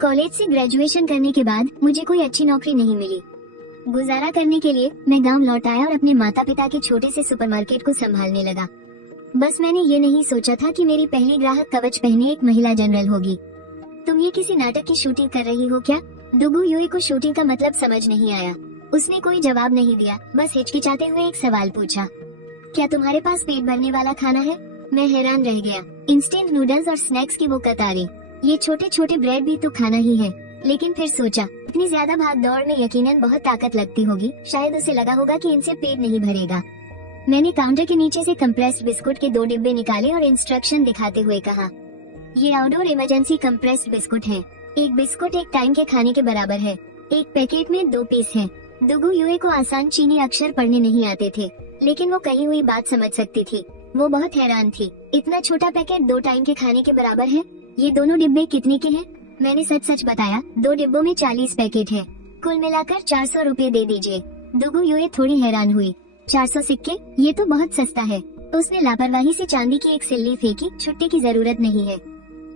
College से graduation करने के बाद मुझे कोई अच्छी नौकरी नहीं मिली। गुजारा करने के लिए मैं गांव लौट आया और अपने माता पिता के छोटे से सुपरमार्केट को संभालने लगा। बस मैंने ये नहीं सोचा था कि मेरी पहली ग्राहक कवच पहने एक महिला जनरल होगी। तुम ये किसी नाटक की शूटिंग कर रही हो क्या? दुगु युए को शूटिंग का मतलब समझ नहीं आया। उसने कोई जवाब नहीं दिया, बस हिचकिचाते हुए एक सवाल पूछा, क्या तुम्हारे पास पेट भरने वाला खाना है? मैं हैरान रह गया। इंस्टेंट नूडल्स और स्नैक्स की वो कतारें, ये छोटे छोटे ब्रेड भी तो खाना ही है। लेकिन फिर सोचा, इतनी ज्यादा भाग दौड़ में यकीनन बहुत ताकत लगती होगी, शायद उसे लगा होगा कि इनसे पेट नहीं भरेगा। मैंने काउंटर के नीचे से कंप्रेस्ड बिस्कुट के 2 डिब्बे निकाले और इंस्ट्रक्शन दिखाते हुए कहा, ये आउटडोर इमरजेंसी कंप्रेस्ड बिस्कुट है। एक बिस्कुट एक टाइम के खाने के बराबर है। एक पैकेट में 2 पीस है। दुगु युए को आसान चीनी अक्षर पढ़ने नहीं आते थे, लेकिन वो कही हुई बात समझ सकती थी। वो बहुत हैरान थी। इतना छोटा पैकेट 2 टाइम के खाने के बराबर है? ये दोनों डिब्बे कितने के हैं? मैंने सच सच बताया, 2 डिब्बों में 40 पैकेट है। कुल मिलाकर 400 रुपए दे दीजिए। दुगु युए थोड़ी हैरान हुई। 400 सिक्के? ये तो बहुत सस्ता है। उसने लापरवाही से चांदी की एक सिल्ली फेंकी। छुट्टी की जरूरत नहीं है,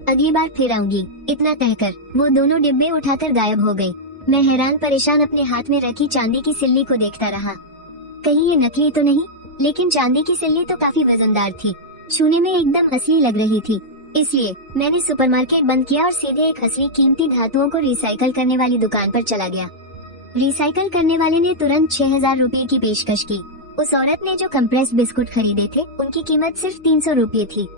अगली बार फिर आऊंगी। इतना कहकर वो दोनों डिब्बे उठाकर गायब हो गई। मैं हैरान परेशान अपने हाथ में रखी चांदी की सिल्ली को देखता रहा। कहीं ये नकली तो नहीं? लेकिन चांदी की सिल्ली तो काफी वजनदार थी, छूने में एकदम असली लग रही थी। इसलिए मैंने सुपरमार्केट बंद किया और सीधे एक असली कीमती धातुओं को रिसाइकल करने वाली दुकान पर चला गया। रिसाइकल करने वाले ने तुरंत 6000 रुपए की पेशकश की। उस औरत ने जो कंप्रेस्ड बिस्कुट खरीदे थे, उनकी कीमत सिर्फ 300 रुपए थी।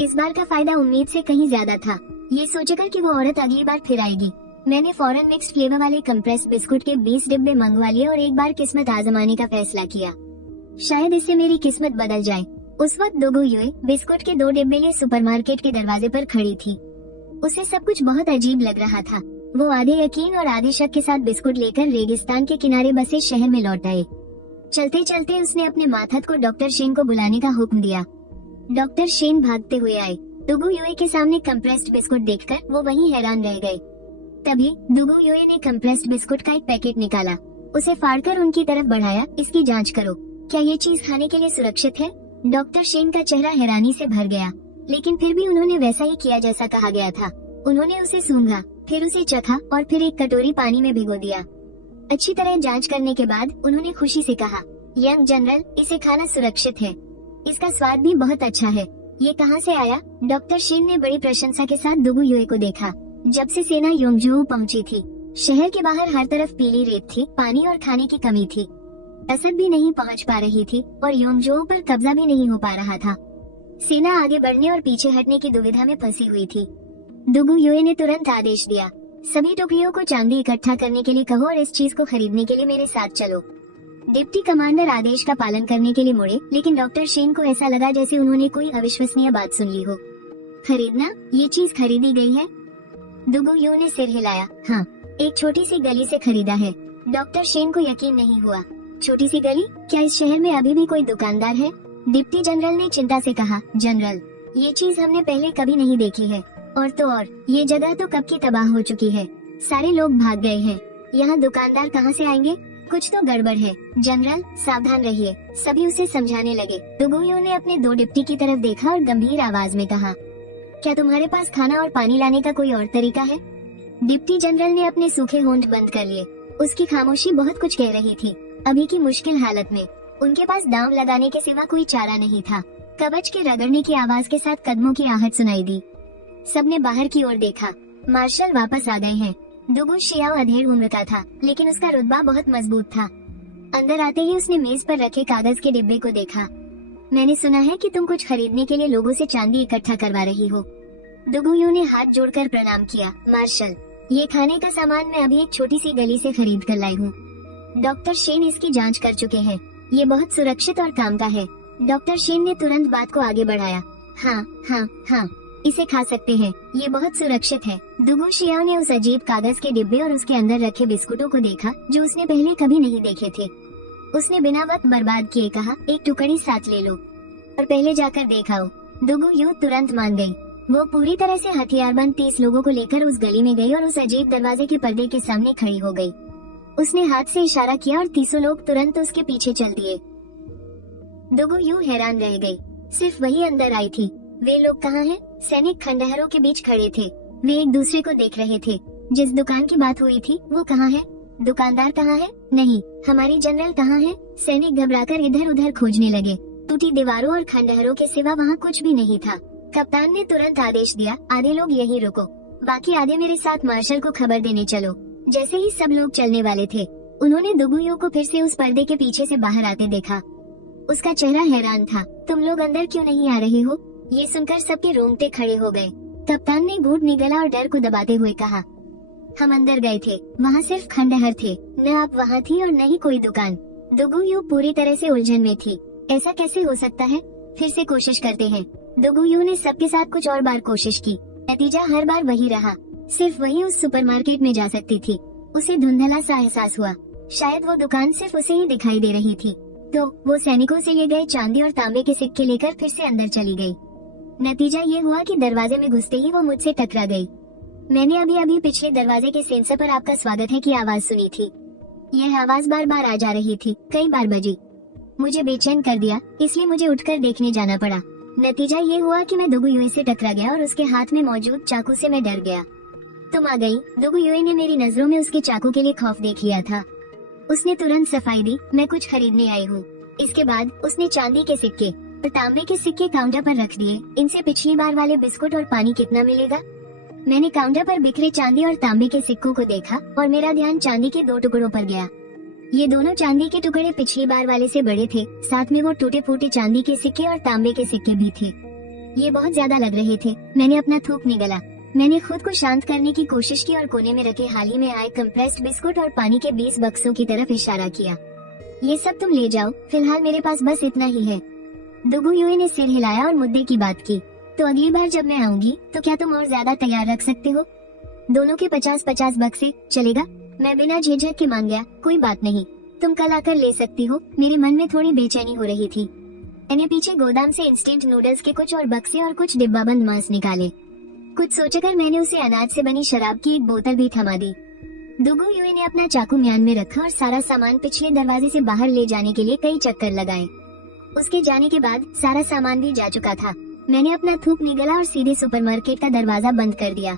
इस बार का फायदा उम्मीद से कहीं ज्यादा था। ये सोचकर कि वो औरत अगली बार फिर आएगी, मैंने फौरन मिक्स्ड फ्लेवर वाले कंप्रेस्ड बिस्कुट के 20 डिब्बे मंगवा लिए और एक बार किस्मत आजमाने का फैसला किया। शायद इससे मेरी किस्मत बदल जाए। उस वक्त दुगु युए बिस्कुट के 2 डिब्बे लिए सुपरमार्केट के दरवाजे पर खड़ी थी। उसे सब कुछ बहुत अजीब लग रहा था। वो आधे यकीन और आधे शक के साथ बिस्कुट लेकर रेगिस्तान के किनारे बसे शहर में लौट आए। चलते चलते उसने अपने माथत को डॉक्टर शेन को बुलाने का हुक्म दिया। डॉक्टर शेन भागते हुए आए। दुगु युए के सामने कंप्रेस्ड बिस्कुट देखकर वो वहीं हैरान रह गए। तभी दुगु युए ने कंप्रेस्ड बिस्कुट का एक पैकेट निकाला, उसे फाड़कर उनकी तरफ बढ़ाया। इसकी जांच करो, क्या ये चीज खाने के लिए सुरक्षित है? डॉक्टर शेन का चेहरा हैरानी से भर गया, लेकिन फिर भी उन्होंने वैसा ही किया जैसा कहा गया था। उन्होंने उसे सूंघा, फिर उसे चखा और फिर एक कटोरी पानी में भिगो दिया। अच्छी तरह जांच करने के बाद उन्होंने खुशी से कहा, यंग जनरल, इसे खाना सुरक्षित है। इसका स्वाद भी बहुत अच्छा है। ये कहाँ से आया? डॉक्टर शेन ने बड़ी प्रशंसा के साथ दुगु युए को देखा। जब से सेना योंगजोऊ पहुंची थी, शहर के बाहर हर तरफ पीली रेत थी, पानी और खाने की कमी थी। असद भी नहीं पहुंच पा रही थी और योंगजोऊ पर कब्जा भी नहीं हो पा रहा था। सेना आगे बढ़ने और पीछे हटने की दुविधा में फंसी हुई थी। दुगु युए ने तुरंत आदेश दिया, सभी टुकड़ियों को चांदी इकट्ठा करने के लिए कहो और इस चीज को खरीदने के लिए मेरे साथ चलो। डिप्टी कमांडर आदेश का पालन करने के लिए मुड़े, लेकिन डॉक्टर शेन को ऐसा लगा जैसे उन्होंने कोई अविश्वसनीय बात सुन ली हो। खरीदना? ये चीज खरीदी गई है? दुगु युए ने सिर हिलाया। हाँ, एक छोटी सी गली से खरीदा है। डॉक्टर शेन को यकीन नहीं हुआ। छोटी सी गली? क्या इस शहर में अभी भी कोई दुकानदार है? डिप्टी जनरल ने चिंता से कहा, जनरल, ये चीज हमने पहले कभी नहीं देखी है। और तो और, ये जगह तो कब की तबाह हो चुकी है। सारे लोग भाग गए हैं। यहाँ दुकानदार कहाँ से आएंगे? कुछ तो गड़बड़ है। जनरल, सावधान रहिए। सभी उसे समझाने लगे। दुगु युए ने अपने 2 डिप्टी की तरफ देखा और गंभीर आवाज में कहा, क्या तुम्हारे पास खाना और पानी लाने का कोई और तरीका है? डिप्टी जनरल ने अपने सूखे होंठ बंद कर लिए। उसकी खामोशी बहुत कुछ कह रही थी। अभी की मुश्किल हालत में उनके पास दांव लगाने के सिवा कोई चारा नहीं था। कवच के रगड़ने की आवाज के साथ कदमों की आहट सुनाई दी। सबने बाहर की ओर देखा। मार्शल वापस आ गए हैं। दुगु शियाओ अधेड़ उम्र का था, लेकिन उसका रुतबा बहुत मजबूत था। अंदर आते ही उसने मेज पर रखे कागज के डिब्बे को देखा। मैंने सुना है कि तुम कुछ खरीदने के लिए लोगों से चांदी इकट्ठा करवा रही हो। दुगु युए ने हाथ जोड़कर प्रणाम किया। मार्शल, ये खाने का सामान मैं अभी एक छोटी सी गली से खरीद कर लाई हूँ। डॉक्टर शेन इसकी जांच कर चुके हैं। ये बहुत सुरक्षित और काम का है। डॉक्टर शेन ने तुरंत बात को आगे बढ़ाया। हाँ हाँ हाँ, इसे खा सकते हैं, ये बहुत सुरक्षित है। दुगु शियाओ ने उस अजीब कागज के डिब्बे और उसके अंदर रखे बिस्कुटों को देखा जो उसने पहले कभी नहीं देखे थे। उसने बिना वक्त बर्बाद किए कहा, एक टुकड़ी साथ ले लो और पहले जाकर देखाओ। दुगु युए तुरंत मान गई। वो पूरी तरह से हथियारबंद 30 लोगों को लेकर उस गली में गई और उस अजीब दरवाजे के पर्दे के सामने खड़ी हो गई। उसने हाथ से इशारा किया और 30 लोग तुरंत उसके पीछे चल दिए। दुगु युए हैरान रह गई। सिर्फ वही अंदर आई थी। वे लोग कहाँ हैं? सैनिक खंडहरों के बीच खड़े थे। वे एक दूसरे को देख रहे थे। जिस दुकान की बात हुई थी वो कहाँ है? दुकानदार कहाँ है? नहीं, हमारी जनरल कहाँ है? सैनिक घबराकर इधर उधर खोजने लगे। टूटी दीवारों और खंडहरों के सिवा वहाँ कुछ भी नहीं था। कप्तान ने तुरंत आदेश दिया, आधे लोग यहीं रुको, बाकी आधे मेरे साथ मार्शल को खबर देने चलो। जैसे ही सब लोग चलने वाले थे, उन्होंने दुगुयू को फिर से उस पर्दे के पीछे से बाहर आते देखा। उसका चेहरा हैरान था। तुम लोग अंदर क्यों नहीं आ रहे हो? ये सुनकर सबके रोंगटे खड़े हो गए। कप्तान ने घूंट निगला और डर को दबाते हुए कहा, हम अंदर गए थे, वहाँ सिर्फ खंडहर थे, न आप वहाँ थी और न ही कोई दुकान। दुगुयू पूरी तरह से उलझन में थी। ऐसा कैसे हो सकता है? फिर से कोशिश करते हैं। दुगुयू ने सबके साथ कुछ और बार कोशिश की। नतीजा हर बार वही रहा। सिर्फ वही उस सुपरमार्केट में जा सकती थी। उसे धुंधला सा एहसास हुआ, शायद वो दुकान सिर्फ उसे ही दिखाई दे रही थी। तो वो सैनिकों से लिए गए चांदी और तांबे के सिक्के लेकर फिर से अंदर चली गई। नतीजा ये हुआ कि दरवाजे में घुसते ही वो मुझसे टकरा गई। मैंने अभी अभी पिछले दरवाजे के सेंसर पर आपका स्वागत है की आवाज सुनी थी। यह आवाज बार बार आ जा रही थी, कई बार बजी। मुझे बेचैन कर दिया, इसलिए मुझे उठकर देखने जाना पड़ा। नतीजा ये हुआ कि मैं दुगुयुए से टकरा गया और उसके हाथ में मौजूद चाकू से मैं डर गया। तुम आ गई। दुगुयुए ने मेरी नजरों में उसके चाकू के लिए खौफ देख लिया था। उसने तुरंत सफाई दी, मैं कुछ खरीदने आई हूँ। इसके बाद उसने चांदी के सिक्के और तांबे के सिक्के काउंटर पर रख दिए। इनसे पिछली बार वाले बिस्कुट और पानी कितना मिलेगा? मैंने काउंटर पर बिखरे चांदी और तांबे के सिक्कों को देखा और मेरा ध्यान चांदी के 2 टुकड़ों पर गया। ये दोनों चांदी के टुकड़े पिछली बार वाले से बड़े थे, साथ में वो टूटे फूटे चांदी के सिक्के और तांबे के सिक्के भी थे। ये बहुत ज्यादा लग रहे थे। मैंने अपना थूक निगला। मैंने खुद को शांत करने की कोशिश की और कोने में रखे हाल ही में आए कंप्रेस्ड बिस्कुट और पानी के 20 बक्सों की तरफ इशारा किया। ये सब तुम ले जाओ, फिलहाल मेरे पास बस इतना ही है। दुगुयुए ने सिर हिलाया और मुद्दे की बात की। तो अगली बार जब मैं आऊंगी तो क्या तुम और ज्यादा तैयार रख सकते हो? दोनों के 50-50 बक्से चलेगा? मैं बिना झिझक के मान गया, कोई बात नहीं, तुम कल आकर ले सकती हो। मेरे मन में थोड़ी बेचैनी हो रही थी। मैंने पीछे गोदाम से इंस्टेंट नूडल्स के कुछ और बक्से और कुछ डिब्बाबंद मांस निकाले। कुछ सोचकर मैंने उसे अनाज से बनी शराब की एक बोतल भी थमा दी। दुगुयुए ने अपना चाकू म्यान में रखा और सारा सामान पिछले दरवाजे से बाहर ले जाने के लिए कई चक्कर लगाए। उसके जाने के बाद सारा सामान भी जा चुका था। मैंने अपना थूक निगला और सीधे सुपरमार्केट का दरवाजा बंद कर दिया।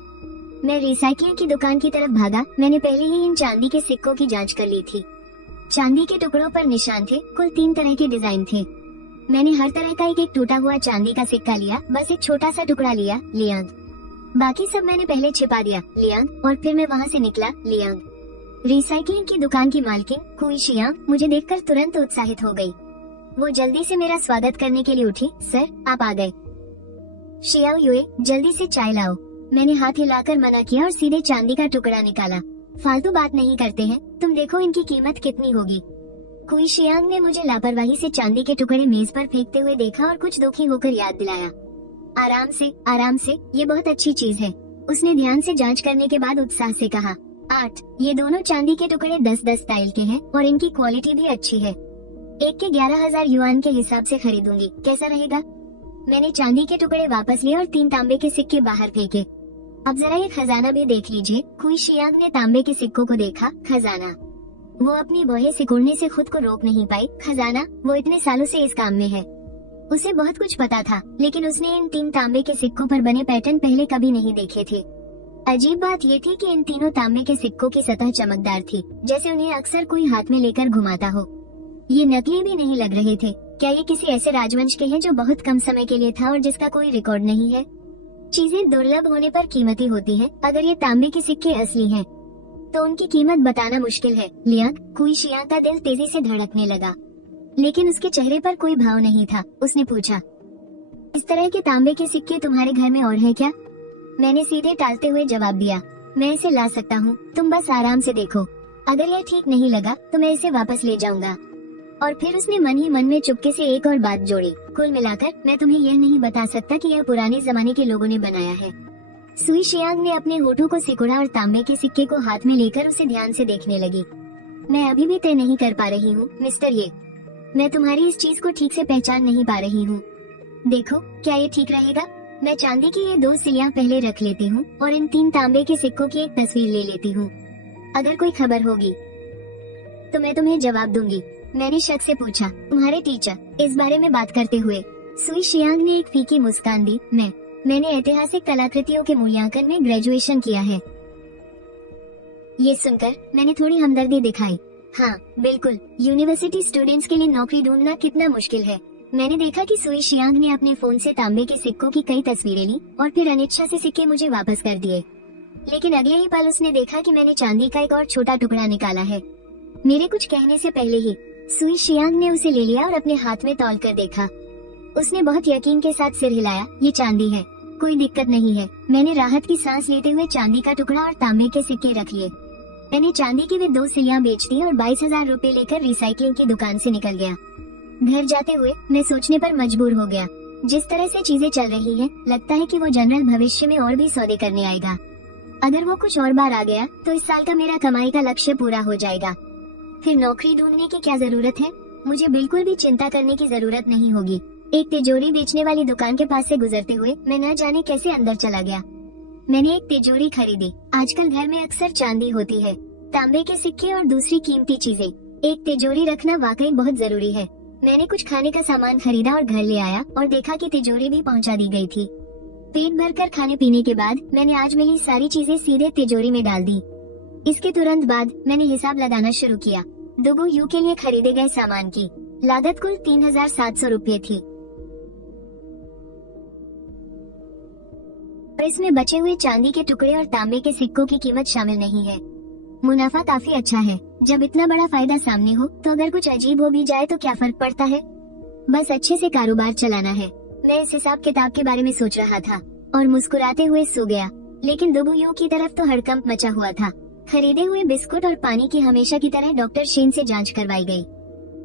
मैं रिसाइकलिंग की दुकान की तरफ भागा। मैंने पहले ही इन चांदी के सिक्कों की जांच कर ली थी। चांदी के टुकड़ों पर निशान थे। कुल 3 तरह के डिजाइन थे। मैंने हर तरह का एक टूटा हुआ चांदी का सिक्का लिया। बस एक छोटा सा टुकड़ा लिया, लियांग। बाकी सब मैंने पहले छिपा दिया, लियांग। और फिर मैं वहाँ से निकला, लियांग। रिसाइकलिंग की दुकान की मालकिन कुई शियांग मुझे देखकर तुरंत उत्साहित हो गई। वो जल्दी से मेरा स्वागत करने के लिए उठी। सर, आप आ गए। शियाओ युए, जल्दी से चाय लाओ। मैंने हाथ हिलाकर मना किया और सीधे चांदी का टुकड़ा निकाला। फालतू बात नहीं करते हैं, तुम देखो इनकी कीमत कितनी होगी। कुई शियांग ने मुझे लापरवाही से चांदी के टुकड़े मेज पर फेंकते हुए देखा और कुछ दुखी होकर याद दिलाया। आराम से, आराम से, ये बहुत अच्छी चीज है। उसने ध्यान से जांच करने के बाद उत्साह से कहा। 8, ये दोनों चांदी के टुकड़े 10-10 स्टाइल के हैं और इनकी क्वालिटी भी अच्छी है। एक के 11,000 युआन के हिसाब से खरीदूंगी, कैसा रहेगा? मैंने चांदी के टुकड़े वापस लिए और 3 तांबे के सिक्के बाहर फेंके। अब जरा ये खजाना भी देख लीजिए। कुई शियांग ने तांबे के सिक्कों को देखा। खजाना? वो अपनी भौहें सिकुड़ने से खुद को रोक नहीं पाई। खजाना? वो इतने सालों से इस काम में है। उसे बहुत कुछ पता था, लेकिन उसने इन 3 तांबे के सिक्कों पर बने पैटर्न पहले कभी नहीं देखे थे। अजीब बात ये थी कि इन तीनों तांबे के सिक्कों की सतह चमकदार थी, जैसे उन्हें अक्सर कोई हाथ में लेकर घुमाता हो। ये नकली भी नहीं लग रहे थे। क्या ये किसी ऐसे राजवंश के हैं जो बहुत कम समय के लिए था और जिसका कोई रिकॉर्ड नहीं है? चीजें दुर्लभ होने पर कीमती होती हैं। अगर ये तांबे के सिक्के असली हैं, तो उनकी कीमत बताना मुश्किल है। लियांग, कुई शियांग का दिल तेजी से धड़कने लगा, लेकिन उसके चेहरे पर कोई भाव नहीं था। उसने पूछा, इस तरह के तांबे के सिक्के तुम्हारे घर में और हैं क्या? मैंने सीधे टालते हुए जवाब दिया, मैं इसे ला सकता हूँ, तुम बस आराम से देखो। अगर यह ठीक नहीं लगा तो मैं इसे वापस ले जाऊंगा। और फिर उसने मन ही मन में चुपके से एक और बात जोड़ी। कुल मिलाकर मैं तुम्हें यह नहीं बता सकता कि यह पुराने जमाने के लोगों ने बनाया है। सुई शियांग ने अपने होठों को सिकुड़ा और तांबे के सिक्के को हाथ में लेकर उसे ध्यान से देखने लगी। मैं अभी भी तय नहीं कर पा रही हूँ, मिस्टर ये। मैं तुम्हारी इस चीज को ठीक से पहचान नहीं पा रही हूँ। देखो, क्या ये ठीक रहेगा? मैं चांदी की ये 2 सिलियां पहले रख लेती हूँ और इन 3 तांबे के सिक्कों की एक तस्वीर ले लेती हूँ। अगर कोई खबर होगी तो मैं तुम्हें जवाब दूंगी। मैंने शक से पूछा, तुम्हारे टीचर? इस बारे में बात करते हुए सुई शियांग ने एक फीकी मुस्कान दी। मैंने ऐतिहासिक कलाकृतियों के मूल्यांकन में ग्रेजुएशन किया है। ये सुनकर मैंने थोड़ी हमदर्दी दिखाई। हाँ बिल्कुल, यूनिवर्सिटी स्टूडेंट्स के लिए नौकरी ढूंढना कितना मुश्किल है। मैंने देखा कि सुई शियांग ने अपने फोन से तांबे के सिक्कों की कई तस्वीरें ली और फिर अनिच्छा से सिक्के मुझे वापस कर दिए। लेकिन अगले ही पल उसने देखा कि मैंने चांदी का एक और छोटा टुकड़ा निकाला है। मेरे कुछ कहने से पहले ही सुई शियांग ने उसे ले लिया और अपने हाथ में तौल कर देखा। उसने बहुत यकीन के साथ सिर हिलाया, ये चांदी है, कोई दिक्कत नहीं है। मैंने राहत की सांस लेते हुए चांदी का टुकड़ा और तांबे के सिक्के रख लिए। मैंने चांदी की वे 2 सिलियां बेच दी और 22,000 रुपए लेकर रिसाइकलिंग की दुकान से निकल गया। घर जाते हुए मैं सोचने पर मजबूर हो गया, जिस तरह से चीजें चल रही हैं, लगता है कि वो जनरल भविष्य में और भी सौदे करने आएगा। अगर वो कुछ और बार आ गया तो इस साल का मेरा कमाई का लक्ष्य पूरा हो जाएगा। फिर नौकरी ढूंढने की क्या जरूरत है, मुझे बिल्कुल भी चिंता करने की जरूरत नहीं होगी। एक तिजोरी बेचने वाली दुकान के पास से गुजरते हुए मैं न जाने कैसे अंदर चला गया। मैंने एक तिजोरी खरीदी। आजकल घर में अक्सर चांदी होती है, तांबे के सिक्के और दूसरी कीमती चीजें। एक तिजोरी रखना वाकई बहुत जरूरी है। मैंने कुछ खाने का सामान खरीदा और घर ले आया और देखा कि तिजोरी भी पहुंचा दी गई थी। पेट भरकर खाने पीने के बाद मैंने आज मिली सारी चीजें सीधे तिजोरी में डाल दी। इसके तुरंत बाद मैंने हिसाब लगाना शुरू किया। दुगु यू के लिए खरीदे गए सामान की लागत कुल 3,700 रुपये थी और इसमें बचे हुए चांदी के टुकड़े और तांबे के सिक्कों की कीमत शामिल नहीं है। मुनाफा काफी अच्छा है। जब इतना बड़ा फायदा सामने हो तो अगर कुछ अजीब हो भी जाए तो क्या फर्क पड़ता है, बस अच्छे से कारोबार चलाना है। मैं इस हिसाब किताब के बारे में सोच रहा था और मुस्कुराते हुए सो गया। लेकिन दुगु यू की तरफ तो हड़कंप मचा हुआ था। खरीदे हुए बिस्कुट और पानी की हमेशा की तरह डॉक्टर शेन से जांच करवाई गई।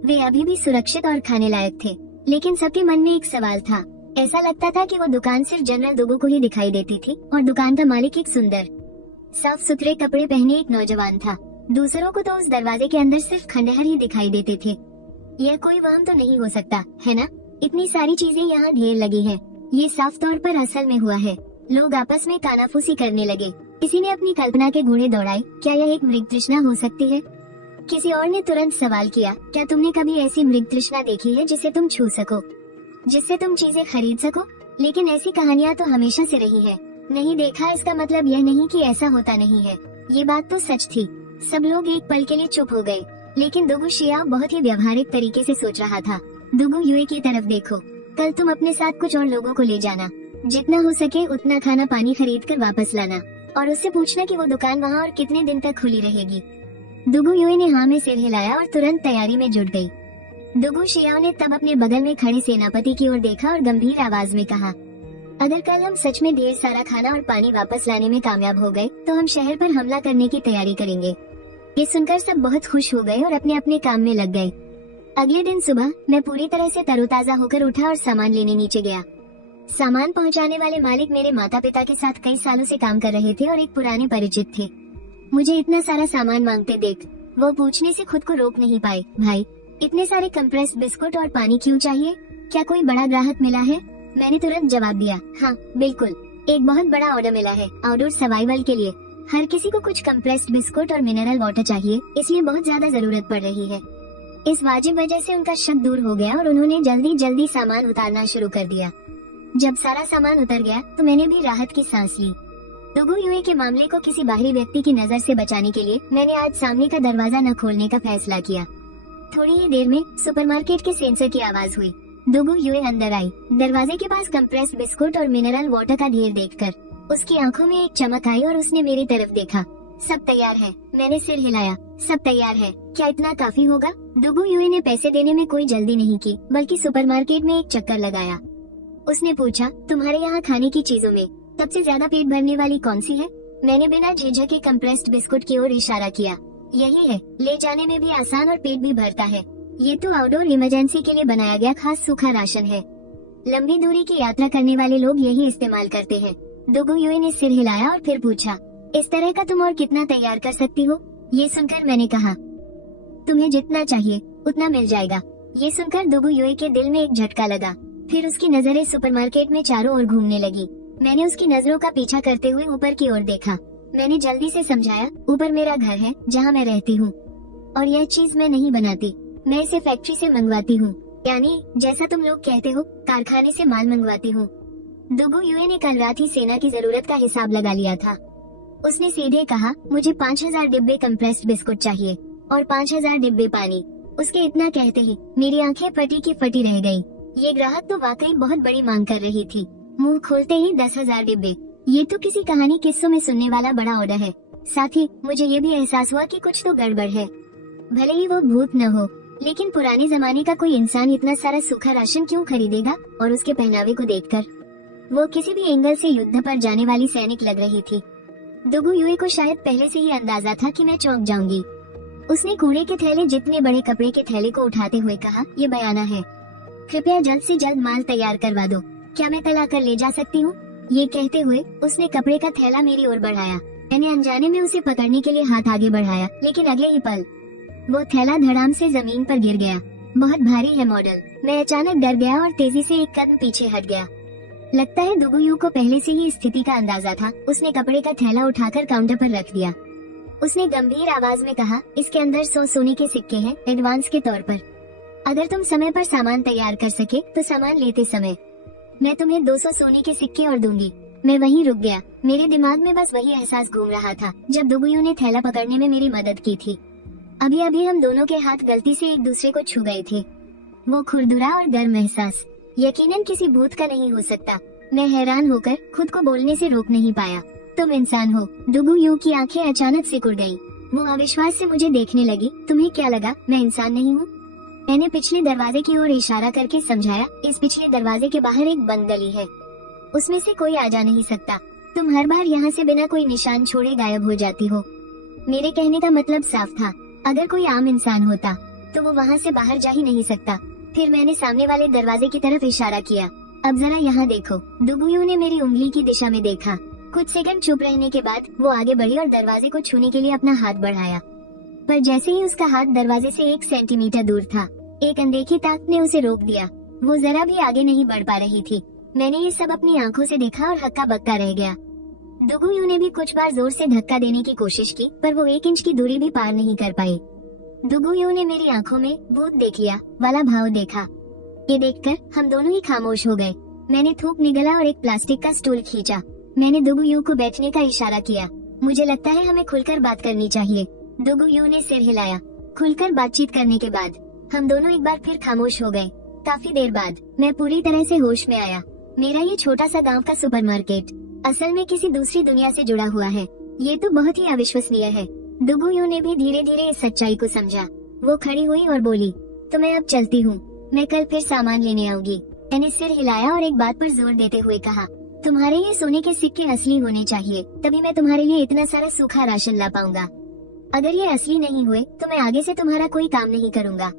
वे अभी भी सुरक्षित और खाने लायक थे, लेकिन सबके मन में एक सवाल था। ऐसा लगता था कि वो दुकान सिर्फ जनरल दुगु को ही दिखाई देती थी और दुकान का मालिक एक सुंदर साफ सुथरे कपड़े पहने एक नौजवान था। दूसरों को तो उस दरवाजे के अंदर सिर्फ खंडहर ही दिखाई देते थे। यह कोई वहम तो नहीं हो सकता है ना? इतनी सारी चीजें यहाँ ढेर लगी हैं। ये साफ तौर पर असल में हुआ है। लोग आपस में कानाफूसी करने लगे। किसी ने अपनी कल्पना के घोड़े दौड़ाए, क्या यह एक मृग तृष्णा हो सकती है? किसी और ने तुरंत सवाल किया, क्या तुमने कभी ऐसी मृग तृष्णा देखी है जिसे तुम छू सको, जिससे तुम चीजें खरीद सको? लेकिन ऐसी कहानियाँ तो हमेशा से रही है। नहीं देखा इसका मतलब यह नहीं कि ऐसा होता नहीं है। ये बात तो सच थी। सब लोग एक पल के लिए चुप हो गए, लेकिन दुगु शियाओ बहुत ही व्यवहारिक तरीके से सोच रहा था। दुगु युए की तरफ देखो, कल तुम अपने साथ कुछ और लोगों को ले जाना। जितना हो सके उतना खाना पानी खरीद कर वापस लाना और उससे पूछना कि वो दुकान वहाँ और कितने दिन तक खुली रहेगी। दुगु युए ने हाँ में सिर हिलाया और तुरंत तैयारी में जुट गई। दुगु शियाओ ने तब अपने बगल में खड़े सेनापति की ओर देखा और गंभीर आवाज में कहा, अगर कल हम सच में ढेर सारा खाना और पानी वापस लाने में कामयाब हो गए तो हम शहर पर हमला करने की तैयारी करेंगे। ये सुनकर सब बहुत खुश हो गए और अपने अपने काम में लग गए। अगले दिन सुबह मैं पूरी तरह से तरोताजा होकर उठा और सामान लेने नीचे गया। सामान पहुंचाने वाले मालिक मेरे माता पिता के साथ कई सालों से काम कर रहे थे और एक पुराने परिचित थे। मुझे इतना सारा सामान मांगते देख वो पूछने से खुद को रोक नहीं पाए, भाई इतने सारे कंप्रेस्ड बिस्कुट और पानी क्यों चाहिए? क्या कोई बड़ा ग्राहक मिला है? मैंने तुरंत जवाब दिया, हाँ बिल्कुल, एक बहुत बड़ा ऑर्डर मिला है आउटडोर सर्वाइवल के लिए। हर किसी को कुछ कंप्रेस्ड बिस्कुट और मिनरल वाटर चाहिए, इसलिए बहुत ज्यादा जरूरत पड़ रही है। इस वाजिब वजह से उनका शक दूर हो गया और उन्होंने जल्दी जल्दी सामान उतारना शुरू कर दिया। जब सारा सामान उतर गया तो मैंने भी राहत की सांस ली। दुगु युए के मामले को किसी बाहरी व्यक्ति की नजर से बचाने के लिए मैंने आज सामने का दरवाजा न खोलने का फैसला किया। थोड़ी ही देर में सुपरमार्केट के सेंसर की आवाज हुई। दुगु युए अंदर आई। दरवाजे के पास कंप्रेस्ड बिस्कुट और मिनरल वाटर का ढेर देखकर उसकी आंखों में एक चमक आई और उसने मेरी तरफ देखा। सब तैयार है? मैंने सिर हिलाया। सब तैयार है। क्या इतना काफी होगा? दुगु युए ने पैसे देने में कोई जल्दी नहीं की, बल्कि सुपरमार्केट में एक चक्कर लगाया। उसने पूछा, तुम्हारे यहाँ खाने की चीजों में सबसे ज्यादा पेट भरने वाली कौन सी है? मैंने बिना झिझक के कंप्रेस्ड बिस्कुट की ओर इशारा किया। यही है, ले जाने में भी आसान और पेट भी भरता है। ये तो आउटडोर इमरजेंसी के लिए बनाया गया खास सूखा राशन है। लंबी दूरी की यात्रा करने वाले लोग यही इस्तेमाल करते हैं। दुगु युए ने सिर हिलाया और फिर पूछा, इस तरह का तुम और कितना तैयार कर सकती हो? ये सुनकर मैंने कहा, तुम्हें जितना चाहिए उतना मिल जाएगा। ये सुनकर दुगु युए के दिल में एक झटका लगा। फिर उसकी नजरें सुपरमार्केट में चारों ओर घूमने लगी। मैंने उसकी नजरों का पीछा करते हुए ऊपर की ओर देखा। मैंने जल्दी से समझाया, ऊपर मेरा घर है जहाँ मैं रहती हूँ और यह चीज मैं नहीं बनाती, मैं इसे फैक्ट्री से मंगवाती हूँ, यानी जैसा तुम लोग कहते हो कारखाने से माल मंगवाती हूँ। दुगु युए ने कल रात ही सेना की जरूरत का हिसाब लगा लिया था। उसने सीधे कहा, मुझे 5000 डिब्बे कंप्रेस्ड बिस्कुट चाहिए और 5000 डिब्बे पानी। उसके इतना कहते ही मेरी आंखें फटी की फटी रह गई। ये ग्राहक तो वाकई बहुत बड़ी मांग कर रही थी। मुंह खोलते ही 10,000 डिब्बे। ये तो किसी कहानी किस्सों में सुनने वाला बड़ा ऑर्डर है। साथ ही मुझे ये भी एहसास हुआ कि कुछ तो गड़बड़ है। भले ही वो भूत न हो, लेकिन पुराने जमाने का कोई इंसान इतना सारा सूखा राशन क्यों खरीदेगा? और उसके पहनावे को देखकर वो किसी भी एंगल से युद्ध पर जाने वाली सैनिक लग रही थी। दुगु युए को शायद पहले से ही अंदाजा था कि मैं चौंक जाऊंगी। उसने कूड़े के थैले जितने बड़े कपड़े के थैले को उठाते हुए कहा, ये बयाना है, कृपया जल्द से जल्द माल तैयार करवा दो। क्या मैं तला कर ले जा सकती हूँ? ये कहते हुए उसने कपड़े का थैला मेरी ओर बढ़ाया। मैंने अनजाने में उसे पकड़ने के लिए हाथ आगे बढ़ाया, लेकिन अगले ही पल वो थैला धड़ाम से जमीन पर गिर गया। बहुत भारी है मॉडल। मैं अचानक डर गया और तेजी से एक कदम पीछे हट गया। लगता है दुगु यू को पहले से ही स्थिति का अंदाजा था। उसने कपड़े का थैला उठाकर काउंटर पर रख दिया। उसने गंभीर आवाज में कहा, इसके अंदर 100 सोने के सिक्के हैं, एडवांस के तौर पर। अगर तुम समय पर सामान तैयार कर सके तो सामान लेते समय मैं तुम्हें 200 सोने के सिक्के और दूंगी। मैं वहीं रुक गया। मेरे दिमाग में बस वही एहसास घूम रहा था जब दुगुयू ने थैला पकड़ने में मेरी मदद की थी। अभी अभी हम दोनों के हाथ गलती से एक दूसरे को छू गए थे। वो खुरदुरा और गर्म एहसास यकीनन किसी भूत का नहीं हो सकता। मैं हैरान होकर खुद को बोलने से रोक नहीं पाया। तुम इंसान हो? दुगुयू की आंखें अचानक सिकुड़ गईं। वो अविश्वास से मुझे देखने लगी। तुम्हें क्या लगा मैं इंसान नहीं हूँ? मैंने पिछले दरवाजे की ओर इशारा करके समझाया, इस पिछले दरवाजे के बाहर एक बंद गली है, उसमें से कोई आ जा नहीं सकता। तुम हर बार यहाँ से बिना कोई निशान छोड़े गायब हो जाती हो। मेरे कहने का मतलब साफ था, अगर कोई आम इंसान होता तो वो वहाँ से बाहर जा ही नहीं सकता। फिर मैंने सामने वाले दरवाजे की तरफ इशारा किया। अब जरा यहाँ देखो। दुगुयू ने मेरी उंगली की दिशा में देखा। कुछ सेकंड चुप रहने के बाद वो आगे बढ़ी और दरवाजे को छूने के लिए अपना हाथ बढ़ाया, पर जैसे ही उसका हाथ दरवाजे से 1 सेंटीमीटर दूर था, एक अनदेखी ताकत ने उसे रोक दिया। वो जरा भी आगे नहीं बढ़ पा रही थी। मैंने ये सब अपनी आंखों से देखा और हक्का बक्का रह गया। दुगुयू ने भी कुछ बार जोर से धक्का देने की कोशिश की, पर वो 1 इंच की दूरी भी पार नहीं कर पाई। दुगुयू ने मेरी आंखों में भूत देख लिया वाला भाव देखा। ये देखकर हम दोनों ही खामोश हो गए। मैंने थूक निगला और एक प्लास्टिक का स्टूल खींचा। मैंने दुगुयू को बैठने का इशारा किया। मुझे लगता है हमें खुलकर बात करनी चाहिए। दुगुयू ने सिर हिलाया। खुलकर बातचीत करने के बाद हम दोनों एक बार फिर खामोश हो गए। काफी देर बाद मैं पूरी तरह से होश में आया। मेरा ये छोटा सा गांव का सुपरमार्केट असल में किसी दूसरी दुनिया से जुड़ा हुआ है। ये तो बहुत ही अविश्वसनीय है। दुगुयू ने भी धीरे धीरे इस सच्चाई को समझा। वो खड़ी हुई और बोली, तो मैं अब चलती हूँ, मैं कल फिर सामान लेने आऊंगी। मैंने सिर हिलाया और एक बात पर जोर देते हुए कहा, तुम्हारे ये सोने के सिक्के असली होने चाहिए, तभी मैं तुम्हारे लिए इतना सारा सूखा राशन ला पाऊंगा। अगर ये असली नहीं हुए तो मैं आगे से तुम्हारा कोई काम नहीं करूंगा।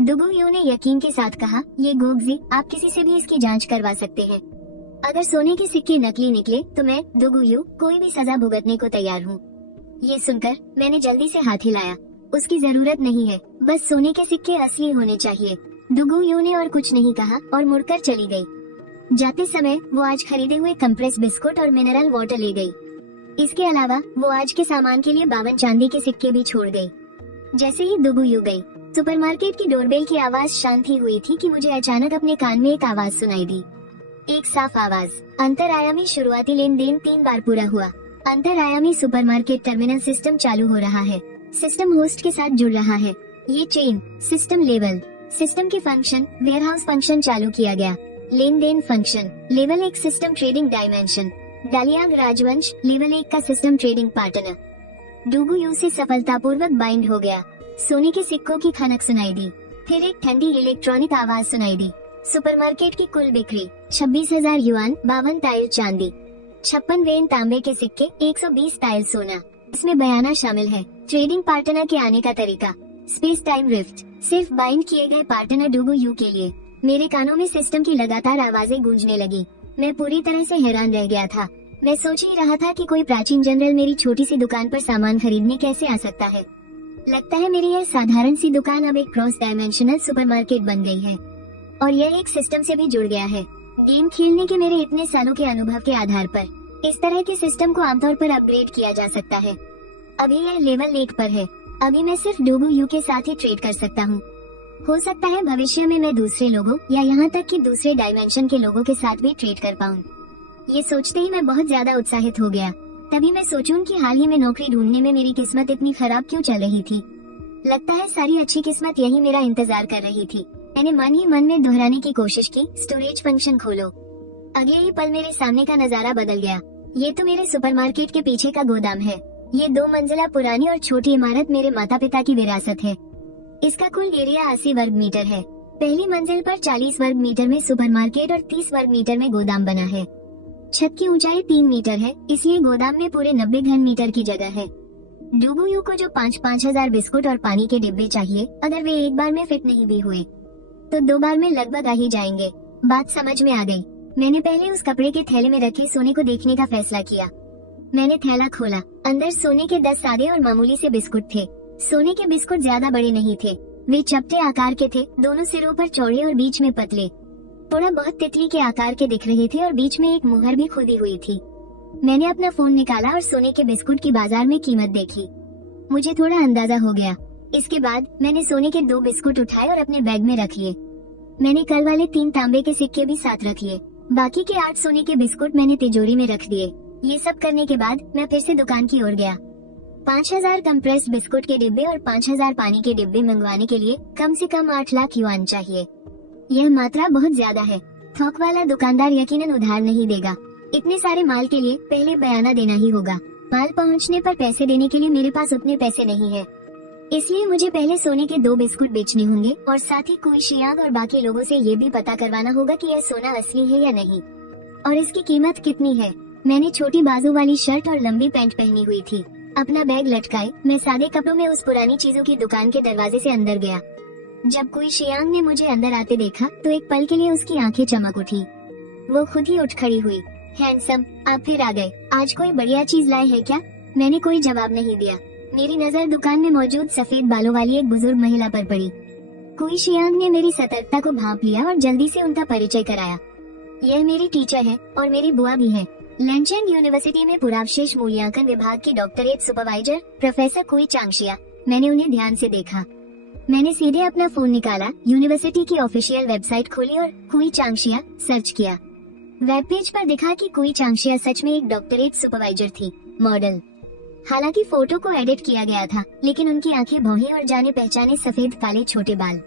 दुगुयू ने यकीन के साथ कहा, ये गोगजी, आप किसी से भी इसकी जांच करवा सकते हैं। अगर सोने के सिक्के नकली निकले तो मैं दुगुयू कोई भी सजा भुगतने को तैयार हूँ। ये सुनकर मैंने जल्दी से हाथ हिलाया। उसकी जरूरत नहीं है, बस सोने के सिक्के असली होने चाहिए। दुगुयू ने और कुछ नहीं कहा और मुड़कर चली गई। जाते समय वो आज खरीदे हुए कंप्रेस बिस्कुट और मिनरल वाटर ले गई। इसके अलावा वो आज के सामान के लिए 52 चांदी के सिक्के भी छोड़ गई। जैसे ही दुगुयू गई, सुपरमार्केट की डोरबेल की आवाज शांत ही हुई थी कि मुझे अचानक अपने कान में एक आवाज सुनाई दी। एक साफ आवाज। अंतरआयामी शुरुआती लेन देन 3 बार पूरा हुआ। अंतरआयामी सुपरमार्केट टर्मिनल सिस्टम चालू हो रहा है। सिस्टम होस्ट के साथ जुड़ रहा है। ये चेन सिस्टम लेवल सिस्टम के फंक्शन वेयरहाउस फंक्शन चालू किया गया। लेन देन function level 1 system trading dimension Daliang राजवंश लेवल 1 का सिस्टम ट्रेडिंग पार्टनर दुगुयू से सफलतापूर्वक बाइंड हो गया। सोने के सिक्कों की खनक सुनाई दी। फिर एक ठंडी इलेक्ट्रॉनिक आवाज सुनाई दी। सुपरमार्केट की कुल बिक्री 26,000 युआन, 52 टाइल चांदी, 56 वेन तांबे के सिक्के, 120 टाइल सोना। इसमें बयाना शामिल है। ट्रेडिंग पार्टनर के आने का तरीका, स्पेस टाइम रिफ्ट, सिर्फ बाइंड किए गए पार्टनर दुगुयू के लिए। मेरे कानों में सिस्टम की लगातार आवाजें गूंजने लगी। मैं पूरी तरह से हैरान रह गया था। मैं सोच ही रहा था कि कोई प्राचीन जनरल मेरी छोटी सी दुकान पर सामान खरीदने कैसे आ सकता है। लगता है मेरी यह साधारण सी दुकान अब एक क्रॉस डायमेंशनल सुपरमार्केट बन गई है और यह एक सिस्टम से भी जुड़ गया है। गेम खेलने के मेरे इतने सालों के अनुभव के आधार पर इस तरह के सिस्टम को आमतौर पर अपग्रेड किया जा सकता है। अभी यह लेवल 1 पर है। अभी मैं सिर्फ दुगुयू के साथ ही ट्रेड कर सकता हूँ। हो सकता है भविष्य में मैं दूसरे लोगों या यहाँ तक कि दूसरे डायमेंशन के लोगों के साथ भी ट्रेड कर पाऊँ। ये सोचते ही मैं बहुत ज्यादा उत्साहित हो गया। तभी मैं सोचूं कि हाल ही में नौकरी ढूंढने में मेरी किस्मत इतनी खराब क्यों चल रही थी। लगता है सारी अच्छी किस्मत यही मेरा इंतजार कर रही थी। मैंने मन ही मन में दोहराने की कोशिश की, स्टोरेज फंक्शन खोलो। अगले ही पल मेरे सामने का नजारा बदल गया। ये तो मेरे सुपरमार्केट के पीछे का गोदाम है। ये 2 मंजिला पुरानी और छोटी इमारत मेरे माता पिता की विरासत है। इसका कुल एरिया 80 वर्ग मीटर है। पहली मंजिल पर 40 वर्ग मीटर में सुपरमार्केट और 30 वर्ग मीटर में गोदाम बना है। छत की ऊंचाई 3 मीटर है, इसलिए गोदाम में पूरे 90 घन मीटर की जगह है। डूबूयू को जो 5-5 हजार बिस्कुट और पानी के डिब्बे चाहिए, अगर वे एक बार में फिट नहीं भी हुए तो 2 बार में लगभग आ ही जाएंगे। बात समझ में आ गई। मैंने पहले उस कपड़े के थैले में रखे सोने को देखने का फैसला किया। मैंने थैला खोला। अंदर सोने के 10 सादे और मामूली से बिस्कुट थे। सोने के बिस्कुट ज्यादा बड़े नहीं थे, वे चपटे आकार के थे, दोनों सिरों पर चौड़े और बीच में पतले। थोड़ा बहुत तितली के आकार के दिख रहे थे और बीच में एक मुहर भी खुदी हुई थी। मैंने अपना फोन निकाला और सोने के बिस्कुट की बाजार में कीमत देखी। मुझे थोड़ा अंदाजा हो गया। इसके बाद मैंने सोने के 2 बिस्कुट उठाए और अपने बैग में रख लिए। मैंने कल वाले 3 तांबे के सिक्के भी साथ रख लिए। बाकी के 8 सोने के बिस्कुट मैंने तिजोरी में रख दिए। ये सब करने के बाद मैं फिर से दुकान की ओर गया। 5000 कंप्रेस्ड बिस्कुट के डिब्बे और 5000 पानी के डिब्बे मंगवाने के लिए कम से कम 8 लाख युआन चाहिए। यह मात्रा बहुत ज्यादा है। थोक वाला दुकानदार यकीनन उधार नहीं देगा। इतने सारे माल के लिए पहले बयाना देना ही होगा। माल पहुंचने पर पैसे देने के लिए मेरे पास उतने पैसे नहीं है, इसलिए मुझे पहले सोने के 2 बिस्कुट बेचने होंगे और साथ ही कुई शियांग और बाकी लोगों से ये भी पता करवाना होगा कि यह सोना असली है या नहीं और इसकी कीमत कितनी है। मैंने छोटी बाजू वाली शर्ट और लंबी पैंट पहनी हुई थी। अपना बैग लटकाए मैं सादे कपड़ों में उस पुरानी चीजों की दुकान के दरवाजे से अंदर गया। जब कुई शियांग ने मुझे अंदर आते देखा तो एक पल के लिए उसकी आंखें चमक उठी। वो खुद ही उठ खड़ी हुई। हैंडसम, आप फिर आ गए। आज कोई बढ़िया चीज लाए हैं क्या? मैंने कोई जवाब नहीं दिया। मेरी नजर दुकान में मौजूद सफेद बालों वाली एक बुजुर्ग महिला पर पड़ी। कुई शियांग ने मेरी सतर्कता को भांप लिया और जल्दी से उनका परिचय कराया। यह मेरी टीचर है और मेरी बुआ भी है। लैनचेंग यूनिवर्सिटी में पुरावशेष मूल्यांकन विभाग की डॉक्टरेट सुपरवाइजर प्रोफेसर कुई चांगशिया। मैंने उन्हें ध्यान से देखा। मैंने सीधे अपना फोन निकाला, यूनिवर्सिटी की ऑफिशियल वेबसाइट खोली और कुई चांगशिया सर्च किया। वेब पेज पर दिखा कि कुई चांगशिया सच में एक डॉक्टरेट सुपरवाइजर थी, मॉडल। हालांकि फोटो को एडिट किया गया था, लेकिन उनकी आंखें भौहीं और जाने पहचाने सफेद काले छोटे बाल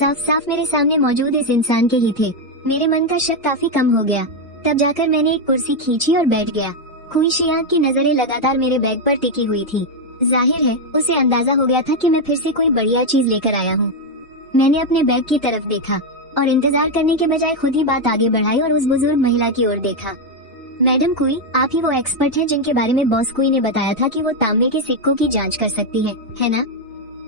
साफ साफ मेरे सामने मौजूद इस इंसान के ही थे। मेरे मन का शक काफी कम हो गया। तब जाकर मैंने एक कुर्सी खींची और बैठ गया। कुई शियांग की नजरें लगातार मेरे बैग पर टिकी हुई थी। जाहिर है उसे अंदाजा हो गया था कि मैं फिर से कोई बढ़िया चीज लेकर आया हूँ। मैंने अपने बैग की तरफ देखा और इंतजार करने के बजाय खुद ही बात आगे बढ़ाई और उस बुजुर्ग महिला की ओर देखा। मैडम कुई, आप ही वो एक्सपर्ट हैं जिनके बारे में बॉस कुई ने बताया था कि वो तांबे के सिक्कों की जांच कर सकती है ना?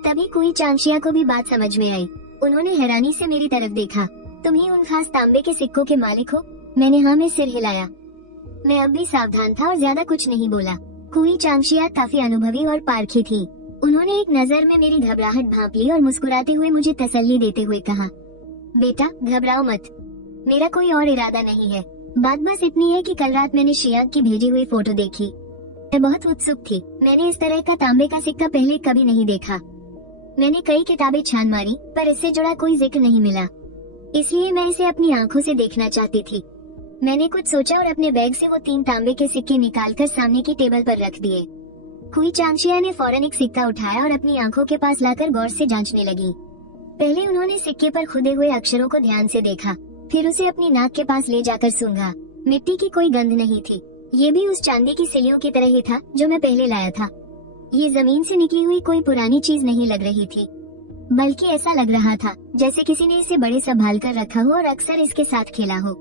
तभी कुई चांगशिया को भी बात समझ में आई। उन्होंने हैरानी से मेरी तरफ देखा। तुम ही उन खास तांबे के सिक्कों के मालिक हो? मैंने हाँ में सिर हिलाया। मैं अब भी सावधान था और ज्यादा कुछ नहीं बोला। कुई चांगशिया काफी अनुभवी और पारखी थी। उन्होंने एक नजर में मेरी घबराहट भांप ली और मुस्कुराते हुए मुझे तसल्ली देते हुए कहा, बेटा घबराओ मत, मेरा कोई और इरादा नहीं है। बात बस इतनी है कि कल रात मैंने शियांग की भेजी हुई फोटो देखी। मैं बहुत उत्सुक थी। मैंने इस तरह का तांबे का सिक्का पहले कभी नहीं देखा। मैंने कई किताबें छान मारी पर इससे जुड़ा कोई जिक्र नहीं मिला, इसलिए मैं इसे अपनी आंखों से देखना चाहती थी। मैंने कुछ सोचा और अपने बैग से वो 3 तांबे के सिक्के निकालकर सामने की टेबल पर रख दिए। कुई चांगशिया ने फौरन एक सिक्का उठाया और अपनी आंखों के पास लाकर गौर से जांचने लगी। पहले उन्होंने सिक्के पर खुदे हुए अक्षरों को ध्यान से देखा, फिर उसे अपनी नाक के पास ले जाकर सूंघा। मिट्टी की कोई गंध नहीं थी। ये भी उस चांदी की सिल्लियों की तरह ही था जो मैं पहले लाया था। ये जमीन से निकली हुई कोई पुरानी चीज नहीं लग रही थी, बल्कि ऐसा लग रहा था जैसे किसी ने इसे बड़े संभाल कर रखा हो और अक्सर इसके साथ खेला हो।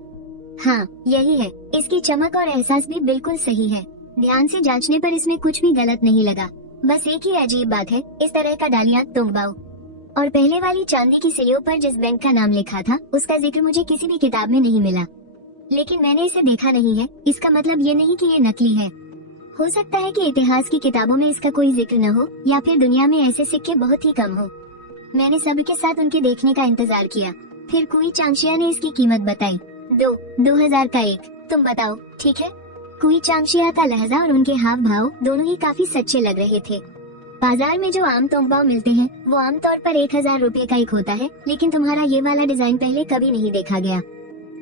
हाँ, यही है। इसकी चमक और एहसास भी बिल्कुल सही है। ध्यान से जांचने पर इसमें कुछ भी गलत नहीं लगा। बस एक ही अजीब बात है, इस तरह का डालिया तोंगबाओ और पहले वाली चांदी की सिल्लियों पर जिस बैंक का नाम लिखा था उसका जिक्र मुझे किसी भी किताब में नहीं मिला। लेकिन मैंने इसे देखा नहीं है, इसका मतलब ये नहीं कि ये नकली है। हो सकता है कि इतिहास की किताबों में इसका कोई जिक्र न हो या फिर दुनिया में ऐसे सिक्के बहुत ही कम हो। मैंने सभी के साथ उनके देखने का इंतजार किया। फिर कुई चांगशिया ने इसकी कीमत बताई। 2000 का एक। तुम बताओ, ठीक है? कुई चांगशिया का लहजा और उनके हाव भाव दोनों ही काफी सच्चे लग रहे थे। बाजार में जो आम तोंगबाओ मिलते हैं वो आमतौर पर 1000 रुपए का एक होता है, लेकिन तुम्हारा ये वाला डिजाइन पहले कभी नहीं देखा गया।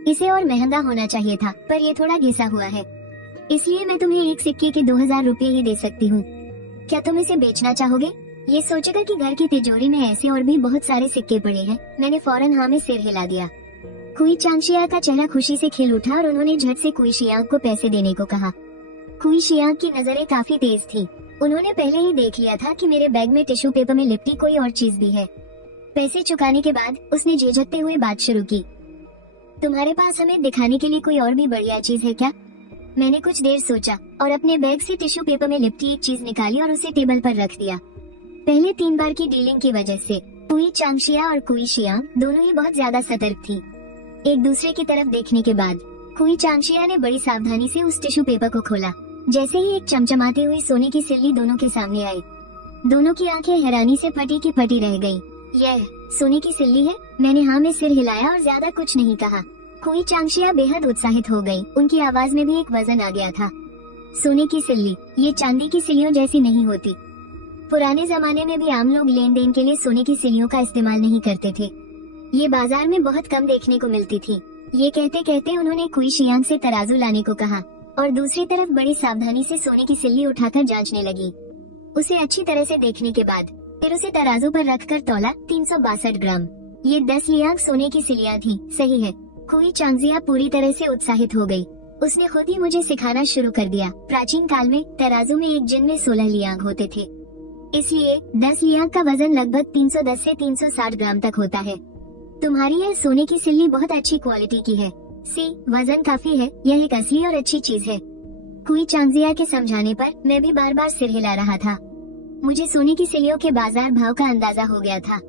इसे और महंगा होना चाहिए था, पर ये थोड़ा घिसा हुआ है। इसलिए मैं तुम्हें एक सिक्के के 2000 रुपए ही दे सकती हूँ। क्या तुम इसे बेचना चाहोगे? ये सोचकर कि घर की तिजोरी में ऐसे और भी बहुत सारे सिक्के पड़े हैं, मैंने फौरन हाँ में सिर हिला दिया। कुई चांगशिया का चेहरा खुशी से खिल उठा और उन्होंने झट से कुई शियांग को पैसे देने को कहा। कुई शियांग की नजरें काफी तेज थी। उन्होंने पहले ही देख लिया था कि मेरे बैग में टिश्यू पेपर में लिपटी कोई और चीज भी है। पैसे चुकाने के बाद उसने झिझकते हुए बात शुरू की। तुम्हारे पास हमें दिखाने के लिए कोई और भी बढ़िया चीज है क्या? मैंने कुछ देर सोचा और अपने बैग से टिश्यू पेपर में लिपटी एक चीज निकाली और उसे टेबल पर रख दिया। पहले 3 बार की डीलिंग की वजह से कुई चांगशिया और कुई शियांग दोनों ही बहुत ज्यादा सतर्क थी। एक दूसरे की तरफ देखने के बाद कुई चांगशिया ने बड़ी सावधानी से उस टिश्यू पेपर को खोला। जैसे ही एक चमचमाती हुई सोने की सिल्ली दोनों के सामने आई, दोनों की आंखें हैरानी से फटी की फटी रह गईं। यह सोने की सिल्ली है? मैंने हाँ में सिर हिलाया और ज्यादा कुछ नहीं कहा। कुई चांगशिया बेहद उत्साहित हो गई। उनकी आवाज में भी एक वजन आ गया था। सोने की सिल्ली? ये चांदी की सिल्लियों जैसी नहीं होती। पुराने जमाने में भी आम लोग लेन देन के लिए सोने की सिल्लियों का इस्तेमाल नहीं करते थे। ये बाजार में बहुत कम देखने को मिलती थी। ये कहते कहते उन्होंने कुई शियांग से तराजू लाने को कहा और दूसरी तरफ बड़ी सावधानी से सोने की सिल्ली उठाकर जांचने लगी। उसे अच्छी तरह से देखने के बाद फिर उसे तराजू पर रखकर तौला। 362 ग्राम। ये 10 लियांग सोने की सिल्लियां थी। सही है। कुई चांगजिया पूरी तरह से उत्साहित हो गई। उसने खुद ही मुझे सिखाना शुरू कर दिया। प्राचीन काल में तराजू में एक जिन में 16 लियांग होते थे, इसलिए 10 लियांग का वजन लगभग 310 से 360 ग्राम तक होता है। तुम्हारी यह सोने की सिल्ली बहुत अच्छी क्वालिटी की है। वजन काफी है। यह एक असली और अच्छी चीज है। कुई चांगजिया के समझाने पर मैं भी बार बार सिर हिला रहा था। मुझे सोने की सिल्लियों के बाजार भाव का अंदाजा हो गया था।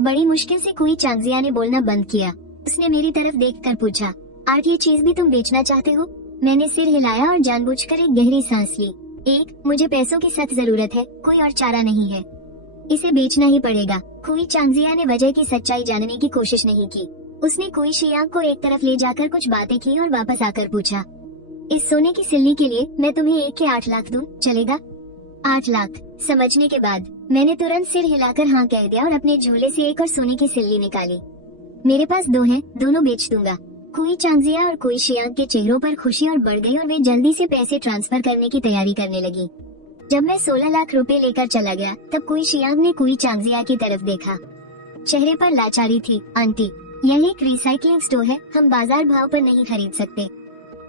बड़ी मुश्किल से कुई चांगजिया ने बोलना बंद किया। उसने मेरी तरफ देखकर पूछा, आर्ट ये चीज भी तुम बेचना चाहते हो? मैंने सिर हिलाया और जानबूझकर एक गहरी सांस ली। मुझे पैसों की सख्त जरूरत है, कोई और चारा नहीं है। इसे बेचना ही पड़ेगा। कुई चांगजिया ने वजह की सच्चाई जानने की कोशिश नहीं की। उसने कुई शियांग को एक तरफ ले जाकर कुछ बातें की और वापस आकर पूछा, इस सोने की सिल्ली के लिए मैं तुम्हें एक के 8 लाख दूं, चलेगा? 8 लाख? समझने के बाद मैंने तुरंत सिर हिलाकर हाँ कह दिया और अपने झोले से एक और सोने की सिल्ली निकाली। मेरे पास 2 हैं, दोनों बेच दूंगा। कुई चांगजिया और कुई शियांग के चेहरों पर खुशी और बढ़ गई और वे जल्दी से पैसे ट्रांसफर करने की तैयारी करने लगी। जब मैं 16 लाख रुपए लेकर चला गया तब कुई शियांग ने कुई चांगजिया की तरफ देखा। चेहरे पर लाचारी थी। आंटी, यह एक रिसाइकलिंग स्टोर है, हम बाजार भाव पर नहीं खरीद सकते।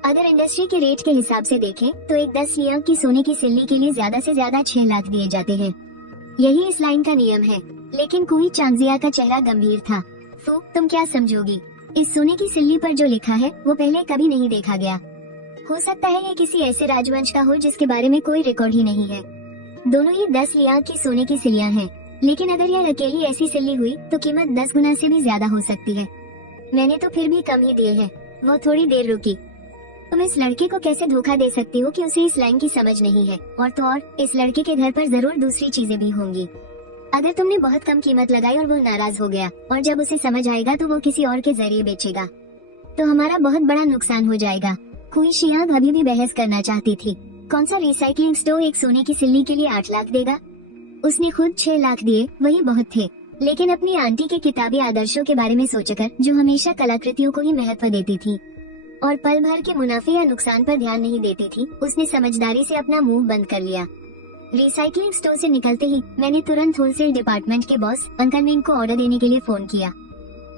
अगर इंडस्ट्री के रेट के हिसाब से देखें तो एक 10 लियांग की सोने की सिल्ली के लिए ज्यादा से ज्यादा 6 लाख दिए जाते हैं। यही इस लाइन का नियम है। लेकिन कुई चांगजिया का चेहरा गंभीर था। तुम क्या समझोगी? इस सोने की सिल्ली पर जो लिखा है वो पहले कभी नहीं देखा गया। हो सकता है ये किसी ऐसे राजवंश का हो जिसके बारे में कोई रिकॉर्ड ही नहीं है। दोनों ही 10 लियांग की सोने की सिल्लियां हैं, लेकिन अगर यह अकेली ऐसी सिल्ली हुई तो कीमत 10 गुना से भी ज्यादा हो सकती है। मैंने तो फिर भी कम ही दिए हैं। वो थोड़ी देर रुकी। तुम इस लड़के को कैसे धोखा दे सकती हो कि उसे इस लाइन की समझ नहीं है? और तो और इस लड़के के घर पर जरूर दूसरी चीजें भी होंगी। अगर तुमने बहुत कम कीमत लगाई और वो नाराज हो गया और जब उसे समझ आएगा तो वो किसी और के जरिए बेचेगा, तो हमारा बहुत बड़ा नुकसान हो जाएगा। कुई शियांग अभी भी बहस करना चाहती थी। कौन सा रिसाइकलिंग स्टोर एक सोने की सिल्ली के लिए 8 लाख देगा? उसने खुद 6 लाख दिए, वही बहुत थे। लेकिन अपनी आंटी के किताबी आदर्शों के बारे में सोचकर, जो हमेशा कलाकृतियों को ही महत्व देती थी और पल भर के मुनाफे या नुकसान पर ध्यान नहीं देती थी, उसने समझदारी से अपना मुंह बंद कर लिया। रिसाइकलिंग स्टोर से निकलते ही मैंने तुरंत होलसेल डिपार्टमेंट के बॉस अंकल मिंग को ऑर्डर देने के लिए फोन किया।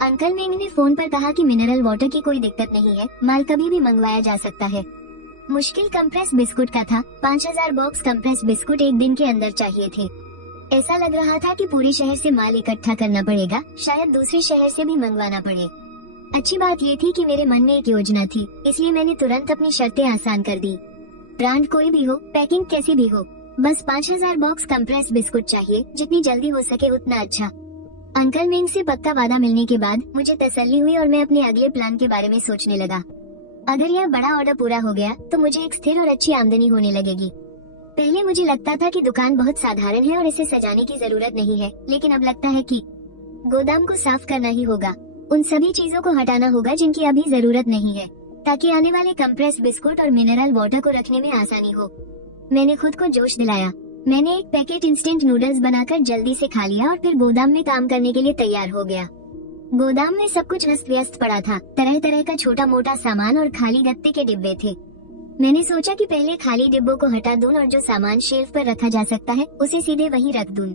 अंकल मिंग ने फोन पर कहा कि मिनरल वाटर की कोई दिक्कत नहीं है, माल कभी भी मंगवाया जा सकता है। मुश्किल कंप्रेस बिस्कुट का था। 5000 बॉक्स कंप्रेस बिस्कुट एक दिन के अंदर चाहिए थे। ऐसा लग रहा था कि पूरे शहर से माल इकट्ठा करना पड़ेगा, शायद दूसरे शहर से भी मंगवाना पड़े। अच्छी बात ये थी कि मेरे मन में एक योजना थी, इसलिए मैंने तुरंत अपनी शर्तें आसान कर दी। ब्रांड कोई भी हो, पैकिंग कैसी भी हो, बस 5000 बॉक्स कंप्रेस बिस्कुट चाहिए, जितनी जल्दी हो सके उतना अच्छा। अंकल मिंग से पक्का वादा मिलने के बाद मुझे तसल्ली हुई और मैं अपने अगले प्लान के बारे में सोचने लगा। अगर यह बड़ा ऑर्डर पूरा हो गया तो मुझे एक स्थिर और अच्छी आमदनी होने लगेगी। पहले मुझे लगता था कि दुकान बहुत साधारण है और इसे सजाने की जरूरत नहीं है, लेकिन अब लगता है कि गोदाम को साफ करना ही होगा। उन सभी चीजों को हटाना होगा जिनकी अभी जरूरत नहीं है, ताकि आने वाले कंप्रेस बिस्कुट और मिनरल वाटर को रखने में आसानी हो। मैंने खुद को जोश दिलाया। मैंने एक पैकेट इंस्टेंट नूडल्स बनाकर जल्दी से खा लिया और फिर गोदाम में काम करने के लिए तैयार हो गया। गोदाम में सब कुछ अस्त व्यस्त पड़ा था। तरह तरह का छोटा मोटा सामान और खाली गत्ते के डिब्बे थे। मैंने सोचा कि पहले खाली डिब्बों को हटा दूं और जो सामान शेल्फ पर रखा जा सकता है उसे सीधे वहीं रख दूं।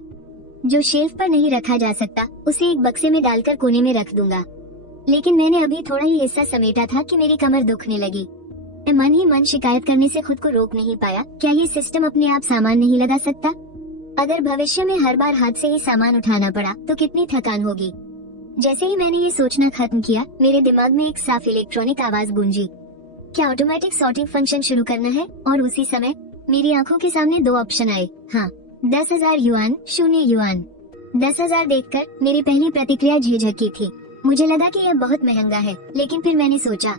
जो शेल्फ पर नहीं रखा जा सकता उसे एक बक्से में डालकर कोने में रख दूंगा। लेकिन मैंने अभी थोड़ा ही हिस्सा समेटा था कि मेरी कमर दुखने लगी। मैं मन ही मन शिकायत करने से खुद को रोक नहीं पाया। क्या ये सिस्टम अपने आप सामान नहीं लगा सकता? अगर भविष्य में हर बार हाथ से ही सामान उठाना पड़ा तो कितनी थकान होगी। जैसे ही मैंने ये सोचना खत्म किया, मेरे दिमाग में एक साफ इलेक्ट्रॉनिक आवाज गूंजी, क्या ऑटोमेटिक सॉर्टिंग फंक्शन शुरू करना है? और उसी समय मेरी आंखों के सामने दो ऑप्शन आए। हाँ, 10,000 युआन, 0 युआन। 10,000 देखकर मेरी पहली प्रतिक्रिया झिझक की थी। मुझे लगा कि यह बहुत महंगा है, लेकिन फिर मैंने सोचा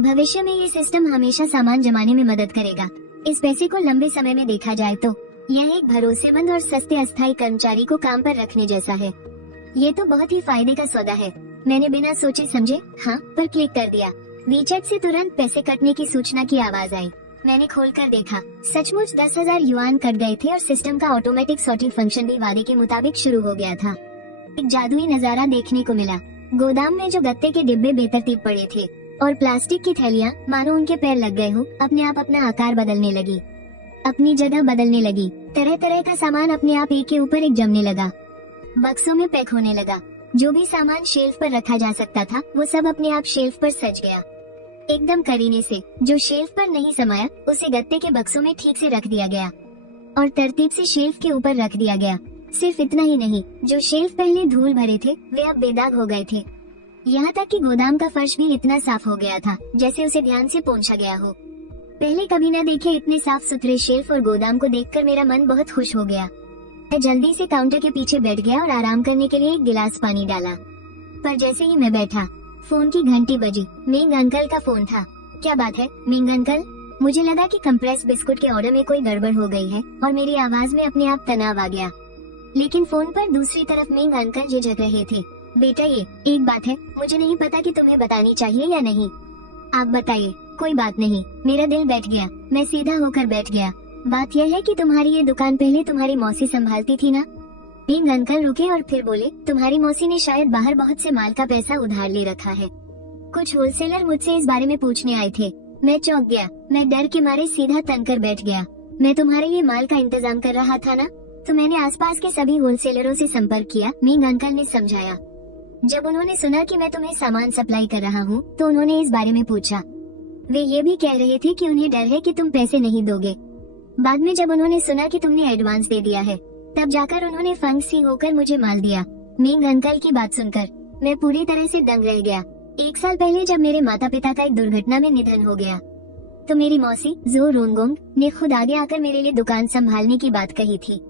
भविष्य में ये सिस्टम हमेशा सामान जमाने में मदद करेगा। इस पैसे को लंबे समय में देखा जाए तो यह एक भरोसेमंद और सस्ते अस्थायी कर्मचारी को काम पर रखने जैसा है। ये तो बहुत ही फायदे का सौदा है। मैंने बिना सोचे समझे हाँ पर क्लिक कर दिया। वीचैट से तुरंत पैसे कटने की सूचना की आवाज आई। मैंने खोलकर देखा, सचमुच 10,000 युआन कट गए थे और सिस्टम का ऑटोमेटिक सॉर्टिंग फंक्शन भी वादे के मुताबिक शुरू हो गया था। एक जादुई नजारा देखने को मिला। गोदाम में जो गत्ते के डिब्बे बेतरतीब पड़े थे और प्लास्टिक की थैलियां मानो उनके पैर लग गए हो, अपने आप अपना आकार बदलने लगी, अपनी जगह बदलने लगी। तरह तरह का सामान अपने आप एक के ऊपर एक जमने लगा, बक्सों में पैक होने लगा। जो भी सामान शेल्फ पर रखा जा सकता था वो सब अपने आप शेल्फ पर सज गया। एकदम करीने से जो शेल्फ पर नहीं समाया उसे गत्ते के बक्सों में ठीक से रख दिया गया और तरतीब से शेल्फ के ऊपर रख दिया गया। सिर्फ इतना ही नहीं, जो शेल्फ पहले धूल भरे थे वे अब बेदाग हो गए थे। यहाँ तक कि गोदाम का फर्श भी इतना साफ हो गया था जैसे उसे ध्यान से पोंछा गया हो। पहले कभी न देखे इतने साफ सुथरे शेल्फ और गोदाम को देखकर मेरा मन बहुत खुश हो गया। मैं जल्दी से काउंटर के पीछे बैठ गया और आराम करने के लिए एक गिलास पानी डाला। पर जैसे ही मैं बैठा, फोन की घंटी बजी। मेंग अंकल का फोन था। क्या बात है मेंग अंकल? मुझे लगा कि कंप्रेस बिस्कुट के ऑर्डर में कोई गड़बड़ हो गई है और मेरी आवाज में अपने आप तनाव आ गया। लेकिन फोन पर दूसरी तरफ मेंग अंकल झिझक रहे थे। बेटा, ये एक बात है, मुझे नहीं पता कि तुम्हें बतानी चाहिए या नहीं। आप बताइए। कोई बात नहीं। मेरा दिल बैठ गया। मैं सीधा होकर बैठ गया। बात यह है कि तुम्हारी ये दुकान पहले तुम्हारी मौसी संभालती थी ना? मेंग अंकल रुके और फिर बोले, तुम्हारी मौसी ने शायद बाहर बहुत से माल का पैसा उधार ले रखा है। कुछ होलसेलर मुझसे इस बारे में पूछने आए थे। मैं चौंक गया। मैं डर के मारे सीधा तनकर बैठ गया। मैं तुम्हारे लिए माल का इंतजाम कर रहा था ना, तो मैंने आसपास के सभी होलसेलरों से संपर्क किया। मेंग अंकल ने समझाया। जब उन्होंने सुना कि मैं तुम्हें सामान सप्लाई कर रहा हूँ तो उन्होंने इस बारे में पूछा। वे ये भी कह रहे थे कि उन्हें डर है कि तुम पैसे नहीं दोगे। बाद में जब उन्होंने सुना कि तुमने एडवांस दे दिया है, तब जाकर उन्होंने फंग सी होकर मुझे माल दिया। मेंग अंकल की बात सुनकर मैं पूरी तरह से दंग रह गया। 1 साल पहले जब मेरे माता पिता का एक दुर्घटना में निधन हो गया तो मेरी मौसी जो रोंगोंग ने खुद आगे आकर मेरे लिए दुकान संभालने की बात कही थी।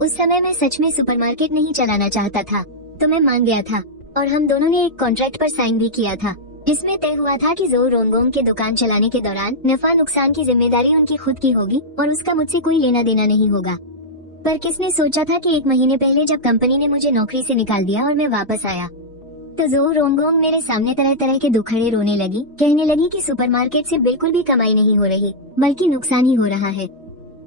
उस समय मैं सच में सुपरमार्केट नहीं चलाना चाहता था, तो मैं मान गया था और हम दोनों ने एक कॉन्ट्रैक्ट पर साइन भी किया था, जिसमें तय हुआ था कि जो रोंगोंग के दुकान चलाने के दौरान नफा नुकसान की जिम्मेदारी उनकी खुद की होगी और उसका मुझसे कोई लेना देना नहीं होगा। पर किसने सोचा था कि 1 महीने पहले जब कंपनी ने मुझे नौकरी से निकाल दिया और मैं वापस आया तो जो रोंगोंग मेरे सामने तरह तरह के दुखड़े रोने लगी। कहने लगी कि सुपरमार्केट से बिल्कुल भी कमाई नहीं हो रही बल्कि नुकसान ही हो रहा है।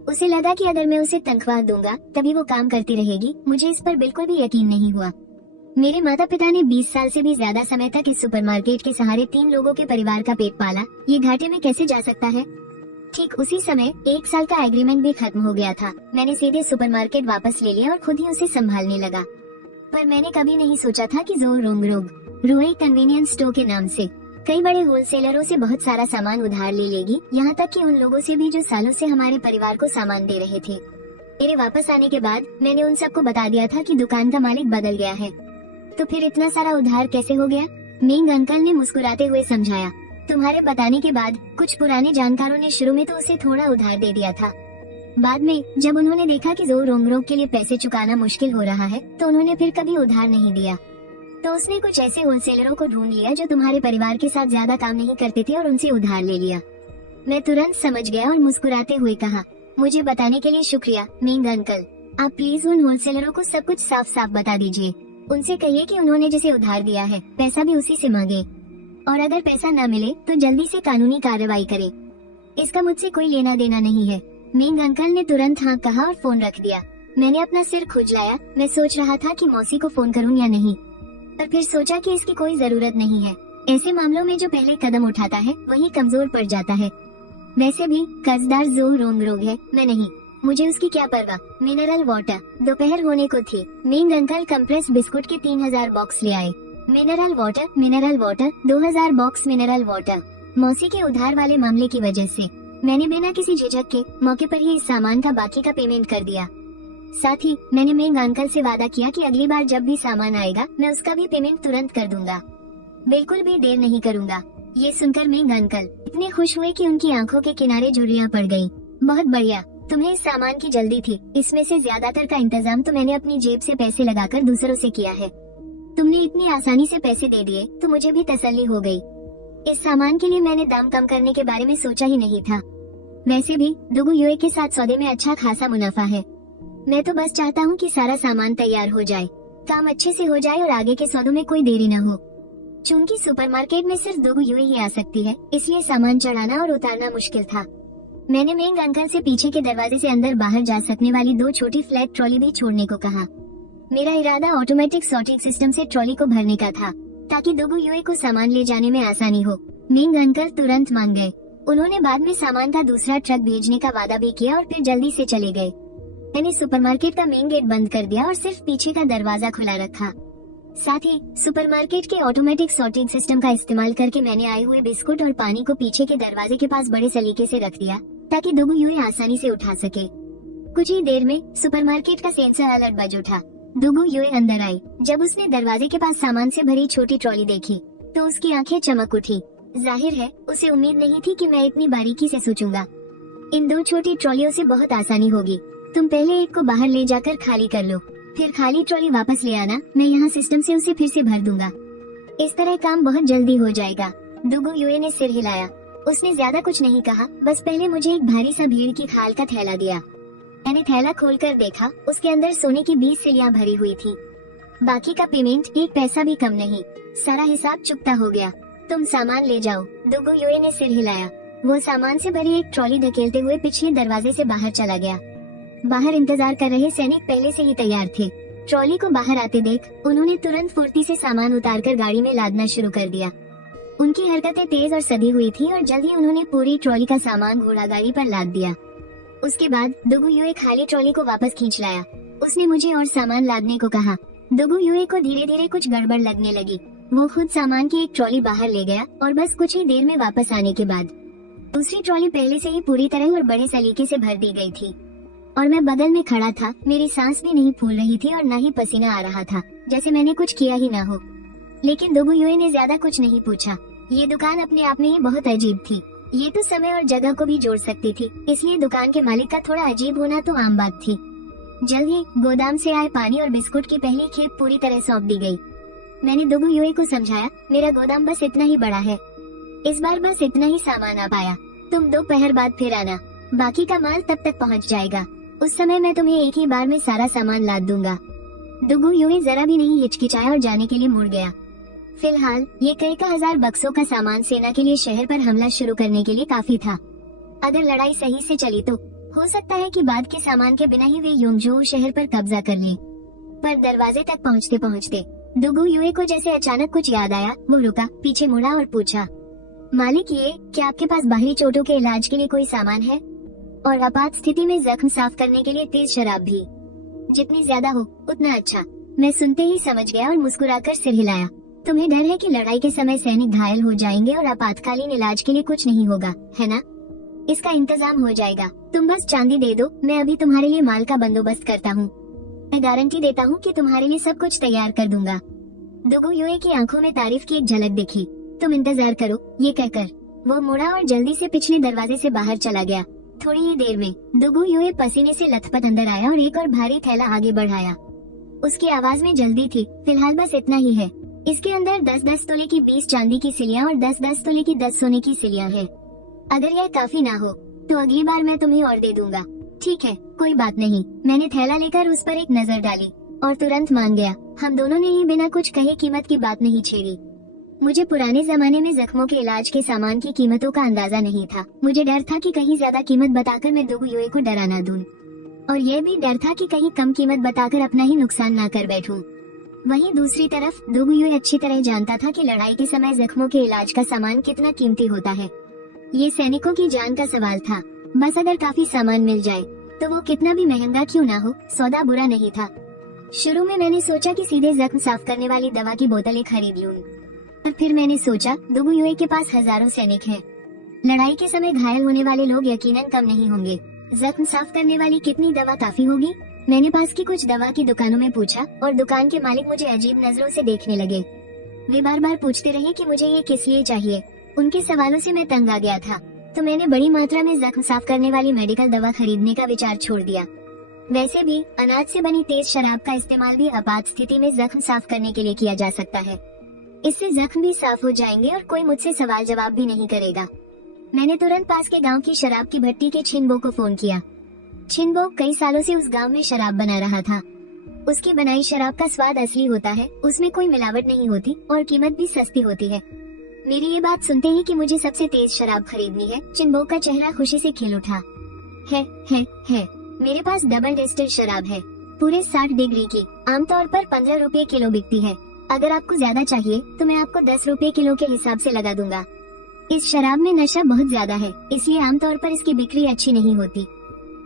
उसे लगा कि अगर मैं उसे तनख्वाह दूंगा तभी वो काम करती रहेगी। मुझे इस पर बिल्कुल भी यकीन नहीं हुआ। मेरे माता पिता ने 20 साल से भी ज्यादा समय तक इस सुपरमार्केट के सहारे 3 लोगों के परिवार का पेट पाला। ये घाटे में कैसे जा सकता है? ठीक उसी समय 1 साल का एग्रीमेंट भी खत्म हो गया था। मैंने सीधे सुपरमार्केट वापस ले लिया और खुद ही उसे संभालने लगा। पर मैंने कभी नहीं सोचा था कि जो रोंगरोग रोई कन्वीनियंस स्टोर के नाम से कई बड़े होलसेलरों से बहुत सारा सामान उधार ले लेगी, यहाँ तक कि उन लोगों से भी जो सालों से हमारे परिवार को सामान दे रहे थे। मेरे वापस आने के बाद मैंने उन सबको बता दिया था कि दुकान का मालिक बदल गया है। तो फिर इतना सारा उधार कैसे हो गया? मेंग अंकल ने मुस्कुराते हुए समझाया। तुम्हारे बताने के बाद कुछ पुराने जानकारों ने शुरू में तो उसे थोड़ा उधार दे दिया था। बाद में जब उन्होंने देखा कि जो रोंगरोग के लिए पैसे चुकाना मुश्किल हो रहा है तो उन्होंने फिर कभी उधार नहीं दिया। तो उसने कुछ ऐसे होलसेलरों को ढूंढ लिया जो तुम्हारे परिवार के साथ ज्यादा काम नहीं करते थे और उनसे उधार ले लिया। मैं तुरंत समझ गया और मुस्कुराते हुए कहा, मुझे बताने के लिए शुक्रिया मेंग अंकल। आप प्लीज उन होलसेलरों को सब कुछ साफ साफ बता दीजिए। उनसे कहिए कि उन्होंने जिसे उधार दिया है पैसा भी उसी से मांगे और अगर पैसा न मिले तो जल्दी से कानूनी कार्रवाई करे। इसका मुझसे कोई लेना देना नहीं है। मेंग अंकल ने तुरंत हाँ कहा और फोन रख दिया। मैंने अपना सिर खुजलाया। मैं सोच रहा था कि मौसी को फोन करूं या नहीं, पर फिर सोचा कि इसकी कोई जरूरत नहीं है। ऐसे मामलों में जो पहले कदम उठाता है वही कमजोर पड़ जाता है। वैसे भी कर्जदार जो रोग है, मैं नहीं। मुझे उसकी क्या परवाह। Mineral water. दोपहर होने को थी। मेंग अंकल कंप्रेस बिस्कुट के 3000 बॉक्स ले आए। Mineral water 2000 box mineral water. मौसी के उधार वाले मामले की वजह से मैंने बिना किसी झिझक के मौके पर ही इस सामान का बाकी का पेमेंट कर दिया। साथ ही मैंने मेंग अंकल से वादा किया कि अगली बार जब भी सामान आएगा मैं उसका भी पेमेंट तुरंत कर दूंगा, बिल्कुल भी देर नहीं करूंगा। ये सुनकर मेंग अंकल इतने खुश हुए कि उनकी आंखों के किनारे झुर्रियां पड़ गईं। बहुत बढ़िया, तुम्हें इस सामान की जल्दी थी। इसमें से ज्यादातर का इंतजाम तो मैंने अपनी जेब से पैसे लगाकर दूसरों से किया है। तुमने इतनी आसानी से पैसे दे दिए तो मुझे भी तसल्ली हो गई। इस सामान के लिए मैंने दाम कम करने के बारे में सोचा ही नहीं था। वैसे भी दुगु युए के साथ सौदे में अच्छा खासा मुनाफा है। मैं तो बस चाहता हूँ कि सारा सामान तैयार हो जाए, काम अच्छे से हो जाए और आगे के सौदों में कोई देरी न हो। चूंकि सुपरमार्केट में सिर्फ दुगु युए ही आ सकती है, इसलिए सामान चढ़ाना और उतारना मुश्किल था। मैंने मेंग अंकल से पीछे के दरवाजे से अंदर बाहर जा सकने वाली 2 छोटी फ्लैट ट्रॉली भी छोड़ने को कहा। मेरा इरादा ऑटोमेटिक सॉर्टिंग सिस्टम से ट्रॉली को भरने का था, ताकि दुगु युए को सामान ले जाने में आसानी हो। मेंग अंकल तुरंत मान गए। उन्होंने बाद में सामान का दूसरा ट्रक भेजने का वादा भी किया और फिर जल्दी से चले गए। मैंने सुपरमार्केट का मेन गेट बंद कर दिया और सिर्फ पीछे का दरवाजा खुला रखा। साथ ही सुपरमार्केट के ऑटोमेटिक सॉर्टिंग सिस्टम का इस्तेमाल करके मैंने आए हुए बिस्कुट और पानी को पीछे के दरवाजे के पास बड़े सलीके से रख दिया, ताकि दुगु युए आसानी से उठा सके। कुछ ही देर में सुपरमार्केट का सेंसर अलर्ट बज उठा। दुगु युए अंदर आई। जब उसने दरवाजे के पास सामान से भरी छोटी ट्रॉली देखी तो उसकी आंखें चमक उठी। जाहिर है उसे उम्मीद नहीं थी कि मैं इतनी बारीकी से सोचूंगा। इन 2 छोटी ट्रॉलियों से बहुत आसानी होगी। तुम पहले एक को बाहर ले जाकर खाली कर लो, फिर खाली ट्रॉली वापस ले आना। मैं यहाँ सिस्टम से उसे फिर से भर दूंगा। इस तरह काम बहुत जल्दी हो जाएगा। दुगु युए ने सिर हिलाया। उसने ज्यादा कुछ नहीं कहा, बस पहले मुझे एक भारी सा भीड़ की खाल का थैला दिया। मैंने थैला खोलकर देखा, उसके अंदर सोने की 20 सिलियां भरी हुई थी। बाकी का पेमेंट 1 पैसा भी कम नहीं। सारा हिसाब चुकता हो गया। तुम सामान ले जाओ। दुगु युए ने सिर हिलाया। वो सामान से भरी एक ट्रॉली धकेलते हुए पिछले दरवाजे से बाहर चला गया। बाहर इंतजार कर रहे सैनिक पहले से ही तैयार थे। ट्रॉली को बाहर आते देख उन्होंने तुरंत फुर्ती से सामान उतारकर गाड़ी में लादना शुरू कर दिया। उनकी हरकतें तेज और सधी हुई थी और जल्द ही उन्होंने पूरी ट्रॉली का सामान घोड़ा गाड़ी पर लाद दिया। उसके बाद दुगु युए खाली ट्रॉली को वापस खींच लाया। उसने मुझे और सामान लादने को कहा। दुगु युए को धीरे धीरे कुछ गड़बड़ लगने लगी। वो खुद सामान की एक ट्रॉली बाहर ले गया और बस कुछ ही देर में वापस आने के बाद दूसरी ट्रॉली पहले से ही पूरी तरह और बड़े सलीके से भर दी गई थी। और मैं बगल में खड़ा था। मेरी सांस भी नहीं फूल रही थी और न ही पसीना आ रहा था, जैसे मैंने कुछ किया ही ना हो। लेकिन दुगु युए ने ज्यादा कुछ नहीं पूछा। ये दुकान अपने आप में ही बहुत अजीब थी। ये तो समय और जगह को भी जोड़ सकती थी, इसलिए दुकान के मालिक का थोड़ा अजीब होना तो आम बात थी। जल्द ही गोदाम से आए पानी और बिस्कुट की पहली खेप पूरी तरह सौंप दी गई। मैंने दुगु युए को समझाया, मेरा गोदाम बस इतना ही बड़ा है, इस बार बस इतना ही सामान आ पाया। तुम दोपहर बाद फिर आना, बाकी का माल तब तक पहुंच जाएगा। उस समय मैं तुम्हें एक ही बार में सारा सामान लाद दूंगा। दुगु युए जरा भी नहीं हिचकिचाया और जाने के लिए मुड़ गया। फिलहाल ये कई का 1000 बक्सों का सामान सेना के लिए शहर पर हमला शुरू करने के लिए काफी था। अगर लड़ाई सही से चली तो हो सकता है कि बाद के सामान के बिना ही वे योंगजोउ शहर पर कब्जा कर लें। पर दरवाजे तक पहुंचते पहुंचते दुगु युए को जैसे अचानक कुछ याद आया। वो रुका, पीछे मुड़ा और पूछा, मालिक ये क्या आपके पास बाहरी चोटों के इलाज के लिए कोई सामान है? और आपात स्थिति में जख्म साफ करने के लिए तेज शराब भी। जितनी ज्यादा हो उतना अच्छा। मैं सुनते ही समझ गया और मुस्कुराकर सिर हिलाया। तुम्हें डर है कि लड़ाई के समय सैनिक घायल हो जाएंगे और आपातकालीन इलाज के लिए कुछ नहीं होगा, है ना? इसका इंतजाम हो जाएगा। तुम बस चांदी दे दो, मैं अभी तुम्हारे लिए माल का बंदोबस्त करता हूँ। मैं गारंटी देता हूँ कि तुम्हारे लिए सब कुछ तैयार कर दूंगा। दुगु युए की आंखों में तारीफ की एक झलक दिखी। तुम इंतजार करो, ये कहकर वो मुड़ा और जल्दी से पिछले दरवाजे से बाहर चला गया। थोड़ी ही देर में दुगु युए पसीने से लथपथ अंदर आया और एक और भारी थैला आगे बढ़ाया। उसकी आवाज में जल्दी थी, फिलहाल बस इतना ही है। इसके अंदर 10-10 तोले की 20 चांदी की सिलियां और 10-10 तोले की 10 सोने की सिलियां हैं। अगर यह काफी ना हो तो अगली बार मैं तुम्हें और दे दूंगा। ठीक है, कोई बात नहीं। मैंने थैला लेकर उस पर एक नजर डाली और तुरंत मान गया। हम दोनों ने ही बिना कुछ कहे कीमत की बात नहीं छेड़ी। मुझे पुराने जमाने में जख्मों के इलाज के सामान की कीमतों का अंदाजा नहीं था। मुझे डर था कि कहीं ज्यादा कीमत बताकर मैं दुगु युए को डरा ना दूं, और यह भी डर था कि कहीं कम कीमत बताकर अपना ही नुकसान ना कर बैठूं। वहीं दूसरी तरफ दुगु युए अच्छी तरह जानता था कि लड़ाई के समय जख्मों के इलाज का सामान कितना कीमती होता है। ये सैनिकों की जान का सवाल था। बस अगर काफी सामान मिल जाए तो वो कितना भी महंगा क्यों ना हो, सौदा बुरा नहीं था। शुरू में मैंने सोचा कि सीधे जख्म साफ करने वाली दवा की बोतलें खरीद लूं, और फिर मैंने सोचा दुगु युए के पास हजारों सैनिक हैं। लड़ाई के समय घायल होने वाले लोग यकीनन कम नहीं होंगे। जख्म साफ करने वाली कितनी दवा काफी होगी? मैंने पास की कुछ दवा की दुकानों में पूछा और दुकान के मालिक मुझे अजीब नजरों से देखने लगे। वे बार बार पूछते रहे कि मुझे ये किस लिए चाहिए। उनके सवालों से मैं तंग आ गया था, तो मैंने बड़ी मात्रा में जख्म साफ करने वाली मेडिकल दवा खरीदने का विचार छोड़ दिया। वैसे भी अनाज से बनी तेज शराब का इस्तेमाल भी आपात स्थिति में जख्म साफ करने के लिए किया जा सकता है। इससे जख्म भी साफ हो जाएंगे और कोई मुझसे सवाल जवाब भी नहीं करेगा। मैंने तुरंत पास के गांव की शराब की भट्टी के छिनबो को फोन किया। छिनबो कई सालों से उस गांव में शराब बना रहा था। उसकी बनाई शराब का स्वाद असली होता है, उसमें कोई मिलावट नहीं होती और कीमत भी सस्ती होती है। मेरी ये बात सुनते ही कि मुझे सबसे तेज शराब खरीदनी है, छिनबो का चेहरा खुशी से खिल उठा। है मेरे पास डबल डिस्टिल्ड शराब है, पूरे 60 डिग्री की, आमतौर पर 15 रुपए किलो बिकती है। अगर आपको ज्यादा चाहिए तो मैं आपको 10 रुपए किलो के हिसाब से लगा दूंगा। इस शराब में नशा बहुत ज्यादा है, इसलिए आमतौर पर इसकी बिक्री अच्छी नहीं होती।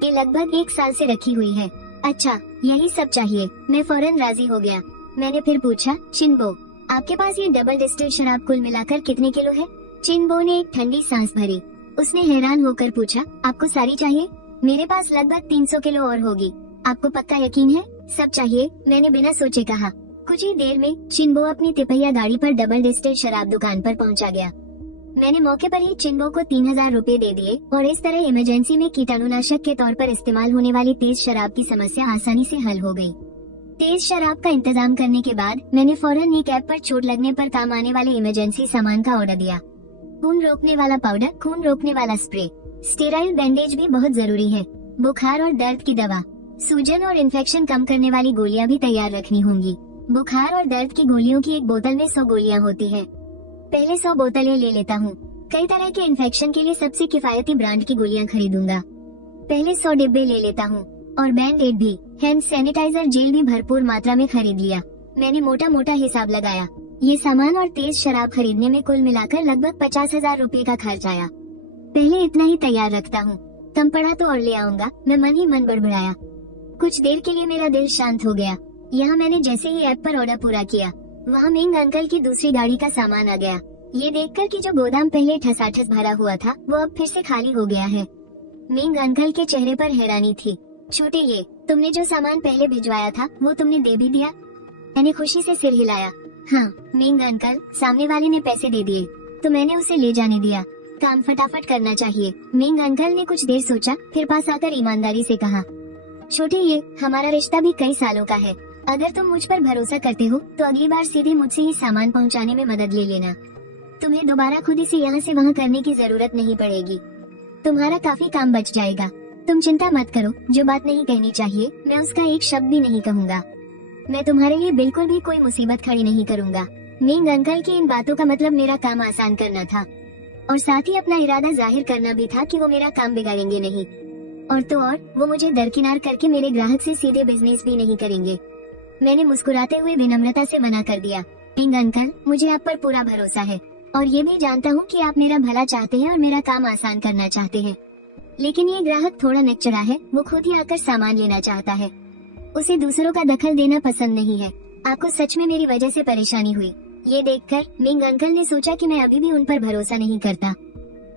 ये लगभग 1 साल से रखी हुई है। अच्छा, यही सब चाहिए। मैं फौरन राजी हो गया। मैंने फिर पूछा, छिनबो आपके पास ये डबल डिस्टिल्ड शराब कुल मिलाकर कितने किलो है? छिनबो ने एक ठंडी सांस भरी। उसने हैरान होकर पूछा, आपको सारी चाहिए? मेरे पास लगभग 300 किलो और होगी। आपको पक्का यकीन है? सब चाहिए? मैंने बिना सोचे कहा। कुछ ही देर में छिनबो अपनी तिपहिया गाड़ी पर डबल डिस्टिल्ड शराब दुकान पर पहुंचा गया। मैंने मौके पर ही छिनबो को 3000 रुपए दे दिए और इस तरह इमरजेंसी में कीटाणुनाशक के तौर पर इस्तेमाल होने वाली तेज शराब की समस्या आसानी से हल हो गई। तेज शराब का इंतजाम करने के बाद मैंने फौरन एक ऐप पर चोट लगने पर काम आने वाले इमरजेंसी सामान का ऑर्डर दिया। खून रोकने वाला पाउडर, खून रोकने वाला स्प्रे, स्टेराइल बैंडेज भी बहुत जरूरी है, बुखार और दर्द की दवा, सूजन और इन्फेक्शन कम करने वाली गोलियां भी तैयार रखनी होंगी। बुखार और दर्द की गोलियों की एक बोतल में 100 गोलियां होती है। पहले 100 बोतलें ले लेता हूँ। कई तरह के इन्फेक्शन के लिए सबसे किफायती ब्रांड की गोलियां खरीदूंगा। पहले 100 डिब्बे ले लेता हूँ और बैंड एड भी, हैंड सैनिटाइजर जेल भी भरपूर मात्रा में खरीद लिया। मैंने मोटा मोटा हिसाब लगाया। ये सामान और तेज शराब खरीदने में कुल मिलाकर लगभग 50,000 रुपए का खर्च आया। पहले इतना ही तैयार रखता हूँ, कम पड़ा तो और ले आऊंगा, मैं मन ही मन बड़बड़ाया। कुछ देर के लिए मेरा दिल शांत हो गया। यहाँ मैंने जैसे ही ऐप पर ऑर्डर पूरा किया, वहाँ मेंग अंकल की दूसरी गाड़ी का सामान आ गया। ये देखकर कि जो गोदाम पहले ठसाठस भरा हुआ था वो अब फिर से खाली हो गया है। मेंग अंकल के चेहरे पर हैरानी थी। छोटे, ये तुमने जो सामान पहले भिजवाया था वो तुमने दे भी दिया? मैंने खुशी से सिर हिलाया। हाँ मेंग अंकल, सामने वाले ने पैसे दे दिए तो मैंने उसे ले जाने दिया। काम फटाफट करना चाहिए। मेंग अंकल ने कुछ देर सोचा, फिर पास आकर ईमानदारी से कहा, छोटे, ये हमारा रिश्ता भी कई सालों का है। अगर तुम मुझ पर भरोसा करते हो तो अगली बार सीधे मुझसे ही सामान पहुंचाने में मदद ले लेना। तुम्हें दोबारा खुद ही से यहाँ से वहाँ करने की जरूरत नहीं पड़ेगी। तुम्हारा काफी काम बच जाएगा। तुम चिंता मत करो, जो बात नहीं कहनी चाहिए मैं उसका एक शब्द भी नहीं कहूँगा। मैं तुम्हारे लिए बिल्कुल भी कोई मुसीबत खड़ी नहीं करूँगा। मेंग अंकल की इन बातों का मतलब मेरा काम आसान करना था और साथ ही अपना इरादा जाहिर करना भी था कि वो मेरा काम बिगाड़ेंगे नहीं। और तो और वो मुझे दरकिनार करके मेरे ग्राहक से सीधे बिजनेस भी नहीं करेंगे। मैंने मुस्कुराते हुए विनम्रता से मना कर दिया। मेंग अंकल, मुझे आप पर पूरा भरोसा है और ये भी जानता हूँ कि आप मेरा भला चाहते हैं और मेरा काम आसान करना चाहते हैं, लेकिन ये ग्राहक थोड़ा नकचरा है। वो खुद ही आकर सामान लेना चाहता है, उसे दूसरों का दखल देना पसंद नहीं है। आपको सच में मेरी वजह से परेशानी हुई? ये देखकर मेंग अंकल ने सोचा कि मैं अभी भी उन पर भरोसा नहीं करता।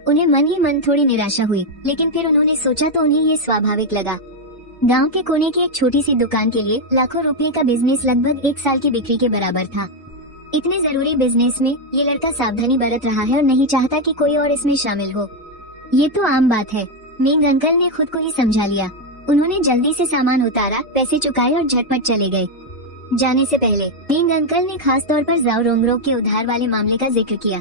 उन्हें मन ही मन थोड़ी निराशा हुई, लेकिन फिर उन्होंने सोचा तो उन्हें ये स्वाभाविक लगा। गांव के कोने की एक छोटी सी दुकान के लिए लाखों रुपए का बिजनेस लगभग 1 साल की बिक्री के बराबर था। इतने जरूरी बिजनेस में ये लड़का सावधानी बरत रहा है और नहीं चाहता कि कोई और इसमें शामिल हो। ये तो आम बात है, मेंग अंकल ने खुद को ही समझा लिया। उन्होंने जल्दी से सामान उतारा, पैसे चुकाए और झटपट चले गए। जाने से पहले मेंग अंकल ने खास तौर पर जाओ रोंगरो के उधार वाले मामले का जिक्र किया।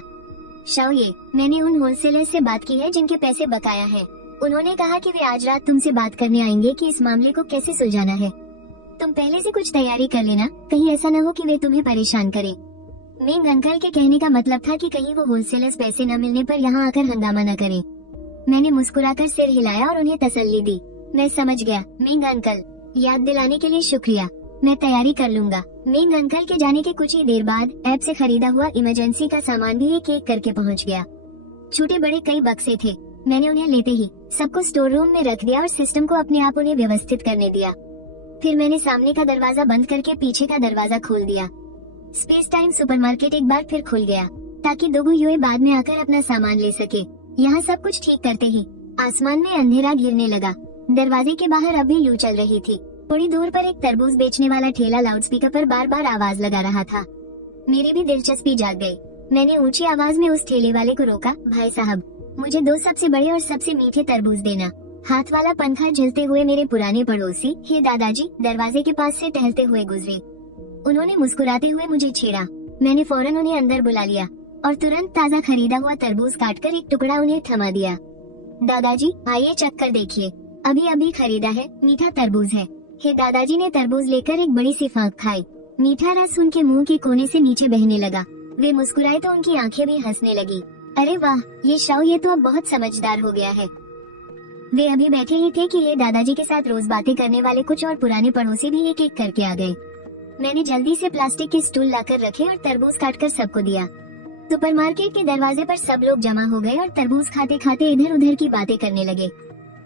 शाओ, ये मैंने उन होलसेलर से बात की है जिनके पैसे बकाया है। उन्होंने कहा कि वे आज रात तुमसे बात करने आएंगे कि इस मामले को कैसे सुलझाना है। तुम पहले से कुछ तैयारी कर लेना, कहीं ऐसा न हो कि वे तुम्हें परेशान करें। मेंग अंकल के कहने का मतलब था कि कहीं वो होलसेलर्स पैसे न मिलने पर यहाँ आकर हंगामा न करें। मैंने मुस्कुराकर सिर हिलाया और उन्हें तसल्ली दी। मैं समझ गया मेंग अंकल, याद दिलाने के लिए शुक्रिया। मैं तैयारी कर लूंगा। मेंग अंकल के जाने के कुछ ही देर बाद ऐप से खरीदा हुआ इमरजेंसी का सामान भी एक एक करके पहुंच गया। छोटे बड़े कई बक्से थे। मैंने उन्हें लेते ही सबको स्टोर रूम में रख दिया और सिस्टम को अपने आप उन्हें व्यवस्थित करने दिया। फिर मैंने सामने का दरवाजा बंद करके पीछे का दरवाजा खोल दिया। स्पेस टाइम सुपरमार्केट एक बार फिर खुल गया ताकि दोगु युए बाद में आकर अपना सामान ले सके। यहाँ सब कुछ ठीक करते ही आसमान में अंधेरा गिरने लगा। दरवाजे के बाहर अब भी लू चल रही थी। थोड़ी दूर पर एक तरबूज बेचने वाला ठेला लाउडस्पीकर पर बार बार आवाज लगा रहा था। मेरी भी दिलचस्पी जाग गई। मैंने ऊंची आवाज में उस ठेले वाले को रोका, भाई साहब, मुझे 2 सबसे बड़े और सबसे मीठे तरबूज देना। हाथ वाला पंखा झलते हुए मेरे पुराने पड़ोसी हे दादाजी दरवाजे के पास से टहलते हुए गुजरे। उन्होंने मुस्कुराते हुए मुझे छेड़ा। मैंने फौरन उन्हें अंदर बुला लिया और तुरंत ताज़ा खरीदा हुआ तरबूज काटकर एक टुकड़ा उन्हें थमा दिया। दादाजी आइए चख कर देखिए, अभी अभी खरीदा है, मीठा तरबूज है। हे दादाजी ने तरबूज लेकर एक बड़ी सी फांक खाई। मीठा रस उनके मुंह के कोने से नीचे बहने लगा। वे मुस्कुराए तो उनकी आंखें भी हंसने लगी। अरे वाह, ये शाओ ये तो अब बहुत समझदार हो गया है। वे अभी बैठे ही थे कि ये दादाजी के साथ रोज बातें करने वाले कुछ और पुराने पड़ोसी भी एक एक करके आ गए। मैंने जल्दी से प्लास्टिक के स्टूल लाकर रखे और तरबूज काटकर सबको दिया। सुपरमार्केट के दरवाजे पर सब लोग जमा हो गए और तरबूज खाते खाते इधर उधर की बातें करने लगे।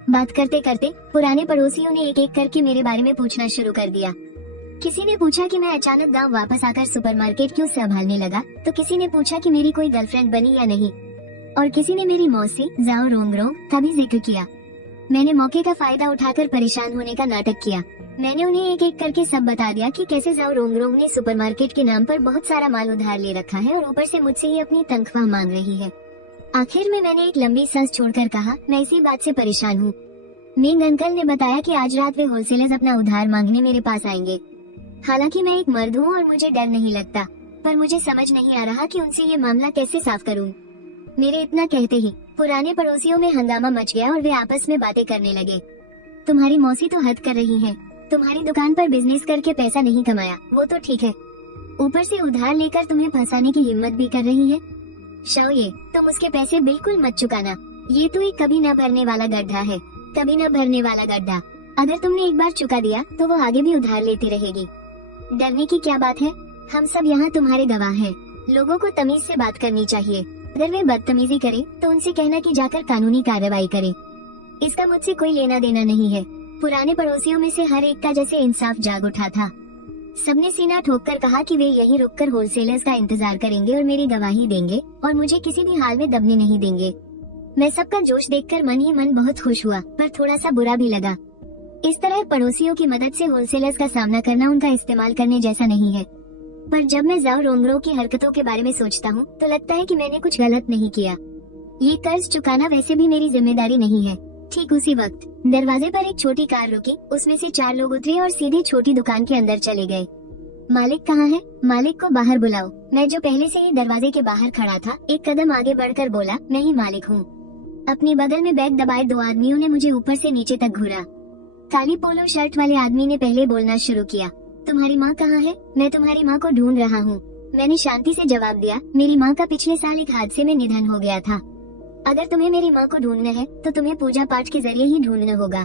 बात करते करते पुराने पड़ोसियों ने एक एक करके मेरे बारे में पूछना शुरू कर दिया। किसी ने पूछा कि मैं अचानक गांव वापस आकर सुपरमार्केट क्यों संभालने लगा, तो किसी ने पूछा कि मेरी कोई गर्लफ्रेंड बनी या नहीं, और किसी ने मेरी मौसी जाओ रोंगरोंग का भी जिक्र किया। मैंने मौके का फायदा उठाकर परेशान होने का नाटक किया। मैंने उन्हें एक एक करके सब बता दिया कि कैसे जाओ रोंगरोंग ने सुपरमार्केट के नाम पर बहुत सारा माल उधार ले रखा है और ऊपर से मुझसे ही अपनी तनख्वाह मांग रही है। आखिर में मैंने एक लंबी सांस छोड़कर कहा, मैं इसी बात से परेशान हूँ। मेंग अंकल ने बताया कि आज रात वे होलसेलर्स अपना उधार मांगने मेरे पास आएंगे। हालांकि मैं एक मर्द हूँ और मुझे डर नहीं लगता, पर मुझे समझ नहीं आ रहा कि उनसे ये मामला कैसे साफ करूँ। मेरे इतना कहते ही पुराने पड़ोसियों में हंगामा मच गया और वे आपस में बातें करने लगे। तुम्हारी मौसी तो हद कर रही है, तुम्हारी दुकान पर बिजनेस करके पैसा नहीं कमाया, वो तो ठीक है, ऊपर से उधार लेकर तुम्हें फंसाने की हिम्मत भी कर रही है। शाओ ये तुम उसके पैसे बिल्कुल मत चुकाना, ये तो एक कभी न भरने वाला गड्ढा है, कभी न भरने वाला गड्ढा। अगर तुमने एक बार चुका दिया तो वो आगे भी उधार लेती रहेगी। डरने की क्या बात है, हम सब यहाँ तुम्हारे गवाह हैं। लोगों को तमीज से बात करनी चाहिए। अगर वे बदतमीजी करे तो उनसे कहना कि जाकर कानूनी कार्रवाई करे। इसका मुझसे कोई लेना देना नहीं है। पुराने पड़ोसियों में से हर एक का जैसे इंसाफ जाग उठा था। सबने सीना ठोककर कहा कि वे यहीं रुककर होलसेलर्स का इंतजार करेंगे और मेरी गवाही देंगे और मुझे किसी भी हाल में दबने नहीं देंगे। मैं सबका जोश देखकर मन ही मन बहुत खुश हुआ, पर थोड़ा सा बुरा भी लगा। इस तरह पड़ोसियों की मदद से होलसेलर्स का सामना करना उनका इस्तेमाल करने जैसा नहीं है। पर जब मैं जाओ रोंगरो की हरकतों के बारे में सोचता हूँ तो लगता है कि मैंने कुछ गलत नहीं किया। ये कर्ज चुकाना वैसे भी मेरी जिम्मेदारी नहीं है। ठीक उसी वक्त दरवाजे पर एक छोटी कार रुकी, उसमें से 4 लोग उतरे और सीधे छोटी दुकान के अंदर चले गए। मालिक कहाँ है? मालिक को बाहर बुलाओ। मैं जो पहले से ही दरवाजे के बाहर खड़ा था एक कदम आगे बढ़कर बोला, मैं ही मालिक हूँ। अपनी बगल में बैग दबाए 2 आदमियों ने मुझे ऊपर से नीचे तक घूरा। काली पोलो शर्ट वाले आदमी ने पहले बोलना शुरू किया, तुम्हारी माँ कहाँ है? मैं तुम्हारी माँ को ढूंढ रहा हूँ। मैंने शांति से जवाब दिया, मेरी माँ का पिछले साल एक हादसे में निधन हो गया था। अगर तुम्हें मेरी माँ को ढूंढना है तो तुम्हें पूजा पाठ के जरिए ही ढूंढना होगा।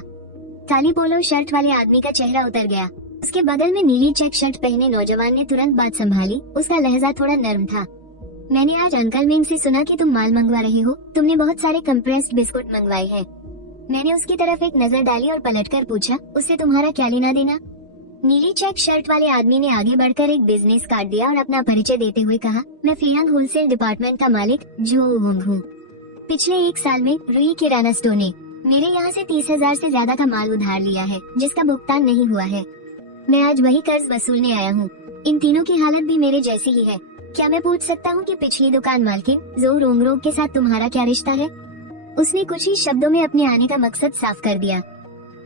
काली पोलो शर्ट वाले आदमी का चेहरा उतर गया। उसके बगल में नीली चेक शर्ट पहने नौजवान ने तुरंत बात संभाली। उसका लहजा थोड़ा नर्म था। मैंने आज अंकल मेंग से सुना कि तुम माल मंगवा रहे हो। तुमने बहुत सारे कंप्रेस्ड बिस्कुट मंगवाए हैं। मैंने उसकी तरफ एक नजर डाली और पलटकर पूछा, उससे तुम्हारा क्या लेना देना? नीली चेक शर्ट वाले आदमी ने आगे बढ़कर एक बिजनेस कार्ड दिया और अपना परिचय देते हुए कहा, मैं फियांग होलसेल डिपार्टमेंट का मालिक जो वोंग हूँ। पिछले 1 साल में रुई किराना स्टोर ने मेरे यहाँ से 30,000 से ज्यादा का माल उधार लिया है, जिसका भुगतान नहीं हुआ है। मैं आज वही कर्ज वसूलने आया हूँ। इन तीनों की हालत भी मेरे जैसी ही है। क्या मैं पूछ सकता हूँ कि पिछली दुकान मालकिन जो रोंगरोंग के साथ तुम्हारा क्या रिश्ता है? उसने कुछ ही शब्दों में अपने आने का मकसद साफ कर दिया।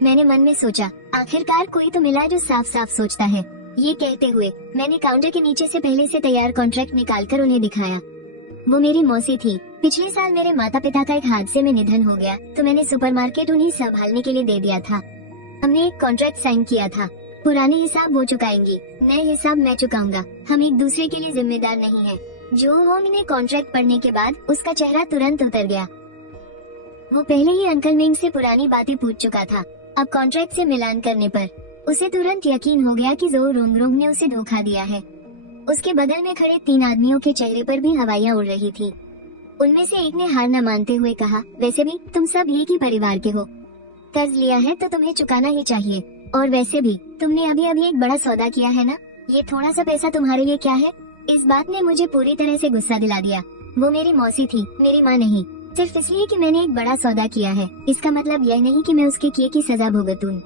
मैंने मन में सोचा, आखिरकार कोई तो मिला जो साफ साफ सोचता है। ये कहते हुए मैंने काउंटर के नीचे से पहले से तैयार कॉन्ट्रैक्ट निकालकर उन्हें दिखाया। वो मेरी मौसी थी। पिछले साल मेरे माता पिता का एक हादसे में निधन हो गया तो मैंने सुपरमार्केट उन्हें संभालने के लिए दे दिया था। हमने एक कॉन्ट्रैक्ट साइन किया था। पुराने हिसाब वो चुकाएंगी, नए हिसाब मैं चुकाऊंगा। हम एक दूसरे के लिए जिम्मेदार नहीं है। जो होंग ने कॉन्ट्रैक्ट पढ़ने के बाद उसका चेहरा तुरंत उतर गया। वो पहले ही अंकल मेंग से पुरानी बातें पूछ चुका था। अब कॉन्ट्रैक्ट से मिलान करने पर उसे तुरंत यकीन हो गया कि जो रोंगरोंग ने उसे धोखा दिया है। उसके बगल में खड़े 3 आदमियों के चेहरे पर भी हवाइयाँ उड़ रही थी। उनमें से एक ने हार न मानते हुए कहा, वैसे भी तुम सब एक ही परिवार के हो, कर्ज लिया है तो तुम्हें चुकाना ही चाहिए। और वैसे भी तुमने अभी अभी एक बड़ा सौदा किया है ना, ये थोड़ा सा पैसा तुम्हारे लिए क्या है। इस बात ने मुझे पूरी तरह से गुस्सा दिला दिया। वो मेरी मौसी थी, मेरी माँ नहीं। सिर्फ इसलिए कि मैंने एक बड़ा सौदा किया है, इसका मतलब यह नहीं कि मैं उसके किए की सजा भुगतूं।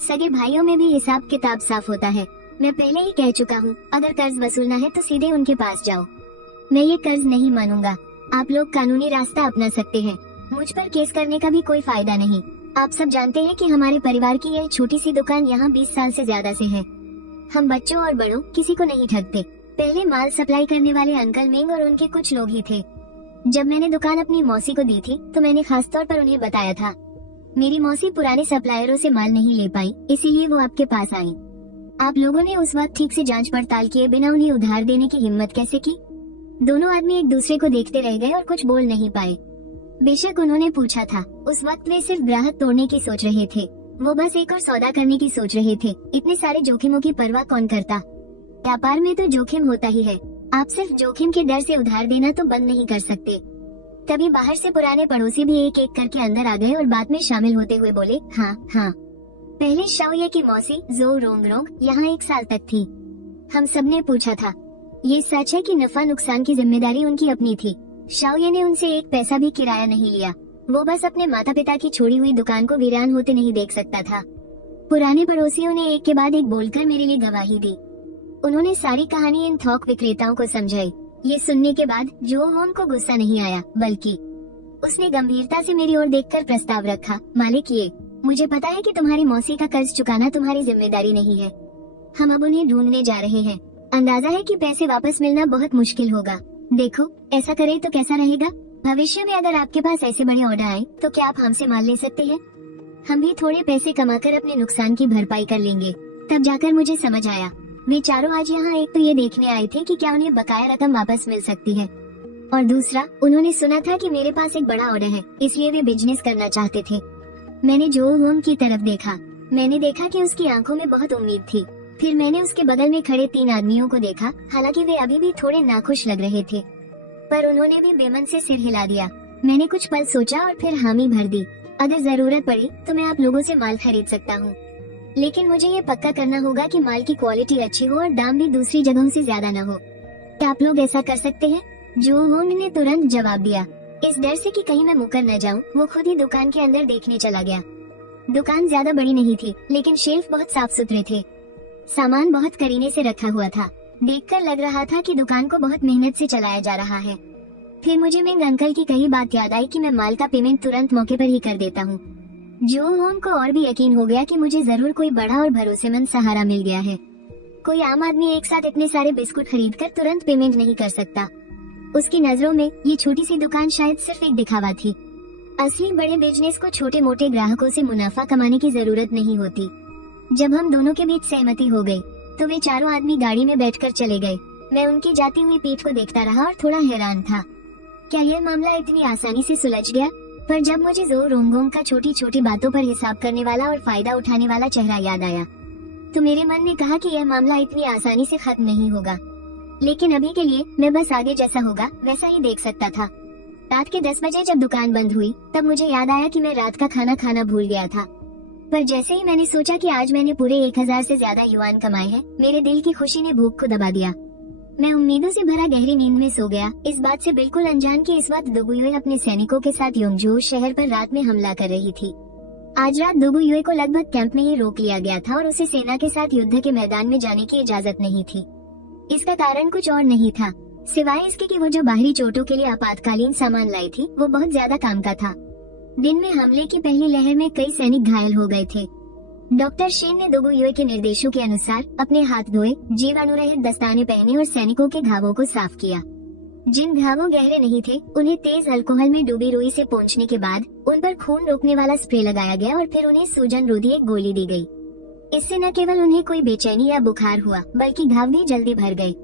सगे भाइयों में भी हिसाब किताब साफ होता है। मैं पहले ही कह चुका हूँ, अगर कर्ज वसूलना है तो सीधे उनके पास जाओ। मैं ये कर्ज नहीं मानूंगा। आप लोग कानूनी रास्ता अपना सकते हैं, मुझ पर केस करने का भी कोई फायदा नहीं। आप सब जानते हैं कि हमारे परिवार की यह छोटी सी दुकान यहाँ 20 साल से ज्यादा से है। हम बच्चों और बड़ों किसी को नहीं ठगते। पहले माल सप्लाई करने वाले अंकल मिंग और उनके कुछ लोग ही थे। जब मैंने दुकान अपनी मौसी को दी थी तो मैंने खास तौर पर उन्हें बताया था। मेरी मौसी पुराने सप्लायरों से माल नहीं ले पाई, इसीलिए वो आपके पास आई। आप लोगों ने उस वक्त ठीक से जांच पड़ताल किए बिना उन्हें उधार देने की हिम्मत कैसे की। दोनों आदमी एक दूसरे को देखते रह गए और कुछ बोल नहीं पाए। बेशक उन्होंने पूछा था, उस वक्त वे सिर्फ ग्राहक तोड़ने की सोच रहे थे। वो बस एक और सौदा करने की सोच रहे थे। इतने सारे जोखिमों की परवाह कौन करता। व्यापार में तो जोखिम होता ही है। आप सिर्फ जोखिम के डर से उधार देना तो बंद नहीं कर सकते। तभी बाहर से पुराने पड़ोसी भी एक एक करके अंदर आ गए और बात में शामिल होते हुए बोले, हाँ हाँ। पहले शाओये की मौसी जो रोंग यहाँ 1 साल तक थी। हम सबने पूछा था। ये सच है कि नफा नुकसान की जिम्मेदारी उनकी अपनी थी। शाओये ने उनसे एक पैसा भी किराया नहीं लिया। वो बस अपने माता पिता की छोड़ी हुई दुकान को वीरान होते नहीं देख सकता था। पुराने पड़ोसियों ने एक के बाद एक बोलकर मेरे लिए गवाही दी। उन्होंने सारी कहानी इन थोक विक्रेताओं को समझाई। ये सुनने के बाद जो होन को गुस्सा नहीं आया, बल्कि उसने गंभीरता से मेरी ओर देखकर प्रस्ताव रखा, मालिक ये मुझे पता है कि तुम्हारी मौसी का कर्ज चुकाना तुम्हारी जिम्मेदारी नहीं है। हम अब उन्हें ढूंढने जा रहे हैं। अंदाजा है कि पैसे वापस मिलना बहुत मुश्किल होगा। देखो ऐसा करे तो कैसा रहेगा। भविष्य में अगर आपके पास ऐसे बड़े ऑर्डर आए तो क्या आप हमसे माल ले सकते हैं। हम भी थोड़े पैसे कमाकर अपने नुकसान की भरपाई कर लेंगे। तब जाकर मुझे समझ आया। वे चारों आज यहाँ एक तो ये देखने आए थे कि क्या उन्हें बकाया रकम वापस मिल सकती है, और दूसरा उन्होंने सुना था कि मेरे पास एक बड़ा ऑर्डर है, इसलिए वे बिजनेस करना चाहते थे। मैंने जो होम की तरफ देखा। मैंने देखा कि उसकी आंखों में बहुत उम्मीद थी। फिर मैंने उसके बगल में खड़े 3 आदमियों को देखा। हालांकि वे अभी भी थोड़े नाखुश लग रहे थे, पर उन्होंने भी बेमन से सिर हिला दिया। मैंने कुछ पल सोचा और फिर हामी भर दी। अगर जरूरत पड़ी तो मैं आप लोगों से माल खरीद सकता हूँ, लेकिन मुझे ये पक्का करना होगा कि माल की क्वालिटी अच्छी हो और दाम भी दूसरी जगहों से ज्यादा न हो। क्या आप लोग ऐसा कर सकते हैं? जो होंग ने तुरंत जवाब दिया। इस डर से कि कहीं मैं मुकर न जाऊं, वो खुद ही दुकान के अंदर देखने चला गया। दुकान ज्यादा बड़ी नहीं थी, लेकिन शेल्फ बहुत साफ सुथरे थे। सामान बहुत करीने से रखा हुआ था। देखकर लग रहा था कि दुकान को बहुत मेहनत से चलाया जा रहा है। फिर मुझे मिंग अंकल की कही बात याद आई कि मैं माल का पेमेंट तुरंत मौके पर ही कर देता हूँ। जो होंग को और भी यकीन हो गया कि मुझे जरूर कोई बड़ा और भरोसेमंद सहारा मिल गया है। कोई आम आदमी एक साथ इतने सारे बिस्कुट खरीदकर तुरंत पेमेंट नहीं कर सकता। उसकी नजरों में ये छोटी सी दुकान शायद सिर्फ एक दिखावा थी। असली बड़े बिजनेस को छोटे मोटे ग्राहकों से मुनाफा कमाने की जरूरत नहीं होती। जब हम दोनों के बीच सहमति हो गई तो वे चारों आदमी गाड़ी में बैठकर चले गए। मैं उनकी जाती हुई पीठ को देखता रहा और थोड़ा हैरान था। क्या यह मामला इतनी आसानी से सुलझ गया? पर जब मुझे जो रोंगोंग का छोटी छोटी बातों पर हिसाब करने वाला और फायदा उठाने वाला चेहरा याद आया, तो मेरे मन ने कहा कि यह मामला इतनी आसानी से खत्म नहीं होगा। लेकिन अभी के लिए मैं बस आगे जैसा होगा वैसा ही देख सकता था। रात के 10 बजे जब दुकान बंद हुई तब मुझे याद आया कि मैं रात का खाना खाना भूल गया था। पर जैसे ही मैंने सोचा कि आज मैंने पूरे 1000 से ज्यादा युआन कमाए हैं, मेरे दिल की खुशी ने भूख को दबा दिया। मैं उम्मीदों से भरा गहरी नींद में सो गया, इस बात से बिल्कुल अनजान कि इस वक्त दुगुयुए अपने सैनिकों के साथ योंगजू शहर पर रात में हमला कर रही थी। आज रात दुगुयुए को लगभग कैंप में ही रोक लिया गया था और उसे सेना के साथ युद्ध के मैदान में जाने की इजाजत नहीं थी। इसका कारण कुछ और नहीं था, सिवाय इसके कि वो जो बाहरी चोटों के लिए आपातकालीन सामान लाई थी वो बहुत ज्यादा काम का था। दिन में हमले की पहली लहर में कई सैनिक घायल हो गए थे। डॉक्टर शेन ने दुगुयुए के निर्देशों के अनुसार अपने हाथ धोए, जीवाणुरहित दस्ताने पहने और सैनिकों के घावों को साफ किया। जिन घावों गहरे नहीं थे उन्हें तेज अल्कोहल में डूबी रुई से पोंछने के बाद उन पर खून रोकने वाला स्प्रे लगाया गया और फिर उन्हें सूजन रोधी एक गोली दी गई। इससे न केवल उन्हें कोई बेचैनी या बुखार हुआ बल्कि घाव भी जल्दी भर गए।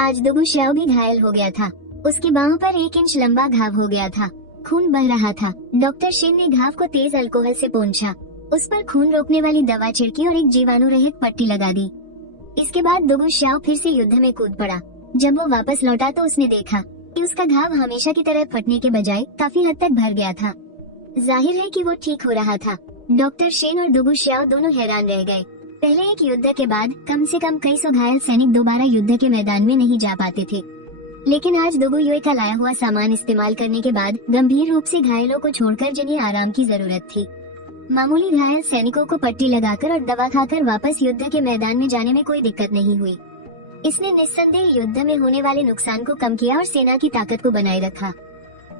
आज दुगु श्याओ भी घायल हो गया था। उसकी बाहों पर 1 इंच लंबा घाव हो गया था, खून बह रहा था। डॉक्टर शेन ने घाव को तेज अल्कोहल से पोंछा, उस पर खून रोकने वाली दवा छिड़की और एक जीवाणु रहित पट्टी लगा दी। इसके बाद दुगु श्याओ फिर से युद्ध में कूद पड़ा। जब वो वापस लौटा तो उसने देखा कि उसका घाव हमेशा की तरह फटने के बजाय काफी हद तक भर गया था। जाहिर है कि वो ठीक हो रहा था। डॉक्टर शेन और दुगु श्याओ दोनों हैरान रह गए। पहले एक युद्ध के बाद कम से कम कई सौ घायल सैनिक दोबारा युद्ध के मैदान में नहीं जा पाते थे, लेकिन आज दुगु युए का लाया हुआ सामान इस्तेमाल करने के बाद गंभीर रूप से घायलों को छोड़कर जिन्हें आराम की जरूरत थी, मामूली घायल सैनिकों को पट्टी लगाकर और दवा खाकर वापस युद्ध के मैदान में जाने में कोई दिक्कत नहीं हुई। इसने निस्संदेह युद्ध में होने वाले नुकसान को कम किया और सेना की ताकत को बनाए रखा।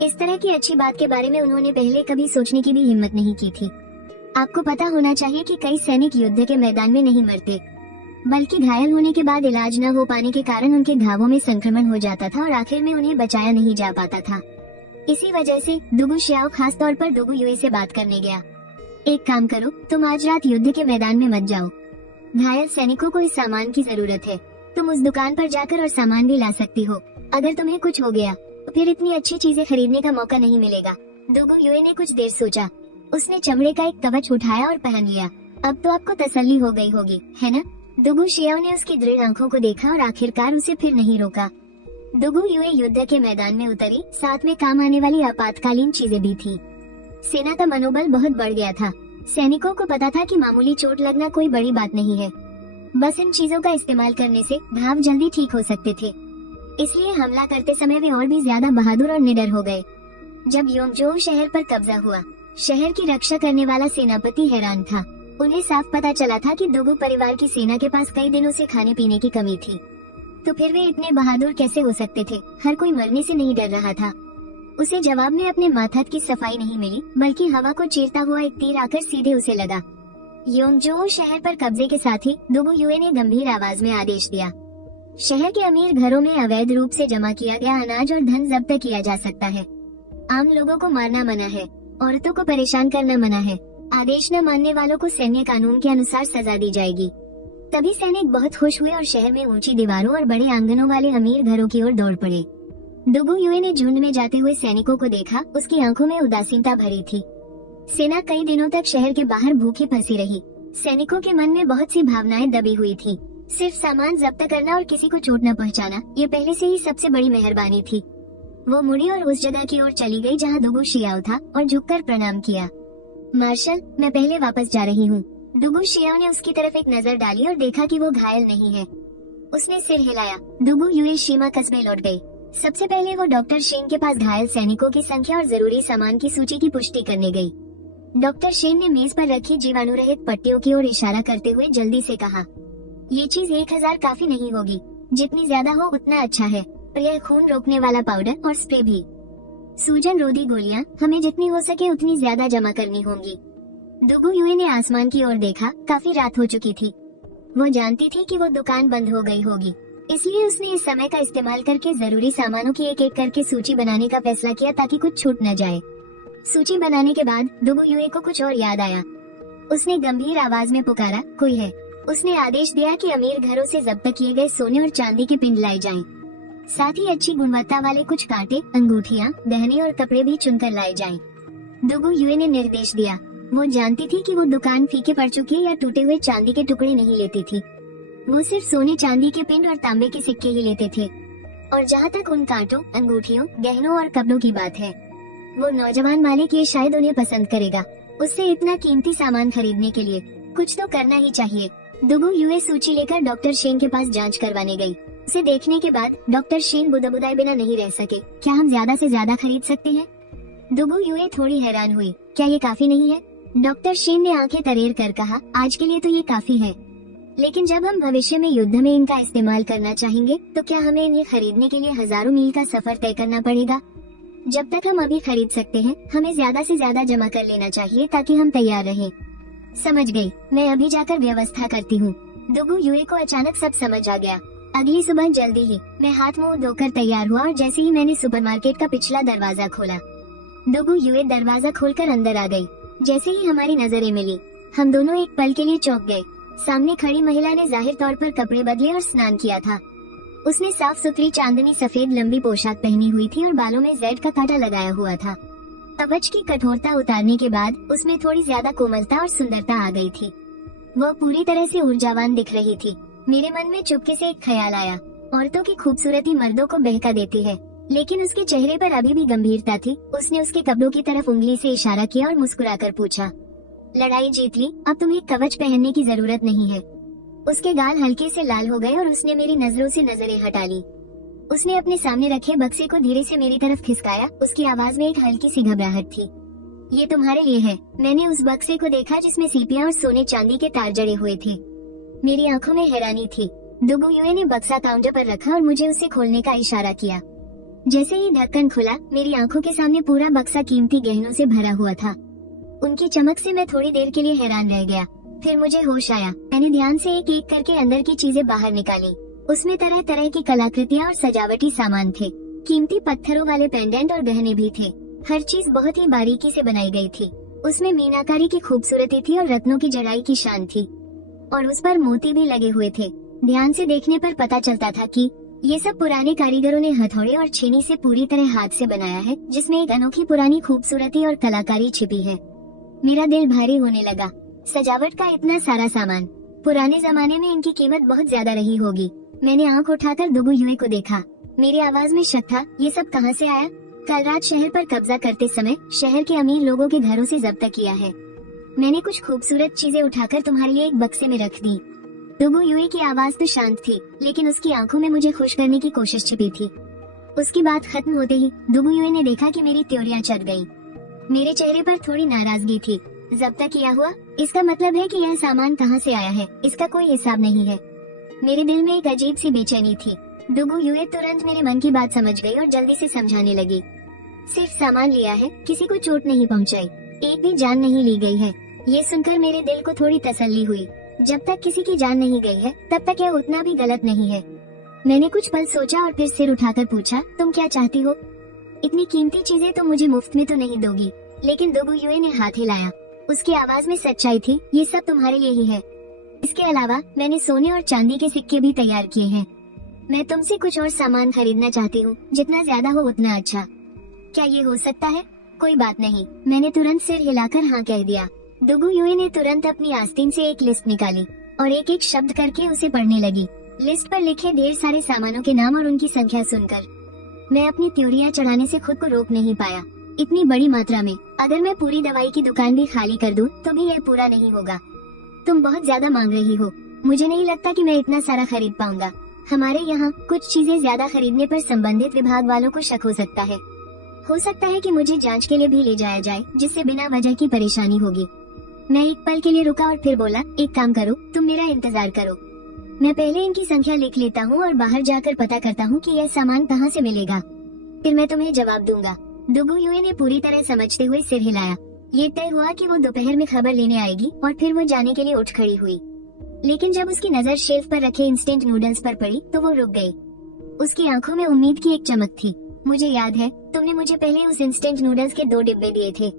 इस तरह की अच्छी बात के बारे में उन्होंने पहले कभी सोचने की भी हिम्मत नहीं की थी। आपको पता होना चाहिए कि कई सैनिक युद्ध के मैदान में नहीं मरते, बल्कि घायल होने के बाद इलाज न हो पाने के कारण उनके घावों में संक्रमण हो जाता था और आखिर में उन्हें बचाया नहीं जा पाता था। इसी वजह से दुगु श्याओ खास तौर पर दुगु युए से बात करने गया। एक काम करो, तुम आज रात युद्ध के मैदान में मत जाओ। घायल सैनिकों को इस सामान की जरूरत है। तुम उस दुकान पर जाकर और सामान भी ला सकती हो। अगर तुम्हें कुछ हो गया तो फिर इतनी अच्छी चीजें खरीदने का मौका नहीं मिलेगा। दुगु युए ने कुछ देर सोचा। उसने चमड़े का एक कवच उठाया और पहन लिया। अब तो आपको तसल्ली हो गई होगी, है ना? दुगु श्याओ ने उसकी दृढ़ आंखों को देखा और आखिरकार उसे फिर नहीं रोका। दुगु युए युद्ध के मैदान में उतरी, साथ में काम आने वाली आपातकालीन चीजें भी थी। सेना का मनोबल बहुत बढ़ गया था। सैनिकों को पता था कि मामूली चोट लगना कोई बड़ी बात नहीं है, बस इन चीजों का इस्तेमाल करने से घाव जल्दी ठीक हो सकते थे। इसलिए हमला करते समय वे और भी ज्यादा बहादुर और निडर हो गए। जब योंगजोउ शहर पर कब्जा हुआ, शहर की रक्षा करने वाला सेनापति हैरान था। उन्हें साफ पता चला था कि दुगु परिवार की सेना के पास कई दिनों से खाने पीने की कमी थी, तो फिर वे इतने बहादुर कैसे हो सकते थे? हर कोई मरने से नहीं डर रहा था। उसे जवाब में अपने माथा की सफाई नहीं मिली, बल्कि हवा को चीरता हुआ एक तीर आकर सीधे उसे लगा। योंगजोउ शहर पर कब्जे के साथ ही दुगु युए ने गंभीर आवाज में आदेश दिया, शहर के अमीर घरों में अवैध रूप से जमा किया गया अनाज और धन जब्त किया जा सकता है। आम लोगों को मारना मना है, औरतों को परेशान करना मना है। आदेश न मानने वालों को सैन्य कानून के अनुसार सजा दी जाएगी। तभी सैनिक बहुत खुश हुए और शहर में ऊंची दीवारों और बड़े आंगनों वाले अमीर घरों की ओर दौड़ पड़े। दुगु युए ने झुंड में जाते हुए सैनिकों को देखा। उसकी आंखों में उदासीनता भरी थी। सेना कई दिनों तक शहर के बाहर भूखी फंसी रही। सैनिकों के मन में बहुत सी भावनाएं दबी हुई थी। सिर्फ सामान जब्त करना और किसी को चोट न पहुंचाना, ये पहले से ही सबसे बड़ी मेहरबानी थी। वो मुड़ी और उस जगह की ओर चली गई जहां दुगु श्याओ था और झुककर प्रणाम किया। मार्शल, मैं पहले वापस जा रही हूँ। दुगु श्याओ ने उसकी तरफ एक नजर डाली और देखा कि वो घायल नहीं है। उसने सिर हिलाया। दुगु युए शीमा कस्बे लौट गई। सबसे पहले वो डॉक्टर शेन के पास घायल सैनिकों की संख्या और जरूरी सामान की सूची की पुष्टि करने गई। डॉक्टर शेन ने मेज पर रखी जीवाणु रहित पट्टियों की ओर इशारा करते हुए जल्दी से कहा, ये चीज 1000 काफी नहीं होगी। जितनी ज्यादा हो उतना अच्छा है। और यह खून रोकने वाला पाउडर और स्प्रे भी। सूजन रोधी गोलियां हमें जितनी हो सके उतनी ज्यादा जमा करनी होंगी। दुगु युए ने आसमान की ओर देखा। काफी रात हो चुकी थी। वो जानती थी कि वो दुकान बंद हो गई होगी, इसलिए उसने इस समय का इस्तेमाल करके जरूरी सामानों की एक एक करके सूची बनाने का फैसला किया ताकि कुछ छूट न जाए। सूची बनाने के बाद दुगु युए को कुछ और याद आया। उसने गंभीर आवाज में पुकारा, कोई है? उसने आदेश दिया कि अमीर घरों से जब्त किए गए सोने और चांदी के पिंड लाए जाएं। साथ ही अच्छी गुणवत्ता वाले कुछ कांटे, अंगूठियां, गहने और कपड़े भी चुनकर लाए जाएं। दुगु युए ने निर्देश दिया। वो जानती थी कि वो दुकान फीके पड़ चुकी या टूटे हुए चांदी के टुकड़े नहीं लेती थी। वो सिर्फ सोने चांदी के पिंड और तांबे के सिक्के ही लेते थे। और जहाँ तक उन कांटों, अंगूठियों, गहनों और कपड़ों की बात है, वो नौजवान मालिक ये शायद उन्हें पसंद करेगा। उससे इतना कीमती सामान खरीदने के लिए कुछ तो करना ही चाहिए। दुगु युए सूची लेकर डॉक्टर शेन के पास जांच करवाने गई। उसे देखने के बाद डॉक्टर शेन बुदबुदाए बिना नहीं रह सके। क्या हम ज्यादा से ज्यादा खरीद सकते हैं? दुगु युए थोड़ी हैरान हुई। क्या ये काफी नहीं है? डॉक्टर शेन ने आंखें तरेर कर कहा, आज के लिए तो ये काफी है, लेकिन जब हम भविष्य में युद्ध में इनका इस्तेमाल करना चाहेंगे तो क्या हमें इन्हें खरीदने के लिए हजारों मील का सफर तय करना पड़ेगा? जब तक हम अभी खरीद सकते हैं, हमें ज्यादा से ज्यादा जमा कर लेना चाहिए ताकि हम तैयार रहें। समझ गई, मैं अभी जाकर व्यवस्था करती हूँ। दुगु युए को अचानक सब समझ आ गया। अगली सुबह जल्दी ही मैं हाथ मुंह धोकर तैयार हुआ और जैसे ही मैंने सुपरमार्केट का पिछला दरवाजा खोला, दुगु युए दरवाजा खोलकर अंदर आ गई। जैसे ही हमारी नजरें मिली, हम दोनों एक पल के लिए चौंक गए। सामने खड़ी महिला ने जाहिर तौर पर कपड़े बदले और स्नान किया था। उसने साफ सुथरी चांदनी सफेद लंबी पोशाक पहनी हुई थी और बालों में जेड का कांटा लगाया हुआ था। कवच की कठोरता उतारने के बाद उसमें थोड़ी ज्यादा कोमलता और सुंदरता आ गई थी। वह पूरी तरह से ऊर्जावान दिख रही थी। मेरे मन में चुपके से एक ख्याल आया, औरतों की खूबसूरती मर्दों को बहका देती है। लेकिन उसके चेहरे पर अभी भी गंभीरता थी। उसने उसके कपड़ों की तरफ उंगली से इशारा किया और मुस्कुराकर पूछा, लड़ाई जीत ली, अब तुम्हें कवच पहनने की जरूरत नहीं है। उसके गाल हल्के से लाल हो गए और उसने मेरी नजरों से नजरें हटा ली। उसने अपने सामने रखे बक्से को धीरे से मेरी तरफ खिसकाया। उसकी आवाज में एक हल्की सी घबराहट थी। ये तुम्हारे लिए है। मैंने उस बक्से को देखा जिसमें सीपियां और सोने चांदी के तार जड़े हुए थे। मेरी आंखों में हैरानी थी। दुगु युए ने बक्सा काउंटर पर रखा और मुझे उसे खोलने का इशारा किया। जैसे ही ढक्कन खुला, मेरी आंखों के सामने पूरा बक्सा कीमती गहनों से भरा हुआ था। उनकी चमक से मैं थोड़ी देर के लिए हैरान रह गया। फिर मुझे होश आया। मैंने ध्यान से एक एक करके अंदर की चीजें बाहर निकाली। उसमें तरह तरह की कलाकृतियां और सजावटी सामान थे। कीमती पत्थरों वाले पेंडेंट और गहने भी थे। हर चीज बहुत ही बारीकी से बनाई गई थी। उसमें मीनाकारी की खूबसूरती थी और रत्नों की जड़ाई की शान थी, और उस पर मोती भी लगे हुए थे। ध्यान से देखने पर पता चलता था कि ये सब पुराने कारीगरों ने हथौड़े और छेनी से पूरी तरह हाथ से बनाया है, जिसमें एक अनोखी पुरानी खूबसूरती और कलाकारी छिपी है। मेरा दिल भारी होने लगा। सजावट का इतना सारा सामान, पुराने जमाने में इनकी कीमत बहुत ज्यादा रही होगी। मैंने आंख उठाकर दुगु युए को देखा। मेरी आवाज में शक था। ये सब कहाँ से आया? कल रात शहर पर कब्जा करते समय शहर के अमीर लोगों के घरों से जब्त किया है। मैंने कुछ खूबसूरत चीजें उठाकर तुम्हारे लिए एक बक्से में रख दी। दुगु युए की आवाज तो शांत थी, लेकिन उसकी आंखों में मुझे खुश करने की कोशिश छिपी थी। उसकी बात खत्म होते ही दुगु युए ने देखा कि मेरी त्योरियां चढ़ गईं। मेरे चेहरे पर थोड़ी नाराजगी थी। जब्त किया हुआ, इसका मतलब है कि यह सामान कहाँ से आया है, इसका कोई हिसाब नहीं है। मेरे दिल में एक अजीब सी बेचैनी थी। दुगु युए तुरंत मेरे मन की बात समझ गई और जल्दी से समझाने लगी। सिर्फ सामान लिया है, किसी को चोट नहीं पहुंचाई, एक भी जान नहीं ली गई है। ये सुनकर मेरे दिल को थोड़ी तसल्ली हुई। जब तक किसी की जान नहीं गई है, तब तक यह उतना भी गलत नहीं है। मैंने कुछ पल सोचा और फिर सिर उठाकर पूछा, तुम क्या चाहती हो? इतनी कीमती चीजें तुम मुझे मुफ्त में तो नहीं दोगी? लेकिन दुगु युए ने हाथ हिलाया। उसकी आवाज में सच्चाई थी। ये सब तुम्हारे लिए ही है। इसके अलावा मैंने सोने और चांदी के सिक्के भी तैयार किए हैं। मैं तुमसे कुछ और सामान खरीदना चाहती हूँ, जितना ज्यादा हो उतना अच्छा। क्या ये हो सकता है? कोई बात नहीं, मैंने तुरंत सिर हिलाकर हाँ कह दिया। दुगु युए ने तुरंत अपनी आस्तीन से एक लिस्ट निकाली और एक एक शब्द करके उसे पढ़ने लगी। लिस्ट पर लिखे ढेर सारे सामानों के नाम और उनकी संख्या सुनकर मैं अपनी त्योरियां चढ़ाने से खुद को रोक नहीं पाया। इतनी बड़ी मात्रा में, अगर मैं पूरी दवाई की दुकान भी खाली कर दूं, तो भी यह पूरा नहीं होगा। तुम बहुत ज्यादा मांग रही हो। मुझे नहीं लगता कि मैं इतना सारा खरीद पाऊंगा। हमारे यहाँ कुछ चीजें ज्यादा खरीदने पर संबंधित विभाग वालों को शक हो सकता है। हो सकता है कि मुझे जांच के लिए भी ले जाया जाए, जिससे बिना वजह की परेशानी होगी। मैं एक पल के लिए रुका और फिर बोला, एक काम करो, तुम मेरा इंतजार करो। मैं पहले इनकी संख्या लिख लेता हूँ और बाहर जाकर पता करता हूँ कि यह सामान कहाँ से मिलेगा, फिर मैं तुम्हें जवाब दूंगा। दुगु युए ने पूरी तरह समझते हुए सिर हिलाया। ये तय हुआ कि वो दोपहर में खबर लेने आएगी और फिर वो जाने के लिए उठ खड़ी हुई। लेकिन जब उसकी नजर शेल्फ पर रखे इंस्टेंट नूडल्स पर पड़ी तो वो रुक गई। उसकी आंखों में उम्मीद की एक चमक थी। मुझे याद है, तुमने मुझे पहले उस इंस्टेंट नूडल्स के 2 डिब्बे दिए थे।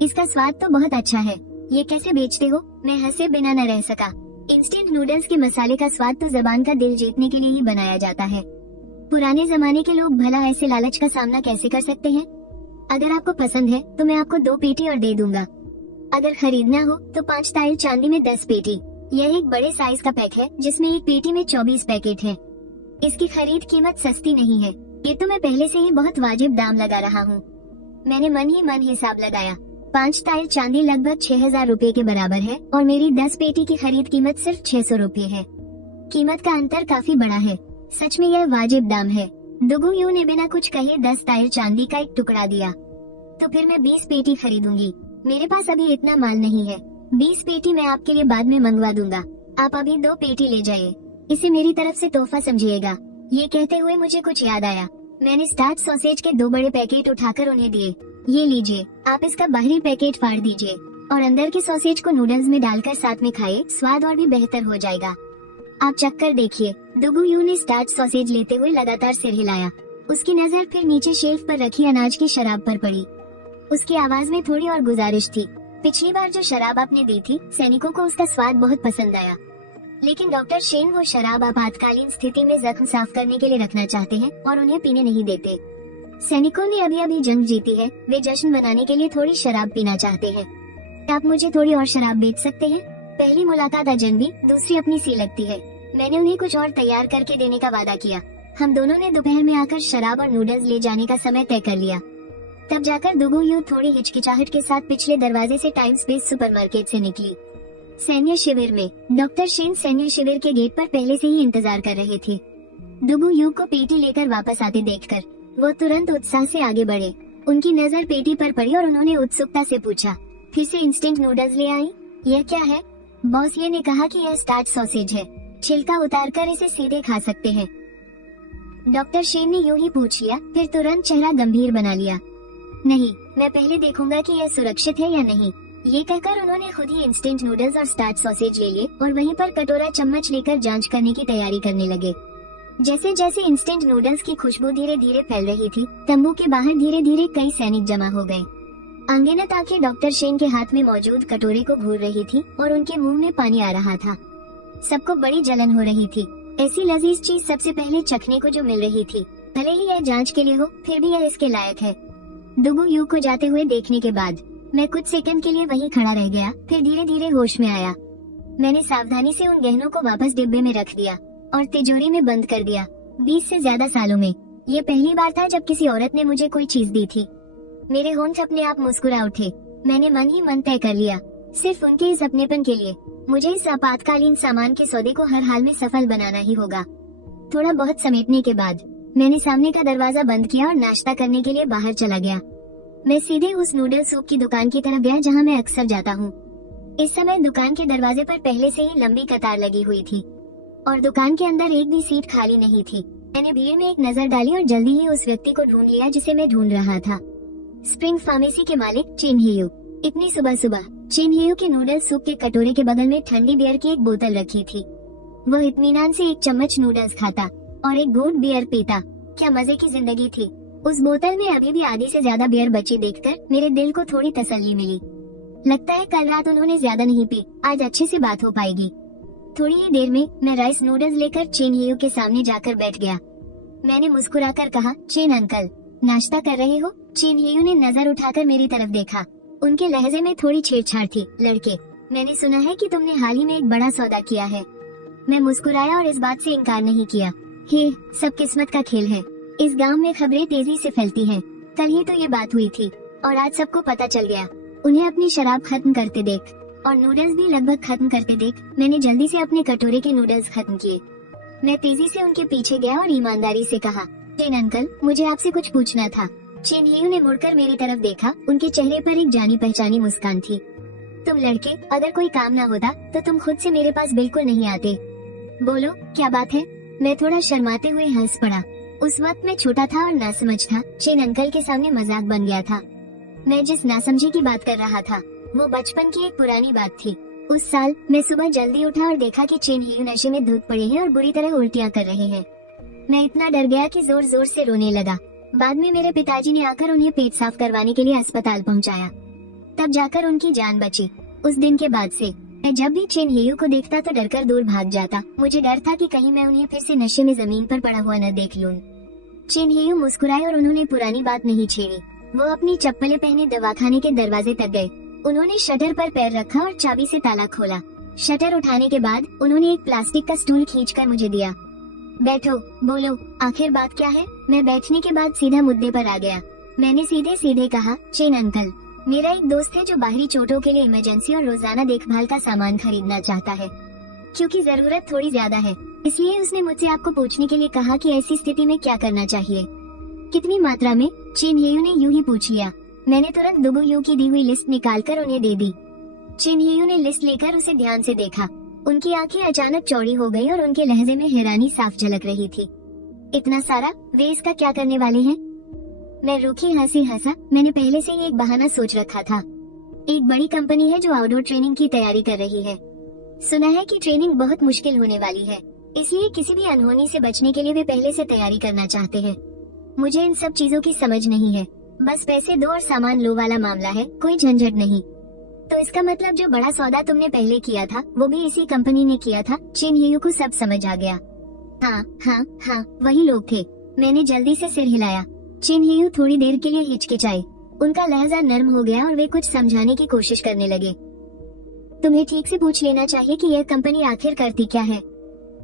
इसका स्वाद तो बहुत अच्छा है। ये कैसे बेचते हो? मैं हंसे बिना न रह सका। इंस्टेंट नूडल्स के मसाले का स्वाद तो जबान का दिल जीतने के लिए ही बनाया जाता है। पुराने जमाने के लोग भला ऐसे लालच का सामना कैसे कर सकते हैं? अगर आपको पसंद है तो मैं आपको 2 पेटी और दे दूंगा। अगर खरीदना हो तो 5 ताइल चांदी में 10 पेटी। यह एक बड़े साइज का पैक है, जिसमें एक पेटी में 24 पैकेट है। इसकी खरीद कीमत सस्ती नहीं है। ये तो मैं पहले से ही बहुत वाजिब दाम लगा रहा हूँ। मैंने मन ही मन हिसाब लगाया। 5 ताइल चांदी लगभग 6000 रुपए के बराबर है और मेरी 10 पेटी की खरीद कीमत सिर्फ 600 रुपए है। कीमत का अंतर काफी बड़ा है। सच में यह वाजिब दाम है। दुगु युए ने बिना कुछ कहे 10 ताइल चांदी का एक टुकड़ा दिया। तो फिर मैं 20 पेटी खरीदूंगी। मेरे पास अभी इतना माल नहीं है। 20 पेटी मैं आपके लिए बाद में मंगवा दूंगा। आप अभी 2 पेटी ले जाइए। इसे मेरी तरफ से तोहफा समझिएगा। ये कहते हुए मुझे कुछ याद आया। मैंने स्टार्च सॉसेज के 2 बड़े पैकेट उठाकर उन्हें दिए। ये लीजिए, आप इसका बाहरी पैकेट फाड़ दीजिए और अंदर के सॉसेज को नूडल्स में डालकर साथ में खाइए। स्वाद और भी बेहतर हो जाएगा। आप चक्कर देखिए। दुगु युए ने स्टार्च सॉसेज लेते हुए लगातार सिर हिलाया। उसकी नजर फिर नीचे शेल्फ पर रखी अनाज की शराब पर पड़ी। उसकी आवाज में थोड़ी और गुजारिश थी। पिछली बार जो शराब आपने दी थी, सैनिकों को उसका स्वाद बहुत पसंद आया। लेकिन डॉक्टर शेन वो शराब आपातकालीन स्थिति में जख्म साफ करने के लिए रखना चाहते हैं और उन्हें पीने नहीं देते। सैनिकों ने अभी अभी जंग जीती है। वे जश्न मनाने के लिए थोड़ी शराब पीना चाहते हैं। आप मुझे थोड़ी और शराब बेच सकते हैं? पहली मुलाकात अजनबी, दूसरी अपनी सी लगती है। मैंने उन्हें कुछ और तैयार करके देने का वादा किया। हम दोनों ने दोपहर में आकर शराब और नूडल्स ले जाने का समय तय कर लिया। तब जाकर दुगु यू थोड़ी हिचकिचाहट के साथ पिछले दरवाजे से टाइम्स बेस सुपरमार्केट से निकली। सैन्य शिविर में डॉक्टर शेन सैन्य शिविर के गेट पर पहले से ही इंतजार कर रहे थे। दुगु यू को पेटी लेकर वापस आते देखकर वो तुरंत उत्साह से आगे बढ़े। उनकी नजर पेटी पर पड़ी और उन्होंने उत्सुकता से पूछा, फिर से इंस्टेंट नूडल्स ले आई? यह क्या है? बॉस ये ने कहा कि यह स्टार्च सॉसेज है, छिलका उतारकर इसे सीधे खा सकते हैं। डॉक्टर शेन ने यूं ही पूछ लिया, फिर तुरंत चेहरा गंभीर बना लिया। नहीं, मैं पहले देखूंगा कि यह सुरक्षित है या नहीं। ये कहकर उन्होंने खुद ही इंस्टेंट नूडल्स और स्टार्च सॉसेज ले लिए और वहीं पर कटोरा चम्मच लेकर जांच करने की तैयारी करने लगे। जैसे जैसे इंस्टेंट नूडल्स की खुशबू धीरे धीरे फैल रही थी, तंबू के बाहर धीरे धीरे कई सैनिक जमा हो गए। अनगिनत आंखें डॉक्टर शेन के हाथ में मौजूद कटोरे को घूर रही थी और उनके मुंह में पानी आ रहा था। सबको बड़ी जलन हो रही थी। ऐसी लजीज चीज सबसे पहले चखने को जो मिल रही थी, भले ही यह जांच के लिए हो, फिर भी यह इसके लायक है। दुगु यू को जाते हुए देखने के बाद मैं कुछ सेकंड के लिए वहीं खड़ा रह गया, फिर धीरे धीरे होश में आया। मैंने सावधानी से उन गहनों को वापस डिब्बे में रख दिया और तिजोरी में बंद कर दिया। 20 से ज्यादा सालों में ये पहली बार था जब किसी औरत ने मुझे कोई चीज दी थी। मेरे होंठ अपने आप मुस्कुरा उठे। मैंने मन ही मन तय कर लिया, सिर्फ उनके इस अपनेपन के लिए मुझे इस आपातकालीन सामान के सौदे को हर हाल में सफल बनाना ही होगा। थोड़ा बहुत समेटने के बाद मैंने सामने का दरवाजा बंद किया और नाश्ता करने के लिए बाहर चला गया। मैं सीधे उस नूडल सूप की दुकान की तरफ गया जहां मैं अक्सर जाता हूं। इस समय दुकान के दरवाजे पर पहले से ही लंबी कतार लगी हुई थी और दुकान के अंदर एक भी सीट खाली नहीं थी। मैंने भीड़ में एक नजर डाली और जल्दी ही उस व्यक्ति को ढूंढ लिया जिसे मैं ढूंढ रहा था। स्प्रिंग फार्मेसी के मालिक चेन हियू। इतनी सुबह सुबह चेन हियू के नूडल सूप के कटोरे के बगल में ठंडी बियर की एक बोतल रखी थी। वह इत्मीनान से एक चम्मच नूडल्स खाता और एक घूंट बियर पीता। क्या मजे की जिंदगी थी। उस बोतल में अभी भी आधी से ज्यादा बियर बची देखकर मेरे दिल को थोड़ी तसल्ली मिली। लगता है कल रात उन्होंने ज्यादा नहीं पी, आज अच्छे से बात हो पाएगी। थोड़ी ही देर में मैं राइस नूडल्स लेकर चेन हियू के सामने जाकर बैठ गया। मैंने मुस्कुराकर कहा, चेन अंकल, नाश्ता कर रहे हो? चेन हियू ने नजर उठाकर मेरी तरफ देखा। उनके लहजे में थोड़ी छेड़छाड़ थी। लड़के, मैंने सुना है कि तुमने हाल ही में एक बड़ा सौदा किया है। मैं मुस्कुराया और इस बात से इनकार नहीं किया। हे, सब किस्मत का खेल है। इस गांव में खबरें तेजी से फैलती हैं। कल ही तो ये बात हुई थी और आज सबको पता चल गया। उन्हें अपनी शराब खत्म करते देख और नूडल्स भी लगभग खत्म करते देख मैंने जल्दी से अपने कटोरे के नूडल्स खत्म किए। मैं तेजी से उनके पीछे गया और ईमानदारी से कहा, चेन अंकल, मुझे आपसे कुछ पूछना था। चेन हियू ने मुड़कर मेरी तरफ देखा। उनके चेहरे पर एक जानी पहचानी मुस्कान थी। तुम लड़के, अगर कोई काम ना होता तो तुम खुद से मेरे पास बिल्कुल नहीं आते। बोलो, क्या बात है? मैं थोड़ा शर्माते हुए हंस पड़ा। उस वक्त मैं छोटा था और नासमझ था। चेन अंकल के सामने मजाक बन गया था। मैं जिस नासमझी की बात कर रहा था वो बचपन की एक पुरानी बात थी। उस साल मैं सुबह जल्दी उठा और देखा कि चेन हियू नशे में धुत पड़े हैं और बुरी तरह उल्टियाँ कर रहे हैं। मैं इतना डर गया कि जोर जोर से रोने लगा। बाद में मेरे पिताजी ने आकर उन्हें पेट साफ करवाने के लिए अस्पताल पहुंचाया। तब जाकर उनकी जान बची। उस दिन के बाद से मैं जब भी चेन हियू को देखता तो डरकर दूर भाग जाता। मुझे डर था कि कहीं मैं उन्हें फिर से नशे में जमीन पर पड़ा हुआ न देख लूं। चेन हियू मुस्कुराए और उन्होंने पुरानी बात नहीं छेड़ी। वो अपनी चप्पलें पहने दवाखाने के दरवाजे तक गए। उन्होंने शटर पर पैर रखा और चाबी से ताला खोला। शटर उठाने के बाद उन्होंने एक प्लास्टिक का स्टूल खींचकर मुझे दिया। बैठो, बोलो, आखिर बात क्या है? मैं बैठने के बाद सीधा मुद्दे पर आ गया। मैंने सीधे सीधे कहा, चेन अंकल, मेरा एक दोस्त है जो बाहरी चोटों के लिए इमरजेंसी और रोजाना देखभाल का सामान खरीदना चाहता है। क्योंकि जरूरत थोड़ी ज्यादा है, इसलिए उसने मुझसे आपको पूछने के लिए कहा कि ऐसी स्थिति में क्या करना चाहिए। कितनी मात्रा में? चेन हियू ने यूं ही पूछ लिया। मैंने तुरंत दुगु यू की दी हुई लिस्ट निकालकर उन्हें दे दी। चेन हियू ने लिस्ट लेकर उसे ध्यान से देखा। उनकी आंखें अचानक चौड़ी हो गई और उनके लहजे में हैरानी साफ झलक रही थी। इतना सारा? वे इसका क्या करने वाले हैं? मैं रूखी हंसी हंसा। मैंने पहले से ही एक बहाना सोच रखा था। एक बड़ी कंपनी है जो आउटडोर ट्रेनिंग की तैयारी कर रही है। सुना है कि ट्रेनिंग बहुत मुश्किल होने वाली है, इसलिए किसी भी अनहोनी से बचने के लिए वे पहले से तैयारी करना चाहते हैं। मुझे इन सब चीजों की समझ नहीं है। बस पैसे दो और सामान लो वाला मामला है, कोई झंझट नहीं। तो इसका मतलब जो बड़ा सौदा तुमने पहले किया था वो भी इसी कंपनी ने किया था? चेन हियू को सब समझ आ गया। हाँ हाँ हाँ, वही लोग थे। मैंने जल्दी से सिर हिलाया। चेन हियू थोड़ी देर के लिए हिचकिचाए। उनका लहजा नर्म हो गया और वे कुछ समझाने की कोशिश करने लगे। तुम्हें ठीक से पूछ लेना चाहिए कि यह कंपनी आखिर करती क्या है।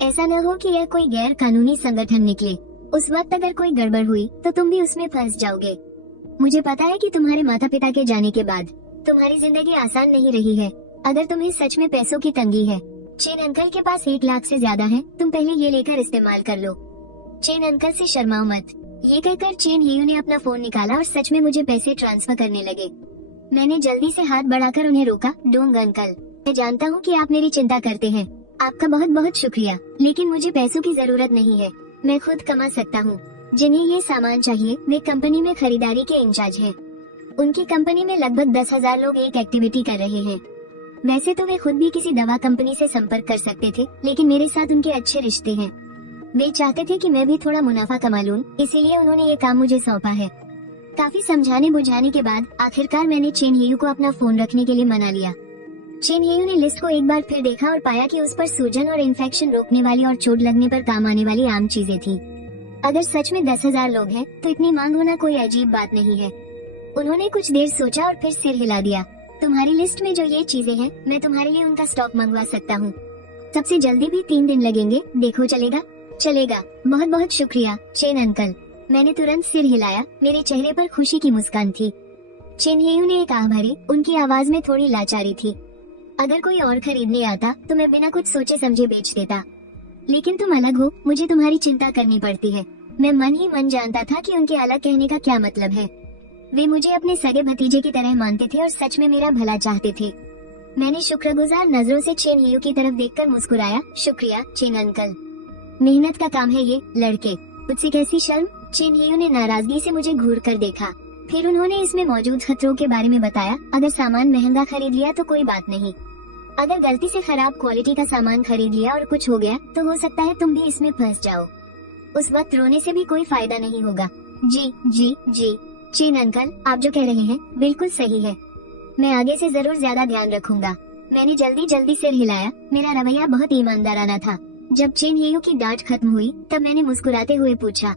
ऐसा न हो कि यह कोई गैर कानूनी संगठन निकले। उस वक्त अगर कोई गड़बड़ हुई तो तुम भी उसमें फंस जाओगे। मुझे पता है कि तुम्हारे माता पिता के जाने के बाद तुम्हारी जिंदगी आसान नहीं रही है। अगर तुम्हें सच में पैसों की तंगी है, चेन अंकल के पास 1 लाख से ज्यादा है, तुम पहले ये लेकर इस्तेमाल कर लो। चेन अंकल से शर्माओ मत। ये कहकर चेन हेयू ने अपना फोन निकाला और सच में मुझे पैसे ट्रांसफर करने लगे। मैंने जल्दी से हाथ बढ़ाकर उन्हें रोका। डोंग अंकल, मैं जानता हूँ कि आप मेरी चिंता करते हैं, आपका बहुत बहुत शुक्रिया, लेकिन मुझे पैसों की जरूरत नहीं है, मैं खुद कमा सकता हूँ। जिन्हें ये सामान चाहिए वे कंपनी में खरीदारी के इंचार्ज हैं। उनकी कंपनी में लगभग 10,000 लोग एक एक्टिविटी कर रहे हैं। वैसे तो वे खुद भी किसी दवा कंपनी से संपर्क कर सकते थे, लेकिन मेरे साथ उनके अच्छे रिश्ते हैं। वे चाहते थे कि मैं भी थोड़ा मुनाफा कमा लूं, इसीलिए उन्होंने ये काम मुझे सौंपा है। काफी समझाने बुझाने के बाद आखिरकार मैंने चेन हेयू को अपना फोन रखने के लिए मना लिया। चेन हेयू ने लिस्ट को एक बार फिर देखा और पाया कि उस पर सूजन और इन्फेक्शन रोकने वाली और चोट लगने पर काम आने वाली आम चीजें थी। अगर सच में 10,000 लोग हैं, तो इतनी मांग होना कोई अजीब बात नहीं है। उन्होंने कुछ देर सोचा और फिर सिर हिला दिया। तुम्हारी लिस्ट में जो ये चीजें हैं, मैं तुम्हारे लिए उनका स्टॉक मंगवा सकता हूँ। सबसे जल्दी भी 3 दिन लगेंगे, देखो चलेगा? चलेगा, बहुत बहुत शुक्रिया चेन अंकल। मैंने तुरंत सिर हिलाया, मेरे चेहरे पर खुशी की मुस्कान थी। चेन हेयू ने एक आह भरी, उनकी आवाज में थोड़ी लाचारी थी। अगर कोई और खरीदने आता तो मैं बिना कुछ सोचे समझे बेच देता, लेकिन तुम अलग हो, मुझे तुम्हारी चिंता करनी पड़ती है। मैं मन ही मन जानता था कि उनके अलग कहने का क्या मतलब है। वे मुझे अपने सगे भतीजे की तरह मानते थे और सच में मेरा भला चाहते थे। मैंने शुक्रगुजार नजरों से चेन हेयू की तरफ देखकर मुस्कुराया। शुक्रिया चेन अंकल, मेहनत का काम है ये, लड़के मुझसे कैसी शर्म। चेन हेयू ने नाराजगी से मुझे घूर कर देखा। फिर उन्होंने इसमें मौजूद खतरों के बारे में बताया। अगर सामान महंगा खरीद लिया तो कोई बात नहीं, अगर गलती से खराब क्वालिटी का सामान खरीद लिया और कुछ हो गया तो हो सकता है तुम भी इसमें फंस जाओ। उस वक्त रोने से भी कोई फायदा नहीं होगा। जी जी जी चेन अंकल, आप जो कह रहे हैं बिल्कुल सही है, मैं आगे से जरूर ज्यादा ध्यान रखूंगा। मैंने जल्दी जल्दी सिर हिलाया। मेरा रवैया बहुत ईमानदाराना था। जब चेन हेयू की डांट खत्म हुई तब मैंने मुस्कुराते हुए पूछा,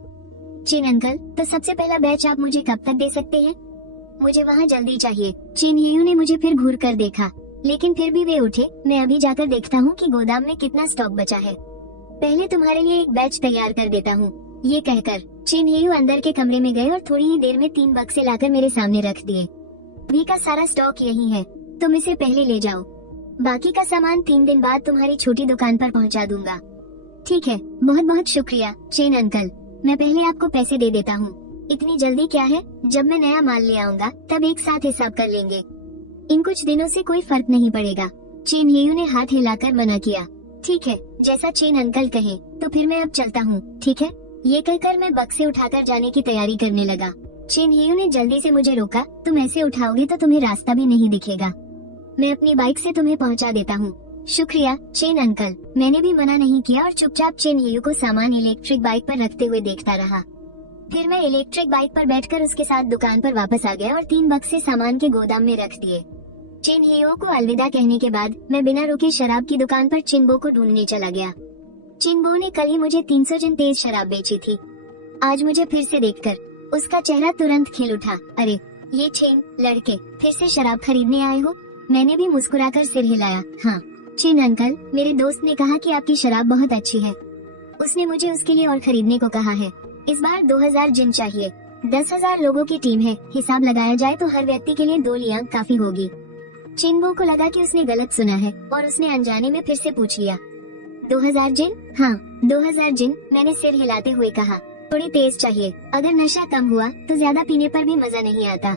चेन अंकल, तो सबसे पहला बैच आप मुझे कब तक दे सकते हैं? मुझे वहाँ जल्दी चाहिए। चेन हेयू ने मुझे फिर घूर कर देखा, लेकिन फिर भी वे उठे। मैं अभी जाकर देखता हूँ कि गोदाम में कितना स्टॉक बचा है, पहले तुम्हारे लिए एक बैच तैयार कर देता हूँ। ये कहकर चेन हेयू अंदर के कमरे में गए और थोड़ी ही देर में 3 बक्से लाकर मेरे सामने रख दिए। अभी का सारा स्टॉक यही है, तुम इसे पहले ले जाओ, बाकी का सामान 3 दिन बाद तुम्हारी छोटी दुकान पर पहुंचा दूंगा। ठीक है, बहुत बहुत शुक्रिया चेन अंकल, मैं पहले आपको पैसे दे देता हूँ। इतनी जल्दी क्या है, जब मैं नया माल ले आऊंगा तब एक साथ हिसाब कर लेंगे, इन कुछ दिनों से कोई फर्क नहीं पड़ेगा। चेन हेयू ने हाथ हिलाकर मना किया। ठीक है, जैसा चेन अंकल कहे, तो फिर मैं अब चलता हूँ, ठीक है? ये कहकर मैं बक्से उठाकर जाने की तैयारी करने लगा। चेन हेयू ने जल्दी से मुझे रोका। तुम ऐसे उठाओगे तो तुम्हें रास्ता भी नहीं दिखेगा, मैं अपनी बाइक से तुम्हें पहुंचा देता हूँ। शुक्रिया चेन अंकल, मैंने भी मना नहीं किया और चुपचाप चेन हेयू को सामान इलेक्ट्रिक बाइक पर रखते हुए देखता रहा। फिर मैं इलेक्ट्रिक बाइक पर बैठकर उसके साथ दुकान पर वापस आ गया और 3 बक्से सामान के गोदाम में रख दिए। चेन हेयू को अलविदा कहने के बाद मैं बिना रुके शराब की दुकान पर चिनबो को ढूंढने चला गया। चिनबो ने कल ही मुझे 300 जिन तेज शराब बेची थी। आज मुझे फिर से देखकर उसका चेहरा तुरंत खिल उठा। अरे ये चेन लड़के, फिर से शराब खरीदने आए हो? मैंने भी मुस्कुराकर सिर हिलाया। हाँ चेन अंकल, मेरे दोस्त ने कहा कि आपकी शराब बहुत अच्छी है, उसने मुझे उसके लिए और खरीदने को कहा है। इस बार 2000 जिन चाहिए। 10,000 लोगों की टीम है, हिसाब लगाया जाए तो हर व्यक्ति के लिए 2 लियांग काफी होगी। चिनबो को लगा कि उसने गलत सुना है और उसने अनजाने में फिर से पूछ लिया, 2000 जिन? हाँ 2000 जिन, मैंने सिर हिलाते हुए कहा। थोड़ी तेज चाहिए, अगर नशा कम हुआ तो ज्यादा पीने पर भी मजा नहीं आता,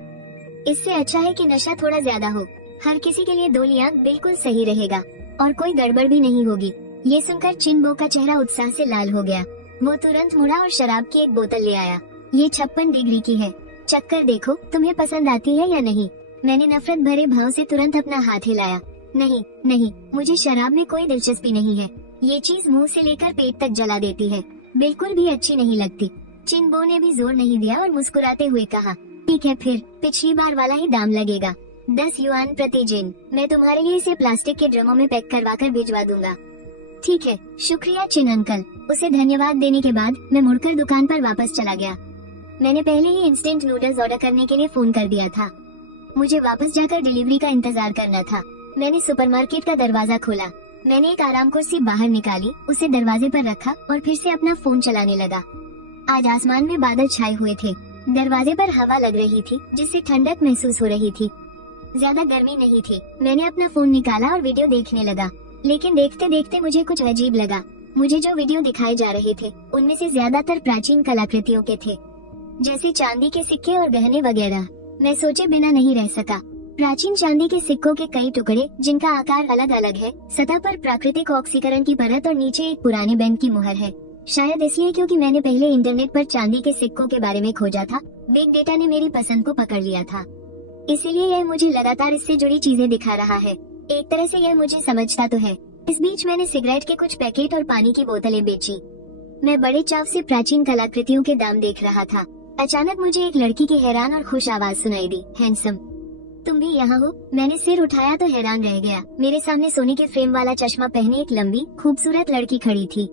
इससे अच्छा है कि नशा थोड़ा ज्यादा हो। हर किसी के लिए 2 लियांग बिल्कुल सही रहेगा और कोई गड़बड़ भी नहीं होगी। ये सुनकर चिनबो का चेहरा उत्साह से लाल हो गया। वो तुरंत मुड़ा और शराब की एक बोतल ले आया। ये 56 डिग्री की है, चक्कर देखो, तुम्हें पसंद आती है या नहीं? मैंने नफरत भरे भाव से तुरंत अपना हाथ हिलाया। नहीं नहीं, मुझे शराब में कोई दिलचस्पी नहीं है, ये चीज मुंह से लेकर पेट तक जला देती है, बिल्कुल भी अच्छी नहीं लगती। चिनबो ने भी जोर नहीं दिया और मुस्कुराते हुए कहा, ठीक है फिर पिछली बार वाला ही दाम लगेगा, 10 युआन प्रति जिन। मैं तुम्हारे लिए इसे प्लास्टिक के ड्रमों में पैक करवा कर भिजवा दूंगा। ठीक है, शुक्रिया चिन अंकल। उसे धन्यवाद देने के बाद मैं मुड़कर दुकान पर वापस चला गया। मैंने पहले ही इंस्टेंट नूडल्स ऑर्डर करने के लिए फोन कर दिया था। मुझे वापस जाकर डिलीवरी का इंतजार करना था। मैंने सुपरमार्केट का दरवाजा खोला। मैंने एक आराम कुर्सी बाहर निकाली, उसे दरवाजे पर रखा और फिर से अपना फोन चलाने लगा। आज आसमान में बादल छाए हुए थे। दरवाजे पर हवा लग रही थी जिससे ठंडक महसूस हो रही थी। ज्यादा गर्मी नहीं थी। मैंने अपना फोन निकाला और वीडियो देखने लगा, लेकिन देखते देखते मुझे कुछ अजीब लगा। मुझे जो वीडियो दिखाए जा रहे थे उनमें से ज्यादातर प्राचीन कलाकृतियों के थे, जैसे चांदी के सिक्के और गहने वगैरह। मैं सोचे बिना नहीं रह सका। प्राचीन चांदी के सिक्कों के कई टुकड़े जिनका आकार अलग अलग है, सतह पर प्राकृतिक ऑक्सीकरण की परत और नीचे एक पुराने बैंक की मुहर है। शायद इसलिए क्योंकि मैंने पहले इंटरनेट पर चांदी के सिक्कों के बारे में खोजा था। बिग डेटा ने मेरी पसंद को पकड़ लिया था, इसीलिए यह मुझे लगातार इससे जुड़ी चीजें दिखा रहा है। एक तरह से यह मुझे समझता तो है। इस बीच मैंने सिगरेट के कुछ पैकेट और पानी की बोतलें बेची। मैं बड़े चाव से प्राचीन कलाकृतियों के दाम देख रहा था। अचानक मुझे एक लड़की की हैरान और खुश आवाज सुनाई दी, हैंडसम, तुम भी यहाँ हो? मैंने सिर उठाया तो हैरान रह गया। मेरे सामने सोने के फ्रेम वाला चश्मा पहने एक लंबी खूबसूरत लड़की खड़ी थी।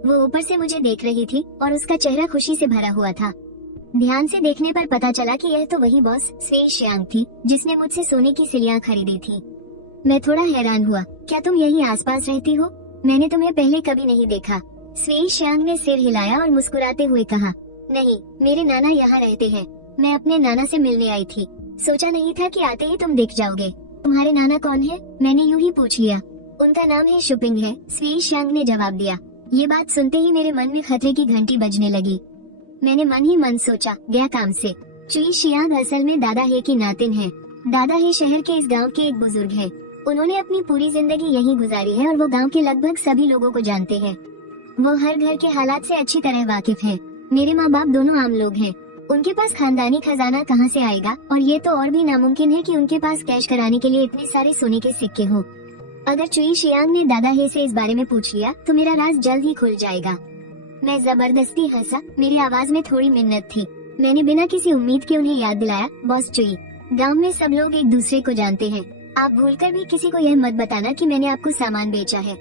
वो ऊपर से मुझे देख रही थी और उसका चेहरा खुशी से भरा हुआ था। ध्यान से देखने पर पता चला कि यह तो वही बॉस स्वे शियांग थी जिसने मुझसे सोने की सिलियां खरीदी थी। मैं थोड़ा हैरान हुआ। क्या तुम यहीं आसपास रहती हो? मैंने तुम्हें पहले कभी नहीं देखा। स्वे शियांग ने सिर हिलाया और मुस्कुराते हुए कहा, नहीं, मेरे नाना यहाँ रहते हैं। मैं अपने नाना से मिलने आई थी। सोचा नहीं था कि आते ही तुम दिख जाओगे। तुम्हारे नाना कौन है? मैंने यूं ही पूछ लिया। उनका नाम है शुपिंग है, स्वे शियांग ने जवाब दिया। ये बात सुनते ही मेरे मन में खतरे की घंटी बजने लगी। मैंने मन ही मन सोचा, गया काम से। चुई शियांग असल में दादा हे की नातिन है। दादा हे शहर के इस गांव के एक बुजुर्ग हैं। उन्होंने अपनी पूरी जिंदगी यहीं गुजारी है और वो गांव के लगभग सभी लोगों को जानते हैं। वो हर घर के हालात से अच्छी तरह वाकिफ है। मेरे माँ बाप दोनों आम लोग हैं। उनके पास खानदानी खजाना कहाँ से आएगा, और ये तो और भी नामुमकिन है कि उनके पास कैश कराने के लिए इतने सारे सोने के सिक्के हों। अगर चुई शियांग ने दादा हे से इस बारे में पूछ लिया तो मेरा राज जल्द ही खुल जाएगा। मैं जबरदस्ती हंसा। मेरी आवाज में थोड़ी मिन्नत थी। मैंने बिना किसी उम्मीद के उन्हें याद दिलाया, बॉस चुई, गांव में सब लोग एक दूसरे को जानते हैं। आप भूलकर भी किसी को यह मत बताना कि मैंने आपको सामान बेचा है,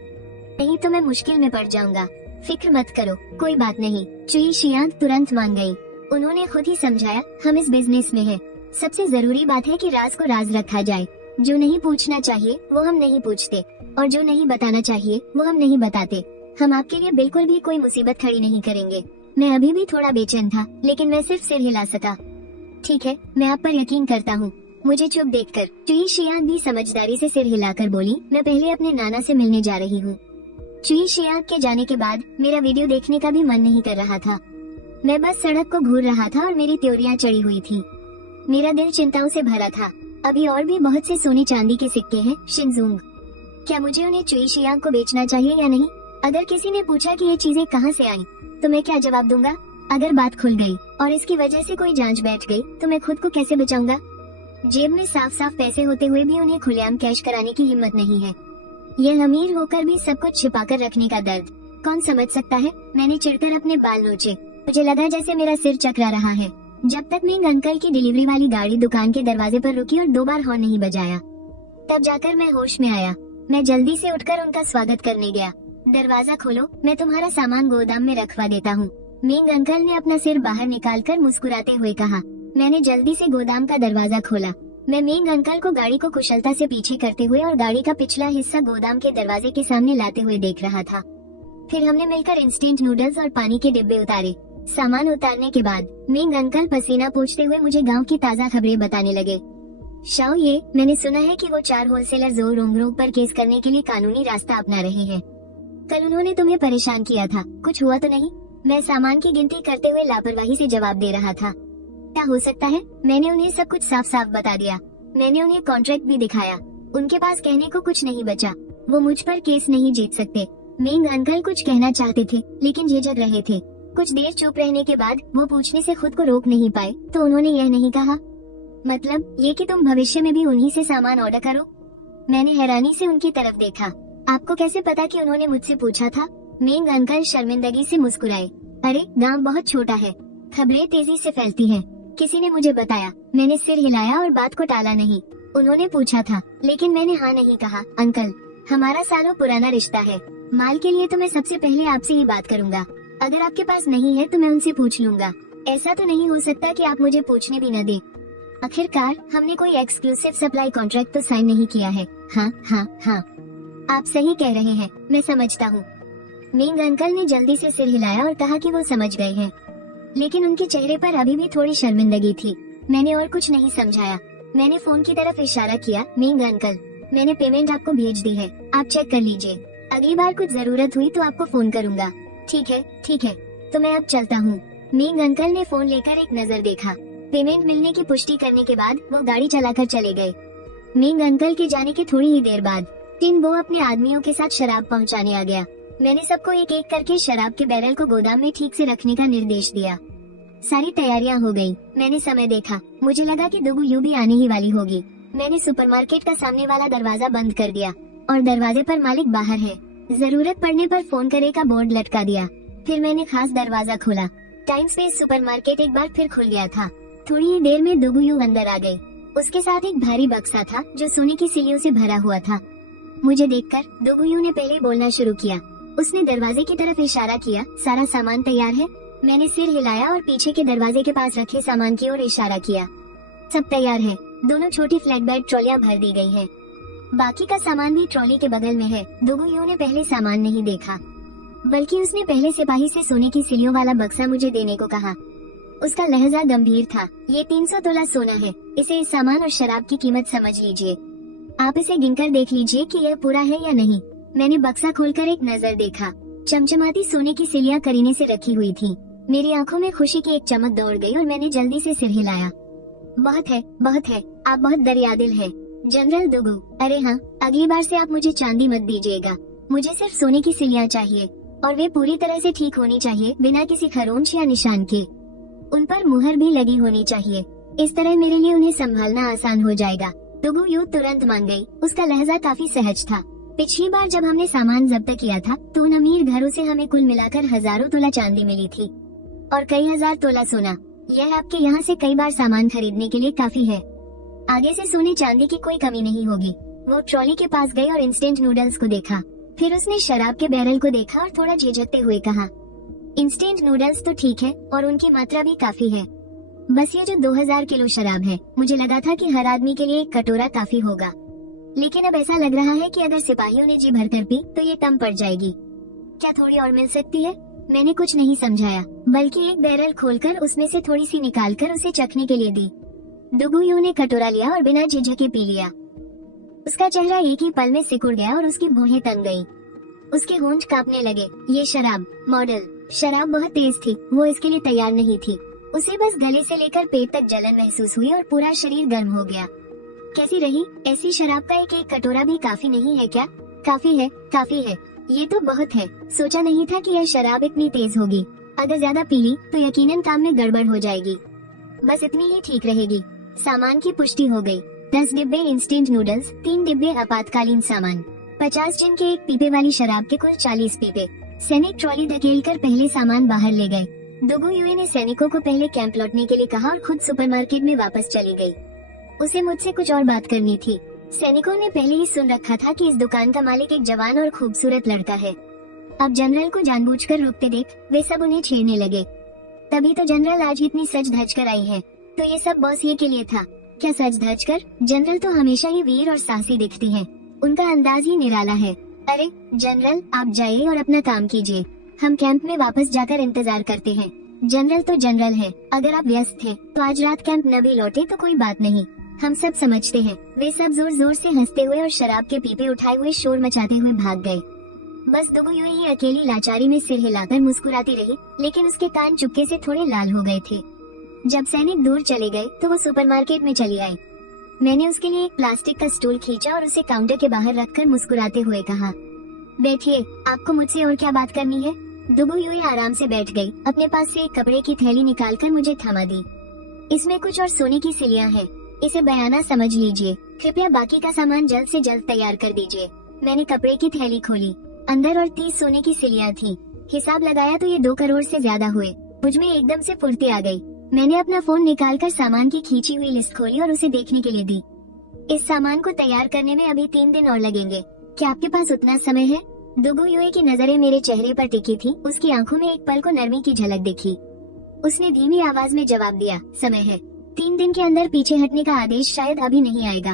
नहीं तो मैं मुश्किल में पड़ जाऊंगा। फिक्र मत करो, कोई बात नहीं। चुई शियांग तुरंत मान गई। उन्होंने खुद ही समझाया, हम इस बिजनेस में हैं। सबसे जरूरी बात है कि राज को राज रखा जाए। जो नहीं पूछना चाहिए वो हम नहीं पूछते, और जो नहीं बताना चाहिए वो हम नहीं बताते। हम आपके लिए बिल्कुल भी कोई मुसीबत खड़ी नहीं करेंगे। मैं अभी भी थोड़ा बेचैन था, लेकिन मैं सिर्फ सिर हिला सका। ठीक है, मैं आप पर यकीन करता हूँ। मुझे चुप देखकर चुई शियांग भी समझदारी से सिर हिलाकर बोली, मैं पहले अपने नाना से मिलने जा रही हूँ। चुई शियांग के जाने के बाद मेरा वीडियो देखने का भी मन नहीं कर रहा था। मैं बस सड़क को घूर रहा था और मेरी त्योरियां चढ़ी हुई थी। मेरा दिल चिंताओं से भरा था। अभी और भी बहुत से सोने चांदी के सिक्के हैं शिनजुंग। क्या मुझे उन्हें चुई शियांग को बेचना चाहिए या नहीं? अगर किसी ने पूछा कि ये चीजें कहाँ से आई तो मैं क्या जवाब दूंगा? अगर बात खुल गई और इसकी वजह से कोई जांच बैठ गई तो मैं खुद को कैसे बचाऊंगा? जेब में साफ साफ पैसे होते हुए भी उन्हें खुलेआम कैश कराने की हिम्मत नहीं है। यह अमीर होकर भी सब कुछ छिपाकर रखने का दर्द कौन समझ सकता है? मैंने चिढ़कर अपने बाल नोचे। मुझे लगा जैसे मेरा सिर चकरा रहा है। जब तक मिंग अंकल की डिलीवरी वाली गाड़ी दुकान के दरवाजे पर रुकी और 2 बार हॉर्न नहीं बजाया, तब जाकर मैं होश में आया। मैं जल्दी से उठकर उनका स्वागत करने गया। दरवाजा खोलो, मैं तुम्हारा सामान गोदाम में रखवा देता हूँ। मिंग अंकल ने अपना सिर बाहर निकालकर मुस्कुराते हुए कहा। मैंने जल्दी से गोदाम का दरवाजा खोला। मैं मिंग अंकल को गाड़ी को कुशलता से पीछे करते हुए और गाड़ी का पिछला हिस्सा गोदाम के दरवाजे के सामने लाते हुए देख रहा था। फिर हमने मिलकर इंस्टेंट नूडल्स और पानी के डिब्बे उतारे। सामान उतारने के बाद मिंग अंकल पसीना पोंछते हुए मुझे गांव की ताज़ा खबरें बताने लगे। शाओ ये, मैंने सुना है कि वो 4 होलसेलर जो रोंगरों पर केस करने के लिए कानूनी रास्ता अपना रहे हैं। कल उन्होंने तुम्हें परेशान किया था, कुछ हुआ तो नहीं? मैं सामान की गिनती करते हुए लापरवाही से जवाब दे रहा था। क्या हो सकता है? मैंने उन्हें सब कुछ साफ साफ बता दिया। मैंने उन्हें कॉन्ट्रैक्ट भी दिखाया। उनके पास कहने को कुछ नहीं बचा। वो मुझ पर केस नहीं जीत सकते। मिंग अंकल कुछ कहना चाहते थे लेकिन झिझक रहे थे। कुछ देर चुप रहने के बाद वो पूछने से खुद को रोक नहीं पाए तो उन्होंने यह नहीं कहा, मतलब ये कि तुम भविष्य में भी उन्हीं से सामान ऑर्डर करो? मैंने हैरानी से उनकी तरफ देखा। आपको कैसे पता कि उन्होंने मुझसे पूछा था? मिंग अंकल शर्मिंदगी से मुस्कुराए। अरे गांव बहुत छोटा है, खबरें तेजी से फैलती हैं। किसी ने मुझे बताया। मैंने सिर हिलाया और बात को टाला नहीं। उन्होंने पूछा था लेकिन मैंने हाँ नहीं कहा। अंकल, हमारा सालों पुराना रिश्ता है। माल के लिए तो मैं सबसे पहले आपसे ही बात करूंगा। अगर आपके पास नहीं है तो मैं उनसे पूछ लूंगा। ऐसा तो नहीं हो सकता कि आप मुझे पूछने भी न दे। आखिरकार हमने कोई एक्सक्लूसिव सप्लाई कॉन्ट्रैक्ट तो साइन नहीं किया है। हाँ हाँ हाँ, आप सही कह रहे हैं, मैं समझता हूँ। मिंग अंकल ने जल्दी से सिर हिलाया और कहा कि वो समझ गए हैं। लेकिन उनके चेहरे पर अभी भी थोड़ी शर्मिंदगी थी। मैंने और कुछ नहीं समझाया। मैंने फोन की तरफ इशारा किया। मिंग अंकल, मैंने पेमेंट आपको भेज दी है, आप चेक कर लीजिए। अगली बार कुछ जरूरत हुई तो आपको फोन करूँगा। ठीक है, ठीक है, तो मैं अब चलता हूँ। मिंग अंकल ने फोन लेकर एक नजर देखा। पेमेंट मिलने की पुष्टि करने के बाद वो गाड़ी चलाकर चले गए। मिंग अंकल के जाने के थोड़ी ही देर बाद टिन बो अपने आदमियों के साथ शराब पहुंचाने आ गया। मैंने सबको एक एक करके शराब के बैरल को गोदाम में ठीक से रखने का निर्देश दिया। सारी तैयारियां हो गई। मैंने समय देखा। मुझे लगा कि दुगु यू भी आने ही वाली होगी। मैंने सुपरमार्केट का सामने वाला दरवाजा बंद कर दिया और दरवाजे पर मालिक बाहर है, जरूरत पड़ने पर फोन करे का बोर्ड लटका दिया। फिर मैंने खास दरवाजा खोला। टाइम स्पेस सुपरमार्केट एक बार फिर खुल गया था। थोड़ी ही देर में दुगु यू अंदर आ गई। उसके साथ एक भारी बक्सा था जो सोने की सिल्लियों से भरा हुआ था। मुझे देखकर दुगु यू ने पहले बोलना शुरू किया। उसने दरवाजे की तरफ इशारा किया। सारा सामान तैयार है? मैंने सिर हिलाया और पीछे के दरवाजे के पास रखे सामान की ओर इशारा किया। सब तैयार है। दोनों छोटी फ्लैटबेड ट्रॉलियां भर दी गई है। बाकी का सामान भी ट्रॉली के बगल में है। दुगु यू ने पहले सामान नहीं देखा, बल्कि उसने पहले सिपाही से सोने की सिल्लियों वाला बक्सा मुझे देने को कहा। उसका लहजा गंभीर था। ये 300 तोला सोना है। इसे इस सामान और शराब की कीमत समझ लीजिए। आप इसे गिनकर देख लीजिए कि यह पूरा है या नहीं। मैंने बक्सा खोलकर एक नजर देखा। चमचमाती सोने की सिल्लियां करीने से रखी हुई थी। मेरी आंखों में खुशी की एक चमक दौड़ गई और मैंने जल्दी से सिर हिलाया। बहुत है, बहुत है। आप बहुत दरियादिल है जनरल दुगु। अरे हाँ, अगली बार से आप मुझे चांदी मत दीजिएगा। मुझे सिर्फ सोने की सिल्लियां चाहिए और वे पूरी तरह से ठीक होनी चाहिए, बिना किसी खरोंच या निशान के। उन पर मुहर भी लगी होनी चाहिए। इस तरह मेरे लिए उन्हें संभालना आसान हो जाएगा। दुगु यू तुरंत मान गई। उसका लहजा काफी सहज था। पिछली बार जब हमने सामान जब्त किया था तो उन अमीर घरों से हमें कुल मिलाकर हजारों तोला चांदी मिली थी और कई हजार तोला सोना। यह आपके यहाँ से कई बार सामान खरीदने के लिए काफी है। आगे से सोने चांदी की कोई कमी नहीं होगी। वो ट्रॉली के पास गई और इंस्टेंट नूडल्स को देखा। फिर उसने शराब के बैरल को देखा और थोड़ा झिझकते हुए कहा, इंस्टेंट नूडल्स तो ठीक है और उनकी मात्रा भी काफी है। बस ये जो 2000 किलो शराब है, मुझे लगा था कि हर आदमी के लिए एक कटोरा काफी होगा, लेकिन अब ऐसा लग रहा है कि अगर सिपाहियों ने जी भरकर पी तो ये कम पड़ जाएगी। क्या थोड़ी और मिल सकती है? मैंने कुछ नहीं समझाया, बल्कि एक बैरल खोलकर उसमें से थोड़ी सी निकालकर उसे चखने के लिए दी। दुगु यू ने कटोरा लिया और बिना झिझके पी लिया। उसका चेहरा एक ही पल में सिकुड़ गया और उसकी भौहें तन गई। उसके होंठ कांपने लगे। ये शराब, मॉडल शराब बहुत तेज थी। वो इसके लिए तैयार नहीं थी। उसे बस गले से लेकर पेट तक जलन महसूस हुई और पूरा शरीर गर्म हो गया। कैसी रही? ऐसी शराब का एक एक कटोरा भी काफी नहीं है क्या? काफी है, काफी है। ये तो बहुत है। सोचा नहीं था कि यह शराब इतनी तेज होगी। अगर ज्यादा पी ली तो यकीनन काम में गड़बड़ हो जाएगी। बस इतनी ही ठीक रहेगी। सामान की पुष्टि हो गई। 10 डिब्बे इंस्टेंट नूडल्स, 3 डिब्बे आपातकालीन सामान, 50 जिन के एक पीपे वाली शराब के कुल 40 पीपे। सैनिक ट्रॉली धकेलकर पहले सामान बाहर ले गए। दुगु युए ने सैनिकों को पहले कैंप लौटने के लिए कहा और खुद सुपरमार्केट में वापस चली गई। उसे मुझसे कुछ और बात करनी थी। सैनिकों ने पहले ही सुन रखा था कि इस दुकान का मालिक एक जवान और खूबसूरत लड़का है। अब जनरल को जानबूझकर रुकते देख वे सब उन्हें छेड़ने लगे। तभी तो जनरल आज इतनी सज धज कर आई है। तो ये सब बॉस ये के लिए था क्या? सज धज कर? जनरल तो हमेशा ही वीर और साहसी दिखती हैं। उनका अंदाज ही निराला है। अरे जनरल, आप जाइए और अपना काम कीजिए। हम कैंप में वापस जाकर इंतजार करते हैं। जनरल तो जनरल है। अगर आप व्यस्त हैं तो आज रात कैंप न भी लौटे तो कोई बात नहीं, हम सब समझते हैं। वे सब जोर जोर से हंसते हुए और शराब के पीपे उठाए हुए शोर मचाते हुए भाग गए। बस दुगु युए ही अकेली लाचारी में सिर हिलाकर मुस्कुराती रही, लेकिन उसके कान चुपके से थोड़े लाल हो गए थे। जब सैनिक दूर चले गए तो वो सुपरमार्केट में चली आई। मैंने उसके लिए एक प्लास्टिक का स्टूल खींचा और उसे काउंटर के बाहर रखकर मुस्कुराते हुए कहा, बैठिए, आपको मुझसे और क्या बात करनी है? दुगु युए आराम से बैठ गई। अपने पास से एक कपड़े की थैली निकालकर मुझे थमा दी। इसमें कुछ और सोने की सिल्लियां हैं। इसे बयाना समझ लीजिए। कृपया बाकी का सामान जल्द से जल्द तैयार कर दीजिए। मैंने कपड़े की थैली खोली। अंदर और 30 सोने की सिल्लियां थी। हिसाब लगाया तो ये 2 करोड़ से ज्यादा हुए। मुझमें एकदम से फुर्ती आ गई। मैंने अपना फोन निकालकर सामान की खींची हुई लिस्ट खोली और उसे देखने के लिए दी। इस सामान को तैयार करने में अभी 3 दिन और लगेंगे। क्या आपके पास उतना समय है? दुगु युए की नजरें मेरे चेहरे पर टिकी थी। उसकी आंखों में एक पल को नरमी की झलक दिखी। उसने धीमी आवाज में जवाब दिया, समय है। 3 दिन के अंदर पीछे हटने का आदेश शायद अभी नहीं आएगा।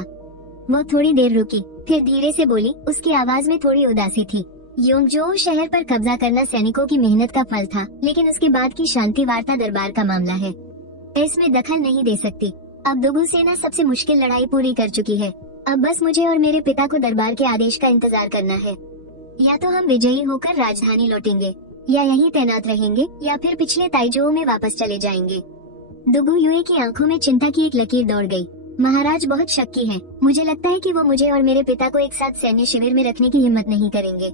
वो थोड़ी देर रुकी, फिर धीरे से बोली। उसकी आवाज में थोड़ी उदासी थी। योंगजो शहर पर कब्जा करना सैनिकों की मेहनत का फल था, लेकिन उसके बाद की शांति वार्ता दरबार का मामला है। मैं इसमें दखल नहीं दे सकती। अब दोगु सेना सबसे मुश्किल लड़ाई पूरी कर चुकी है। अब बस मुझे और मेरे पिता को दरबार के आदेश का इंतजार करना है। या तो हम विजयी होकर राजधानी लौटेंगे, या यहीं तैनात रहेंगे, या फिर पिछले ताइजों में वापस चले जाएंगे। दुगु युए की आंखों में चिंता की एक लकीर दौड़ गई। महाराज बहुत शक्की हैं। मुझे लगता है कि वो मुझे और मेरे पिता को एक साथ सैन्य शिविर में रखने की हिम्मत नहीं करेंगे।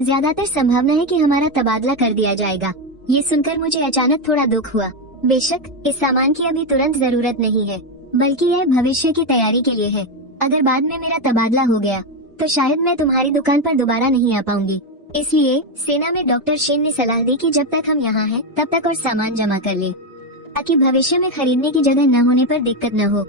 ज्यादातर संभावना है कि हमारा तबादला कर दिया जाएगा। ये सुनकर मुझे अचानक थोड़ा दुख हुआ। बेशक इस सामान की अभी तुरंत जरूरत नहीं है, बल्कि यह भविष्य की तैयारी के लिए है। अगर बाद में मेरा तबादला हो गया तो शायद मैं तुम्हारी दुकान पर दोबारा नहीं आ पाऊंगी। इसलिए सेना में डॉक्टर शेन ने सलाह दी कि जब तक हम यहाँ हैं तब तक और सामान जमा कर ले, ताकि भविष्य में खरीदने की जगह न होने पर दिक्कत न हो।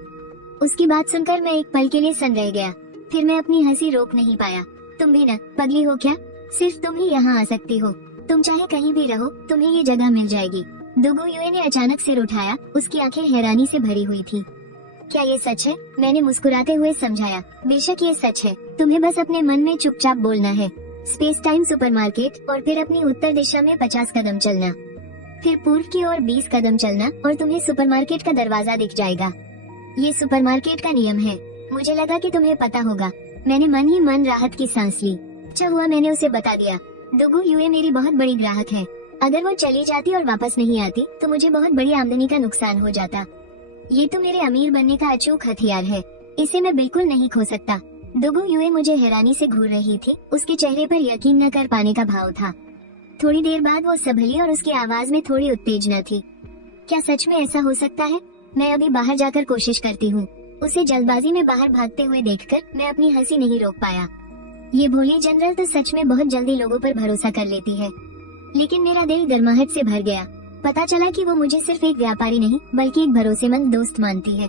उसकी बात सुनकर मैं एक पल के लिए सन रह गया। फिर मैं अपनी हंसी रोक नहीं पाया। तुम भी न पगली हो क्या? सिर्फ तुम ही यहाँ आ सकती हो। तुम चाहे कहीं भी रहो, तुम्हें ये जगह मिल जाएगी। दुगु युए ने अचानक सिर उठाया। उसकी आंखें हैरानी से भरी हुई थी। क्या ये सच है? मैंने मुस्कुराते हुए समझाया। बेशक ये सच है। तुम्हें बस अपने मन में चुपचाप बोलना है। स्पेस टाइम सुपरमार्केट, और फिर अपनी उत्तर दिशा में 50 कदम चलना, फिर पूर्व की ओर 20 कदम चलना और तुम्हें सुपरमार्केट का दरवाजा दिख जाएगा। ये सुपरमार्केट का नियम है। मुझे लगा कि तुम्हें पता होगा। मैंने मन ही मन राहत की सांस ली। अच्छा हुआ मैंने उसे बता दिया। दुगु युए मेरी बहुत बड़ी ग्राहक है। अगर वो चली जाती और वापस नहीं आती तो मुझे बहुत बड़ी आमदनी का नुकसान हो जाता। ये तो मेरे अमीर बनने का अचूक हथियार है। इसे मैं बिल्कुल नहीं खो सकता। दुगु युए मुझे हैरानी से घूर रही थी। उसके चेहरे पर यकीन न कर पाने का भाव था। थोड़ी देर बाद वो संभली और उसकी आवाज में थोड़ी उत्तेजना थी। क्या सच में ऐसा हो सकता है? मैं अभी बाहर जाकर कोशिश करती हूँ। उसे जल्दबाजी में बाहर भागते हुए देखकर मैं अपनी हंसी नहीं रोक पाया। ये भोली जनरल तो सच में बहुत जल्दी लोगों पर भरोसा कर लेती है। लेकिन मेरा दिल गर्माहट से भर गया। पता चला कि वो मुझे सिर्फ एक व्यापारी नहीं बल्कि एक भरोसेमंद दोस्त मानती है,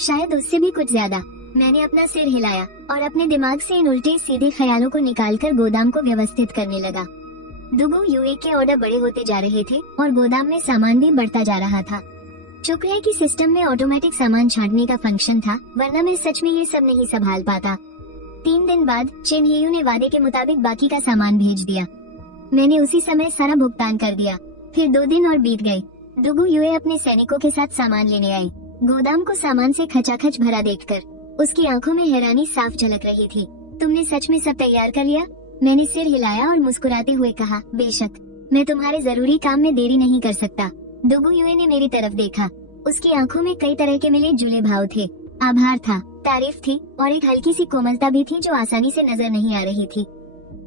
शायद उससे भी कुछ ज्यादा। मैंने अपना सिर हिलाया और अपने दिमाग से इन उल्टे सीधे ख्यालों को निकालकर गोदाम को व्यवस्थित करने लगा। दुगु युए के ऑर्डर बड़े होते जा रहे थे और गोदाम में सामान भी बढ़ता जा रहा था। शुक्र है कि सिस्टम में ऑटोमेटिक सामान छांटने का फंक्शन था, वरना मैं सच में ये सब नहीं संभाल पाता। 3 दिन बाद चेन हियू ने वादे के मुताबिक बाकी का सामान भेज दिया। मैंने उसी समय सारा भुगतान कर दिया। फिर 2 दिन और बीत गए। दुगु युए अपने सैनिकों के साथ सामान लेने आए। गोदाम को सामान से खचाखच भरा देखकर उसकी आंखों में हैरानी साफ झलक रही थी। तुमने सच में सब तैयार कर लिया? मैंने सिर हिलाया और मुस्कुराते हुए कहा, बेशक, मैं तुम्हारे जरूरी काम में देरी नहीं कर सकता। दुगु युए ने मेरी तरफ देखा। उसकी आंखों में कई तरह के मिले जुले भाव थे। आभार था, तारीफ थी और एक हल्की सी कोमलता भी थी जो आसानी से नजर नहीं आ रही थी।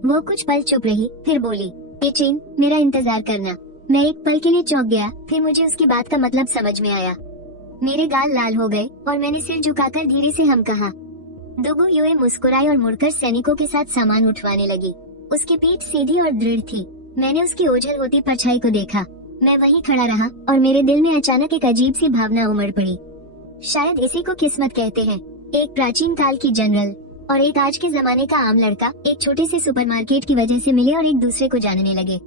वो कुछ पल चुप रही, फिर बोली, ए चेन, मेरा इंतजार करना। मैं एक पल के लिए चौंक गया, फिर मुझे उसकी बात का मतलब समझ में आया। मेरे गाल लाल हो गए और मैंने सिर झुकाकर धीरे से हम कहा। दुगु युए मुस्कुराई और मुड़कर सैनिकों के साथ सामान उठवाने लगी। उसकी पीठ सीधी और दृढ़ थी। मैंने उसकी ओझल होती परछाई को देखा। मैं वहीं खड़ा रहा और मेरे दिल में अचानक एक अजीब सी भावना उमड़ पड़ी। शायद इसी को किस्मत कहते हैं। एक प्राचीन काल की जनरल और एक आज के जमाने का आम लड़का एक छोटे से सुपरमार्केट की वजह से मिले और एक दूसरे को जानने लगे।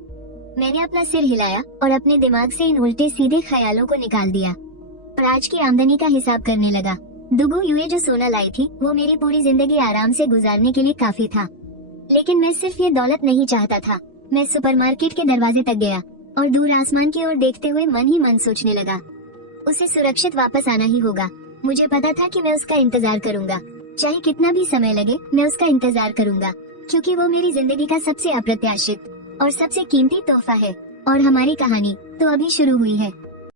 मैंने अपना सिर हिलाया और अपने दिमाग से इन उल्टे सीधे ख्यालों को निकाल दिया और आज की आमदनी का हिसाब करने लगा। दुगु युए जो सोना लाई थी वो मेरी पूरी जिंदगी आराम से गुजारने के लिए काफी था, लेकिन मैं सिर्फ ये दौलत नहीं चाहता था। मैं सुपरमार्केट के दरवाजे तक गया और दूर आसमान की ओर देखते हुए मन ही मन सोचने लगा, उसे सुरक्षित वापस आना ही होगा। मुझे पता था कि मैं उसका इंतजार करूंगा, चाहे कितना भी समय लगे, मैं उसका इंतजार करूंगा, क्योंकि वो मेरी जिंदगी का सबसे अप्रत्याशित और सबसे कीमती तोहफा है। और हमारी कहानी तो अभी शुरू हुई है।